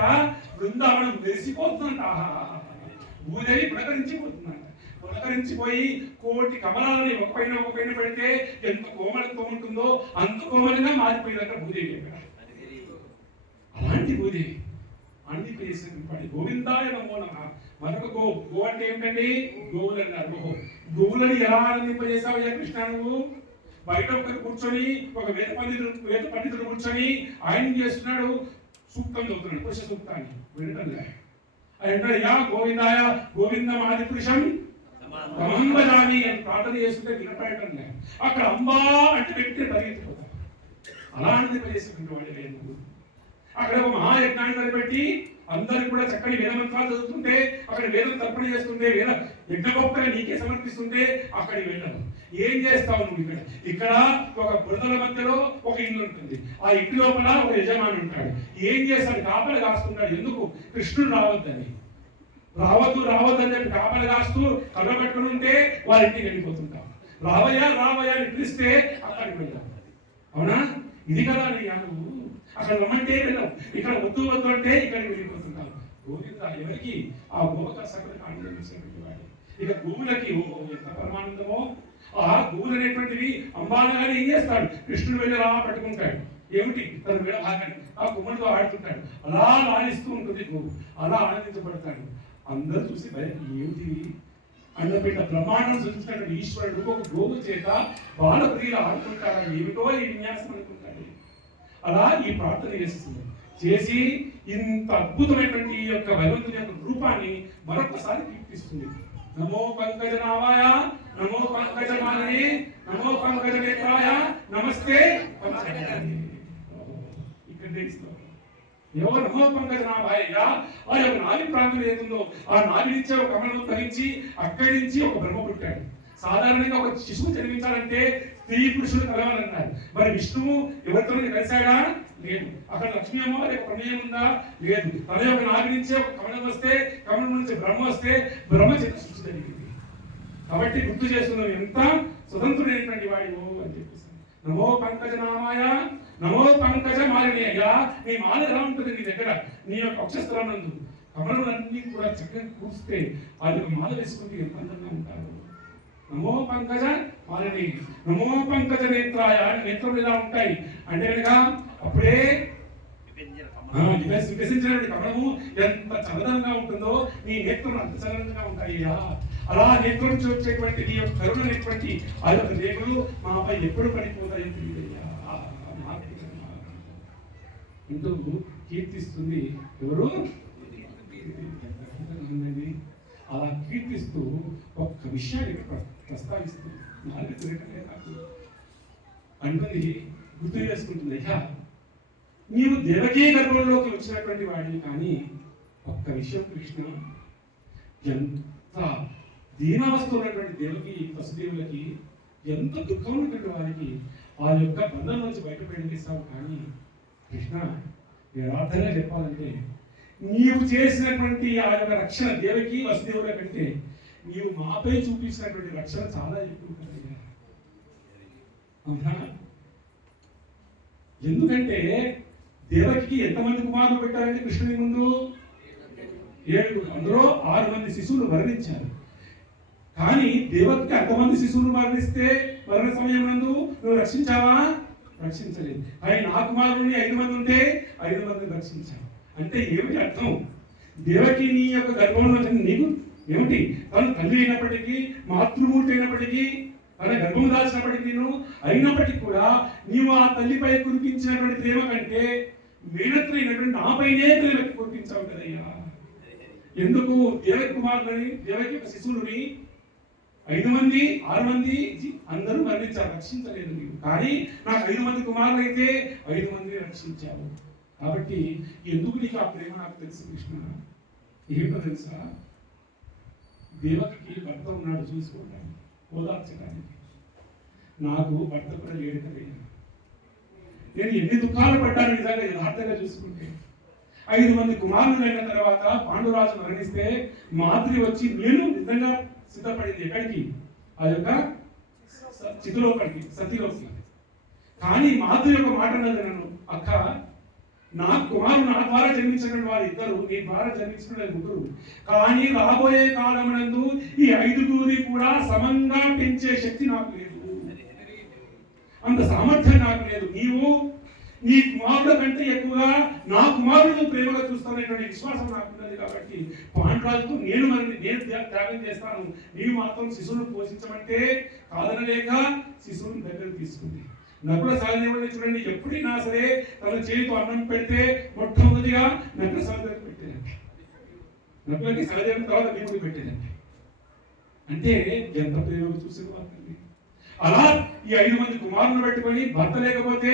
బృందావనం మెరిసిపోతుందంట. భూదేవి పులకరించిపోయి కోటి కమలాలని ఒక పైన పెడితే ఎంత కోమలతో ఉంటుందో అంత కోమలంగా మారిపోయిందంట భూదేవి. అలాంటి భూదేవి అన్ని చేసినటువంటి గోవిందాయ నమో నమః. మరొక గో అంటే ఏమిటండి? గోవులు అన్నారు. గోవులని ఎలా ఆనందింపజేసావయ్యా కృష్ణ నువ్వు? బయట ఒకరు కూర్చొని ఒక వేద పండితుడు కూర్చొని ఆయన చేస్తున్నాడు, సూక్తం చదువుతున్నాడు, పురుష సూక్తాన్ని వినటం అంటే యా గోవిందాయ గోవిందమాది పురుషం అంబదాని అని ప్రార్థన చేస్తుంటే వినపడటం లేదు. అక్కడ అంబా అంటే వ్యక్తి పరిగెత్తిపోతారు. అలా ఆనందింపజేసినటువంటి వాడి లేదు. అక్కడ ఒక మహాయజ్ఞాన్ని తలపెట్టి అందరికి కూడా చక్కని వేద మంత్రాలు చదువుతుంటే, అక్కడ వేదం తర్పణ చేస్తుంటే, వేద యజ్ఞగోప్తగా నీకే సమర్పిస్తుంటే అక్కడికి వెళ్ళాను. ఏం చేస్తావు నువ్వు? ఇక్కడ ఒక బురదల మధ్యలో ఒక ఇల్లు ఉంటుంది. ఆ ఇంటి లోపల ఒక యజమాని ఉంటాడు. ఏం చేస్తాడు? కాపలు కాస్తుంటాడు. ఎందుకు? కృష్ణుడు రావద్దు అని చెప్పి కాపలు కాస్తూ కళ్ళ పెట్టుకుని ఉంటే వాళ్ళ ఇంటికి వెళ్ళిపోతుంటాం. రావయ్యా అని పిలిస్తే అక్కడికి వెళ్ళాం. అవునా? ఇది కదా నువ్వు అక్కడ రమ్మంటే వెళ్ళాం, ఇక్కడ వద్దు అంటే ఇక్కడికి వెళ్ళిపోతుంటాం. గోవింద ఎవరికి? ఆ గోవకర్షకుడికి ఆనందించినటువంటి వాడు. ఇక గోవులకి ఎంత పరమానందమో. ఆ గోవులు అనేటువంటివి అంబానగానే ఏం చేస్తాడు? కృష్ణుడు వెళ్ళి అలా పట్టుకుంటాడు. ఏమిటి? తన వేళ ఆగని ఆ కొమ్మలతో ఆడుతుంటాడు. అలా ఆడిస్తూ ఉంటుంది గోవు. అలా ఆనందించబడతాడు. అందరూ చూసి ఏమిటి అండపెట్ట బ్రహ్మాండం సృష్టించినటువంటి ఈశ్వరుడు ఒక గోవు చేత బాలప్రియులు ఆడుకుంటాడు. ఏమిటో ఈ విన్యాసం అనుకుంటాడు. అలా ఈ ప్రార్థన చేసి ఇంత అద్భుతమైనటువంటి ఈ యొక్క భగవంతుని యొక్క రూపాన్ని మరొకసారి కీర్తిస్తుంది. నమో పంకజనావాయ, నమో పంకజమాలినే, నమో పంకజ నేత్రాయ, నమస్తే పంకజాయ. ఇక్కడ ఎవరు నమో పంకజనావాయ? ఆ యొక్క నాభి ప్రాంతం ఏతుందో ఆ నాభి నుంచి ఒక కమలం ధరించి అక్కడి నుంచి ఒక బ్రహ్మ పుట్టాడు. సాధారణంగా ఒక శిశువు జన్మించాలంటే స్త్రీ పురుషులు కలవాలన్నారు. మరి విష్ణువు ఎవరితో కలిశాడా? లేదు. అక్కడ లక్ష్మీ అమ్మవారి యొక్క ప్రమేయం ఉందా? లేదు. తన యొక్క నాభి నుంచే ఒక కమలం వస్తే, కమలం నుంచి బ్రహ్మ వస్తే బ్రహ్మ చేత సృష్టి జరిగింది. కాబట్టి గుర్తు చేస్తున్నాం ఎంత స్వతంత్రుడైనటువంటి వాడివో అని చెప్పేసి. నమో పంకజ నామాయ, నమో పంకజ మాలినేయ. నీ మాల ఎలా ఉంటుంది నీ దగ్గర? నీ యొక్క వక్షస్థలం నందు కమలములన్నీ కూడా చక్కగా కూస్తే వాళ్ళకి మాల వేసుకుంటే ఎంత అందంగా ఉంటారు. నమో పంకజ మాలని, నమో పంకజ నేత్రాయ, నేత్రం ఇలా ఉంటాయి అంటే కనుక అప్పుడే వికసించినటువంటి కమలము ఎంత చల్లదంగా ఉంటుందో నీ నేత్రం అంత చల్లదంగా ఉంటాయ్యా. అలా నేత్రం నుంచి వచ్చేటువంటి నీ యొక్క కరుణ అనేటువంటి ఆ యొక్క రేఖలు మాపై ఎప్పుడు పడిపోతాయో తెలియదయ్యా అంటూ కీర్తిస్తుంది. ఎవరు? అలా కీర్తిస్తూ ఒక్క విషయాన్ని ప్రస్తావిస్తుంది. నాలుగు తిరగలే కాదు అంటుంది, గుర్తు చేసుకుంటుంది. అయ్యా నీవు దేవకీ గర్భంలోకి వచ్చినటువంటి వాడిని, కానీ ఒక్క విషయం కృష్ణ, ఎంత దీనావస్థ ఉన్నటువంటి దేవకి వసుదేవులకి ఎంత దుఃఖం ఉన్నటువంటి వారికి ఆ యొక్క బంధం నుంచి బయటపడిస్తావు. కానీ కృష్ణ యథార్థంగా చెప్పాలంటే నీవు చేసినటువంటి ఆ యొక్క రక్షణ దేవకి వసుదేవుల కంటే నీవు మాపై చూపించినటువంటి రక్షణ చాలా ఎక్కువ కదయ్యా. అవునా? ఎందుకంటే దేవకి ఎంతమంది కుమారులు పెట్టారంటే కృష్ణుని ముందు 7, అందులో 6 మంది శిశువులు మరణించారు. కానీ దేవకి అంతమంది శిశువులు మరణిస్తే మరణ సమయం నందు నువ్వు రక్షించావా? రక్షించలేదు. కానీ నా కుమారుని 5 మంది ఉంటే 5 మందిని రక్షించావు. అంటే ఏమిటి అర్థం? దేవకి నీ యొక్క గర్భంలో నీకు ఏమిటి, తను తల్లి అయినప్పటికీ మాతృమూర్తి అయినప్పటికీ తన గర్భం దాల్చినప్పటికీ అయినప్పటికీ కూడా నీవు ఆ తల్లిపై కురిపించినటువంటి ప్రేమ కంటే మేనత్రైనటువంటి నాపైనే ప్రేమ కురిపించావు కదయ్యా. ఎందుకు? దేవకి కుమారులని, దేవకి శిశువుని 5 మంది 6 మంది అందరూ మరణించారు, రక్షించలేదు నీవు. కానీ నాకు 5 మంది కుమారులు అయితే 5 మంది రక్షించావు. కాబట్టి ఎందుకు నీకు ఆ ప్రేమ నాకు తెలుసు కృష్ణ. ఏంటో తెలుసా? దేవకి భర్త ఉన్నాడు చూసుకోవడానికి, ఓదార్చడానికి. నాకు భర్త కూడా లేడు కదయ్యా. నేను ఎన్ని దుఃఖాలు పడ్డాను నిజంగా యథార్థంగా చూసుకుంటే. 5 మంది కుమారులు అయిన తర్వాత పాండురాజు మరణిస్తే మాతృ వచ్చి నేను నిజంగా సిద్ధపడింది ఎక్కడికి? ఆ యొక్క చితిలోపడికి, సతిలోకి. కానీ మాతృ యొక్క మాట నన్ను, అక్క నా కుమారుడు నా ద్వారా జన్మించిన వారు 2, నీ ద్వారా జన్మించిన 3. కానీ రాబోయే కాలమునందు ఈ 5గురిని కూడా సమంగా పెంచే శక్తి నాకు లేదు, అంత సామర్థ్యం నాకు లేదు. నీవు నీ కుమారుల కంటే ఎక్కువగా నా కుమారుడు ప్రేమగా చూస్తాననేటువంటి విశ్వాసం నాకు ఉన్నది. కాబట్టి పాండురాజుకు నేను త్యాగం చేస్తాను, నీవు మాత్రం శిశువును పోషించమంటే కాదనలేక శిశువుని దగ్గర తీసుకుంది. నకుల సహదేవుడిని చూడండి, ఎప్పుడైనా సరే తన చేతితో అన్నం పెడితే మొట్టమొదటిగా నకుల సహదేవుడికి పెట్టేదండి. నకులకి సహదేవుని తర్వాత దేవుడికి పెట్టేదండి. అంటే ఎంత ప్రేమగా చూసిన వార్తండి. అలా ఈ 5 మంది కుమారులను పెట్టుకొని భర్త లేకపోతే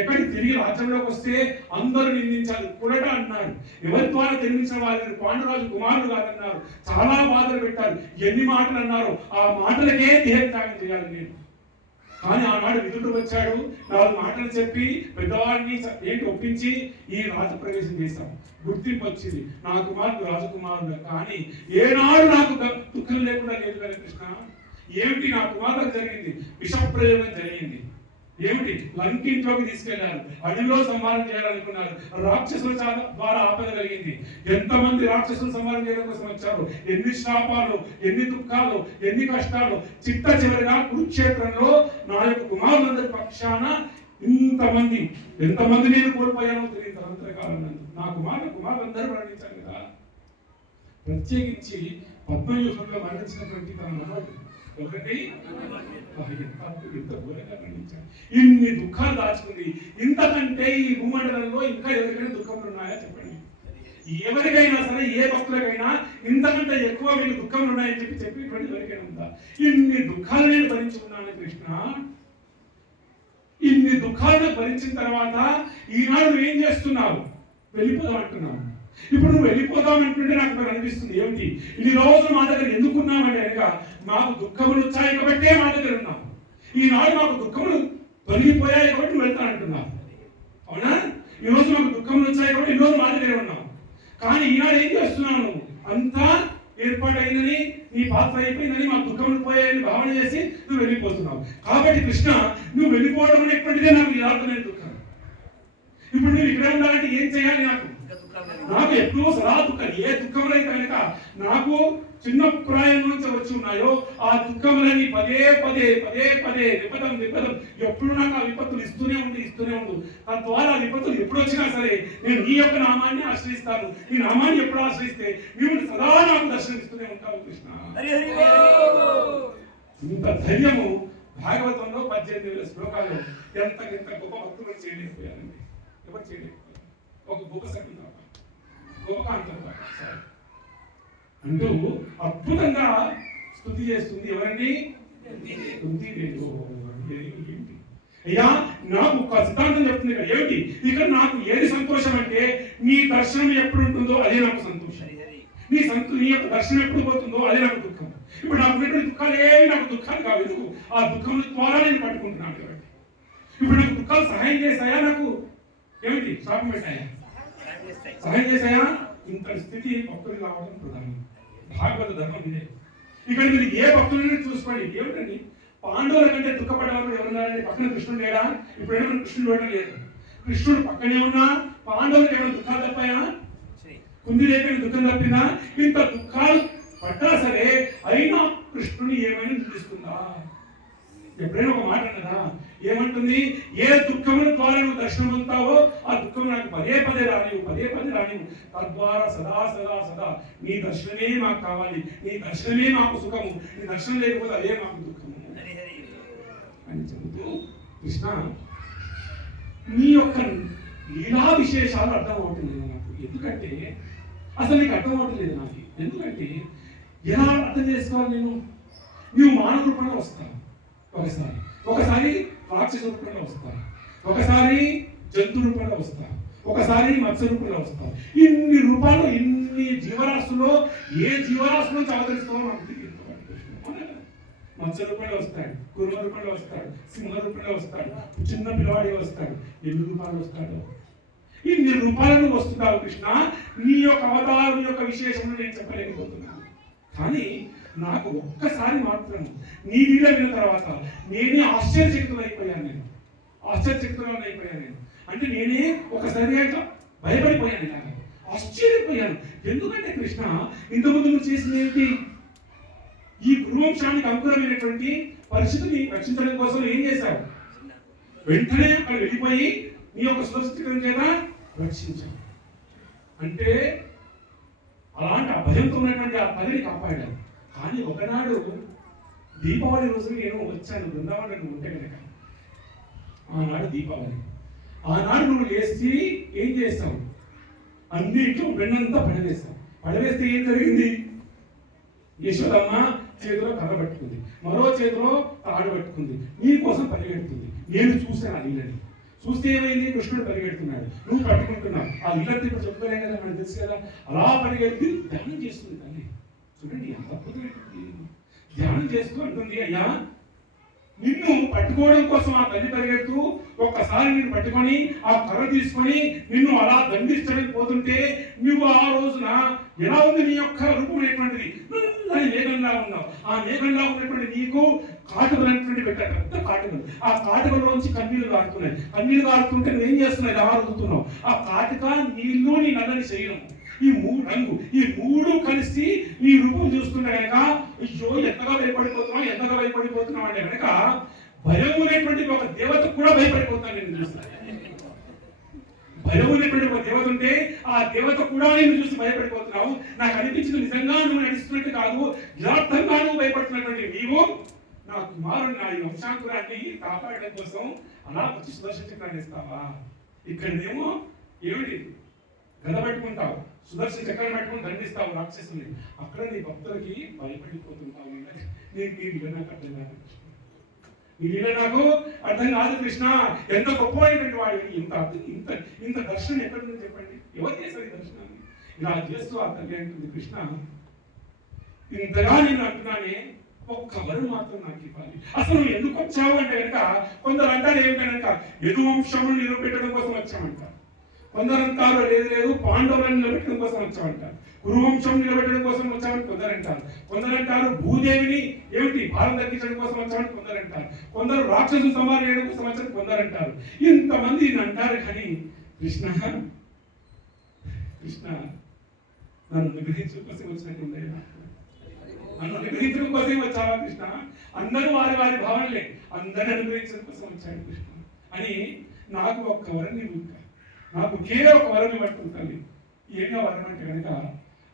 ఎక్కడికి తిరిగి రాజ్యంలోకి వస్తే అందరూ నిందించాలి, కూడట అన్నారు. ఎవరి ద్వారా జన్మించిన వారిని పాండురాజు కుమారులు కాదన్నారు. చాలా బాధలు పెట్టారు. ఎన్ని మాటలు అన్నారు, ఆ మాటలకే దేహత్యాగం చేయాలి నేను. కానీ ఆనాడు విదురుడు వచ్చాడు, 4 మాటలు చెప్పి పెద్దవాడిని ఏంటి ఒప్పించి ఈ రాజు ప్రవేశం చేశాం. గుర్తింపు వచ్చింది, నా కుమారుడు రాజకుమారుడు. కానీ ఏనాడు నాకు దుఃఖం లేకుండా లేదు కదా కృష్ణ. ఏమిటి నా కుమారులకు జరిగింది? విషప్రయోగం జరిగింది. ఏమిటి? లంకింట్లోకి తీసుకెళ్లారు, అడవిలో సంహారం చేయాలనుకున్నారు. రాక్షసుల ద్వారా ఆపద కలిగింది. ఎంతమంది రాక్షసులు సంహారం చేయడం కోసం వచ్చారు. ఎన్ని శాపాలు, ఎన్ని దుఃఖాలు, ఎన్ని కష్టాలు. చిట్ట చివరిగా కురుక్షేత్రంలో నా యొక్క కుమారులందరి పక్షాన ఇంతమంది, ఎంతమంది నేను కోల్పోయానో తెలియదు. తరంతరకాలం నా కుమారులందరూ మరణించారు కదా. ప్రత్యేకించి పద్మవ్యూహంలో మరణించినటువంటి తన మనవడు ఒకటి ఎంత ఘోరంగా మరణించాడు. ఇన్ని దుఃఖాలు దాచుకుంది. ఇంతకంటే ఈ భూమండలంలో ఇంకా ఎవరికైనా దుఃఖంలో ఉన్నాయా చెప్పండి? ఎవరికైనా సరే, ఏ భక్తులకైనా ఇంతకంటే ఎక్కువ మీకు దుఃఖంలో ఉన్నాయని చెప్పేటువంటి ఎవరికైనా ఉందా? ఇన్ని దుఃఖాలు నేను భరించి ఉన్నాను కృష్ణ. ఇన్ని దుఃఖాలను భరించిన తర్వాత ఈనాడు నువ్వు ఏం చేస్తున్నావు? వెళ్ళిపోదాం అంటున్నావు. ఇప్పుడు నువ్వు వెళ్ళిపోదాం అంటుంటే నాకు అనిపిస్తుంది, ఏమిటి ఇన్ని రోజులు మా దగ్గర ఎందుకున్నామంటే అనగా మాకు దుఃఖములు వచ్చాయి కాబట్టే మా దగ్గర ఉన్నావు. ఈనాడు మాకు దుఃఖములు తొలగిపోయాయి కాబట్టి నువ్వు వెళ్తానంటున్నావు. అవునా? ఈ రోజు మాకు దుఃఖములు వచ్చాయి కాబట్టి ఈ రోజు మా దగ్గరే ఉన్నావు. కానీ ఈనాడు ఏం చేస్తున్నావు? అంతా ఏర్పాటైందని, నీ పాత్ర అయిపోయిందని, మాకు దుఃఖములు పోయాయని భావన చేసి నువ్వు వెళ్ళిపోతున్నావు. కాబట్టి కృష్ణ, నువ్వు వెళ్ళిపోవడం అనేటువంటిదే నాకు యథార్థమైన దుఃఖం. ఇప్పుడు నువ్వు ఇక్కడ ఉండాలంటే ఏం చేయాలి? నాకు నాకు ఎప్పుడూ సదా దుఃఖం. ఏ దుఃఖములైతే కనుక నాకు చిన్న ప్రాయం నుంచి వచ్చి ఉన్నాయో ఆ దుఃఖములని పదే పదే పదే పదే విపదం ఎప్పుడు నాకు ఆ విపత్తులు ఇస్తూనే ఉండు. తద్వారా విపత్తులు ఎప్పుడు వచ్చినా సరే నేను నీ యొక్క నామాన్ని ఆశ్రయిస్తాను. నీ నామాన్ని ఎప్పుడు ఆశ్రయిస్తే నీవు సదా నాకు దర్శనమిస్తూనే ఉంటావు కృష్ణ. ఇంత ధైర్యము భాగవతంలో 18,000 శ్లోకాలు ఎంత గొప్ప భక్తులు చేయలేకపోయారండి. ఎవరు చేయలేకపోయారు. ఒక గొప్ప సఖి గొప్ప అంటూ అద్భుతంగా స్తుతి చేస్తుంది. ఎవరండి? అయ్యా నాకు ఒక సిద్ధాంతం చెప్తుంది ఇక్కడ. ఏమిటి ఇక్కడ నాకు ఏది సంతోషం అంటే నీ దర్శనం ఎప్పుడు ఉంటుందో అదే నాకు సంతోషం. నీ యొక్క దర్శనం ఎప్పుడు పోతుందో అదే నాకు దుఃఖం. ఇప్పుడు నాకు ఉన్నటువంటి దుఃఖాలు ఏమి నాకు దుఃఖాలు కావు. ఎందుకు? ఆ దుఃఖం ద్వారా నేను పట్టుకుంటున్నాను కాబట్టి. ఇప్పుడు నాకు దుఃఖాలు సహాయం చేశాయా? నాకు ఏమిటి శాపం పెట్టాయా? సహాయం చేశాయా? ఇంత స్థితి భక్తులు కావడం ప్రధానం. భాగవత ధర్మం ఇదే. ఇక్కడ మీరు ఏ భక్తులని చూసుకోండి. ఏమిటండి పాండవుల కంటే దుఃఖపడేవారు ఎవరున్నారండి? పక్కన కృష్ణుడు లేడా? ఇప్పుడు ఏమైనా కృష్ణుడు చూడడం లేదు. కృష్ణుడు పక్కనే ఉన్నా పాండవులకు ఏమైనా దుఃఖాలు తప్పాయా? కుంది లేక దుఃఖం తప్పిందా? ఇంత దుఃఖాలు పడ్డా సరే అయినా కృష్ణుని ఏమైనా నిలుస్తుందా? ఎప్పుడైనా ఒక మాట అన్నదా? ఏమంటుంది? ఏ దుఃఖముల ద్వారా నువ్వు దర్శనం పొందుతావో ఆ దుఃఖం నాకు పదే పదే రానివు. తద్వారా సదా నీ దర్శనమే మాకు కావాలి. నీ దర్శనమే మాకు సుఖము. నీ దర్శనం లేకపోతే అదే మాకు దుఃఖము అని చెబుతూ కృష్ణ నీ యొక్క లీలా విశేషాలు అర్థం అవుతుంది నాకు. ఎందుకంటే అసలు నీకు అర్థం అవట్లేదు నాకు. ఎందుకంటే ఎలా అర్థం చేసుకోవాలి నేను? నువ్వు మానవ రూపంలో వస్తావు ఒకసారి రాక్షస రూపంలో వస్తావు, ఒకసారి జంతు రూపంలో వస్తావు, ఒకసారి మత్స్య రూపంలో వస్తావు. ఇన్ని రూపాలు ఇన్ని జీవరాశుల్లో ఏ జీవరాశులో అవతరిస్తావో మనకు తెలియదు. మత్స్య రూపంలో వస్తాడు, కుర్మ రూపంలో వస్తాడు, సింహ రూపంలో వస్తాడు, చిన్న పిల్లవాడి వస్తాడు. ఎన్ని రూపాలు వస్తాడో ఇన్ని రూపాలను వస్తున్నావు కృష్ణ. నీ యొక్క అవతారం యొక్క విశేషం నేను చెప్పలేకపోతున్నాను. కానీ నాకు ఒక్కసారి మాత్రం నీ లీల విన్న తర్వాత నేనే ఆశ్చర్యచకితులైపోయాను. అంటే నేనే ఒకసారి అట్లా భయపడిపోయాను, ఇలా ఆశ్చర్యపోయాను. ఎందుకంటే కృష్ణ ఇంతకుముందు నువ్వు చేసింది ఏంటి? ఈ గురువంశానికి అంకురమైనటువంటి పరిస్థితిని రక్షించడం కోసం ఏం చేశావు? వెంటనే అక్కడ వెళ్ళిపోయి నీ యొక్క సురక్షితం చేత రక్షించావు. అంటే అలాంటి అభయంతో ఉన్నటువంటి ఆ తల్లిని కాపాడాను. కానీ ఒకనాడు దీపావళి రోజు నేను వచ్చాను బృందావనం ఉంటే కనుక. ఆనాడు దీపావళి. ఆనాడు నువ్వు లేచి ఏం చేస్తావు? అన్నింటిలో వెన్నంతా పడవేస్తే ఏం జరిగింది? యశోదమ్మ చేతిలో కర్ర పట్టుకుంది, మరో చేతిలో తాడు పట్టుకుంది, నీ కోసం పరిగెడుతుంది. నేను చూశాను ఆ నీళ్ళని. చూస్తే ఏమైంది? కృష్ణుడు పరిగెడుతున్నాడు, నువ్వు పట్టుకుంటున్నావు. ఆ నీళ్ళని ఇప్పుడు చెప్పుకోలేం కదా, మనకు తెలుసు కదా. అలా పరిగెత్తి ధ్యానం చేస్తుంది తల్లి. చూడండి ఎంత అద్భుతమైనది. ధ్యానం చేస్తూ అంటుంది, అయ్యా నిన్ను పట్టుకోవడం కోసం ఆ తల్లి పరిగెడుతూ ఒక్కసారి నిన్ను పట్టుకొని ఆ కర్ర తీసుకొని నిన్ను అలా దండించడానికి పోతుంటే నువ్వు ఆ రోజున ఎలా ఉంది నీ యొక్క రూపం అనేటువంటిది? మేఘంలా ఉన్నావు. ఆ మేఘంలా ఉన్నటువంటి నీకు కాటుకలు అనేటువంటి పెట్టారు, పెద్ద కాటుకలు. ఆ కాటుకలోంచి కన్నీళ్లు కారుతున్నాయి. కన్నీళ్లు కారుతుంటే నువ్వేం చేస్తున్నావు? ఎలా రుద్దుతున్నావు? ఆ కాటుక నీళ్ళు నీ నల్లని శరీరం, ఈ మూడు కలిసి నీ రూపం చూస్తుంటే కనుక అయ్యో ఎంతగా భయపడిపోతున్నావు అంటే కనుక భయం అనేటువంటి ఒక దేవత కూడా భయపడిపోతాను. నేను చూస్తాను భయం అనేటువంటి ఒక దేవత ఉంటే ఆ దేవత కూడా నేను చూసి భయపడిపోతున్నావు. నాకు అనిపించింది నిజంగా నువ్వు నడుస్తున్నట్టు కాదు, యథార్థంగా నువ్వు భయపడుతున్నటువంటి నీవు నా కుమారుడు నా ఈ వంశాంకురాన్ని కాపాడడం కోసం అలా వచ్చి సుదర్శన చక్రాన్ని ఇస్తావా? ఇక్కడనేమో ఏమిటి గద పెట్టుకుంటావు, సుదర్శన చక్రం పెట్టుకుని దండిస్తావు రాక్షసుని. అక్కడ నీ భక్తులకి భయపడిపోతుంటావు. నీ లీల నాకు అర్థం కాదు కృష్ణ. ఎంత గొప్పమైనటువంటి వాడు. ఇంత దర్శనం ఎక్కడ ఉంది చెప్పండి? ఎవరు చేశారు ఈ దర్శనాన్ని? ఇలా చేస్తూ ఆ తల్లి అంటుంది, కృష్ణ ఇంతగా నేను అంటున్నానే, ఒక్క వరం మాత్రం నాకు ఇవ్వాలి. అసలు నువ్వు ఎందుకు వచ్చావు అంటే కనుక కొందరు అంటారు ఏమిటనక యదువంశమును నిలబెట్టడం కోసం వచ్చామంటారు, కొందరు అంటారు లేదు పాండవులను నిలబెట్టడం కోసం వచ్చామంటారు, కురువంశం నిలబెట్టడం కోసం వచ్చామని కొందరు అంటారు, కొందరు అంటారు భూదేవిని ఏమిటి భారం తగ్గించడం కోసం వచ్చామని కొందరు అంటారు, కొందరు రాక్షసు సంహారం చేయడం కోసం వచ్చామని కొందరు అంటారు. ఇంతమంది అంటారు. కానీ కృష్ణ కృష్ణ నన్ను అనుగ్రహించడం కోసం వచ్చినట్టుండే, నన్ను అనుగ్రహించడం కోసం వచ్చావా కృష్ణ? అందరూ వారి వారి భావనలే, అందరిని అనుగ్రహించడం కోసం వచ్చాడు కృష్ణ అని నాకు ఒక్క వరం నీవు, నాకు ఒకే ఒక వరం పట్టుకుంటాను. ఏమో వరం అంటే కనుక,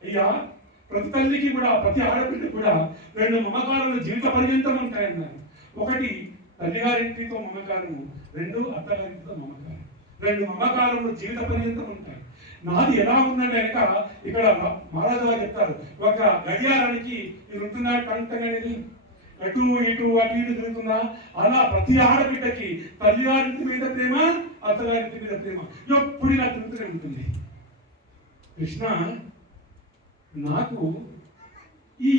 అయ్యా ప్రతి తల్లికి కూడా, ప్రతి ఆడపిల్లకి కూడా 2 మమకారాలు జీవిత పర్యంతం ఉంటాయన్నారు. ఒకటి తల్లిగారింటితో మమకారము, 2 అత్తగారింటితో మమకారం. 2 మమకారములు జీవిత పర్యంతం ఉంటాయి. నాది ఎలా ఉందంటే కనుక, ఇక్కడ మహారాజు గారు చెప్తారు, ఒక గడియారానికి ఇది ఉంటుందా టంటంగ్ అనేది, అటు ఇటు అటు ఇటు తిరుగుతుందా, అలా ప్రతి ఆడబిడ్డకి తల్లిగారింటి మీద ప్రేమ, అత్తగారింటి మీద ప్రేమ ఎప్పుడు ఇలా తిరుగుతూనే ఉంటుంది. కృష్ణ నాకు ఈ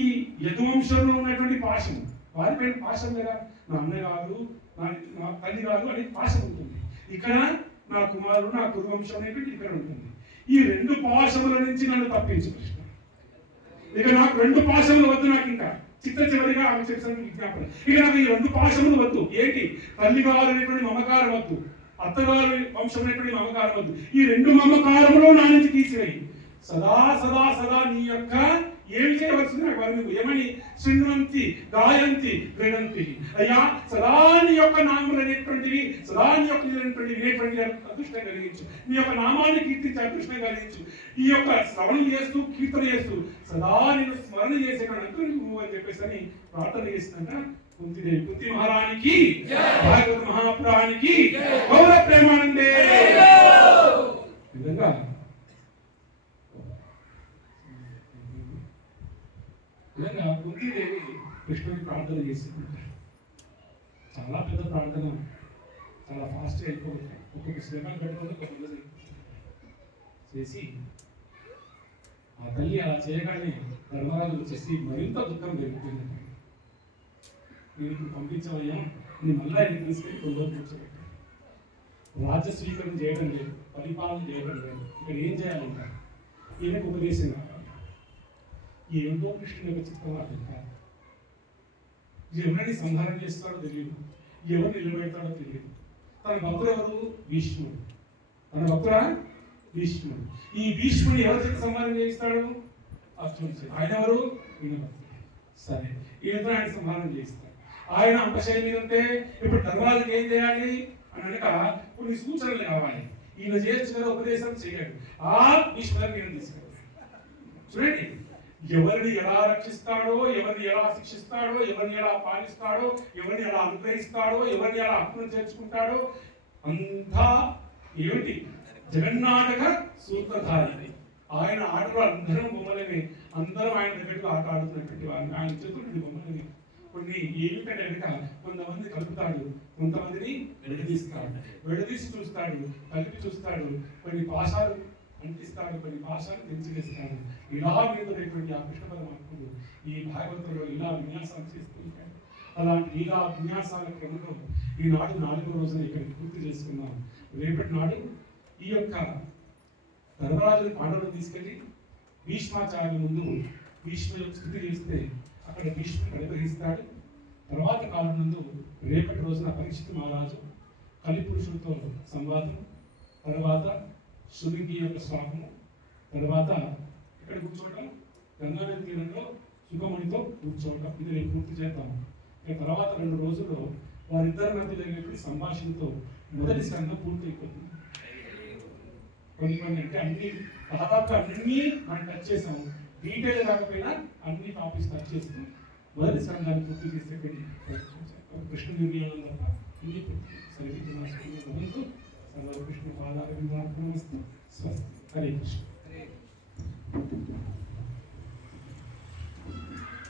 యదువంశంలో ఉన్నటువంటి పాశం, వారిపైన పాశం లేదా, నా అన్న కాదు, నా తల్లి కాదు అనే పాశం ఉంటుంది. ఇక్కడ నా కుమారుడు, నా కురువంశం అనేటువంటి ఇక్కడ ఉంటుంది. ఈ 2 పాశముల నుంచి నన్ను తప్పించు కృష్ణ. ఇక నాకు 2 పాశములు వద్దు, నాకు ఇంకా చిత్త చివరిగా ఆమె చేసిన విజ్ఞాపన, ఇక నాకు ఈ 2 పాశములు వద్దు. ఏంటి? తల్లి గారు అనేటువంటి మమకారం వద్దు, అత్తగారి వంశం అనేటువంటి మమకారం వద్దు. ఈ 2 మమకారములు నా నుంచి తీసివేయి. సదా సదా సదా నీ యొక్క ఏమి చేయవలసింది నాకు వరం. ఏమని? శృణ్వంతి గాయంతి గృణంతి. అయ్యా సదా నీ యొక్క నామములు అనేటువంటివి, సదా నీ యొక్క వినేటువంటి అదృష్టం కలిగించు, నీ యొక్క నామాన్ని కీర్తించే అదృష్టం కలిగించు, ఈ యొక్క శ్రవణం చేస్తూ కీర్తన చేస్తూ సదా నేను స్మరణ చేసేటట్టు నువ్వు అని చెప్పేసి అని ప్రార్థన చేసిందంట కుంతిదేవి. కుంతి మహారానికి, భాగవత మహాపురానికి గౌరవ ప్రేమానందే. విధంగా కుంతిదేవి కృష్ణుని ప్రార్థన చేసింది. చాలా పెద్ద ప్రార్థన, చాలా ఫాస్ట్గా అయిపోతుంది. ఒక్కొక్క శ్లోకాలు పెట్టుకుంటే కొంతమంది చేసి ఆ తల్లి అలా చేయగానే ధర్మరాజు వచ్చేసి మరింత దుఃఖం పెరిగిపోయింది. నేను ఇప్పుడు పంపించవయ్యా, నేను మళ్ళా ఇంటికి తీసుకెళ్ళి కొన్ని రోజులు కూర్చోబెట్టాను. రాజ్య స్వీకరణ చేయడం లేదు, పరిపాలన చేయడం లేదు. ఇక్కడ ఏం చేయాలంట? ఈయనకు ఉపదేశం కావాలి. ఏమిటో కృష్ణుని యొక్క చిత్తం అర్థం కాదు. ఎవరిని సంహారం చేస్తాడో తెలియదు, ఎవరు నిలబెడతాడో తెలియదు. తన భక్తుడు ఎవరు? భీష్ముడు. తన భక్తుడా భీష్ముడు. ఈ భీష్ముడు ఎవరి చేత సంహారం చేయిస్తాడు? అర్జునుడు. ఆయన ఎవరు? ఈయన భక్తుడు. సరే, ఈయనతో ఆయన సంహారం చేయిస్తాడు. ఆయన అంపశైలి మీద ఉంటే ఇప్పుడు ధర్మరాజుకి ఏం చేయాలి అని అనక కొన్ని సూచనలు కావాలి. ఈయన చేయొచ్చు కదా, ఉపదేశం చేయడు. ఆ భీష్ముడిని ఈయన తీసుకెళ్ళాడు. చూడండి, ఎవరిని ఎలా రక్షిస్తాడో, ఎవరిని ఎలా శిక్షిస్తాడో, ఎవరిని ఎలా పాలిస్తాడో, ఎవరిని ఎలా అనుగ్రహిస్తాడో, ఎవరిని ఎలా హక్కును చేర్చుకుంటాడో అంతా ఏమిటి? జగన్నాటక సూత్రధారి. ఆయన ఆటలో అందరం బొమ్మలనే, అందరం ఆయన దగ్గరకు ఆట ఆడుతున్నటువంటి వారిని, ఆయన చేతున్నటువంటి బొమ్మలని. కొన్ని ఏమిటంటే కనుక కొంతమంది కలుపుతాడు, కొంతమందిని విడదీసి చూస్తాడు, కలిపి చూస్తాడు, కొన్ని పాశాలు అంటిస్తాడు, కొన్ని భాషలు తెంచివేస్తాడు. ఇలా మీదటువంటి ఆ కృష్ణ పరమాత్ముడు ఈ భాగవతంలో ఇలా విన్యాసాలు చేస్తూ ఉంటాడు. అలాంటి ఇలా విన్యాసాల క్రమంలో ఈనాడు 4వ రోజున ఇక్కడికి పూర్తి చేసుకున్నాం. రేపటి నాడు ఈ యొక్క ధర్మరాజుని పాండవులను తీసుకెళ్లి భీష్మాచార్యుల ముందు భీష్మ స్థితి చేస్తే అక్కడ భీష్ముడు అనుగ్రహిస్తాడు. తర్వాత కాలం నందు రేపటి రోజున పరీక్షిత్ మహారాజు కలిపురుషుడితో సంవాదం, తర్వాత శృంగి యొక్క శ్రాపము, తర్వాత ఇక్కడ కూర్చోవటం, గంగానది తీరంలో సుఖమణితో కూర్చోవటం. ఇది రేపు పూర్తి చేద్దాము. ఇక తర్వాత 2 రోజుల్లో వారిద్దరి మధ్య జరిగినటువంటి సంభాషణతో మొదటి స్కందం పూర్తి అయిపోతుంది. కొన్ని అంటే అన్ని దాదాపు అన్ని మనం టచ్ చేసాము. డీటెయిల్ కాకపోయినా అన్ని టాపిక్స్ టచ్ చేస్తూ మొదటి స్కందాన్ని పూర్తి చేసేటువంటి కృష్ణ నిర్ణయాలను తప్ప ఇన్ని పూర్తి సరిగ్గా సర్వకృష్ణ పాదాలను స్వస్తి. హరే కృష్ణ.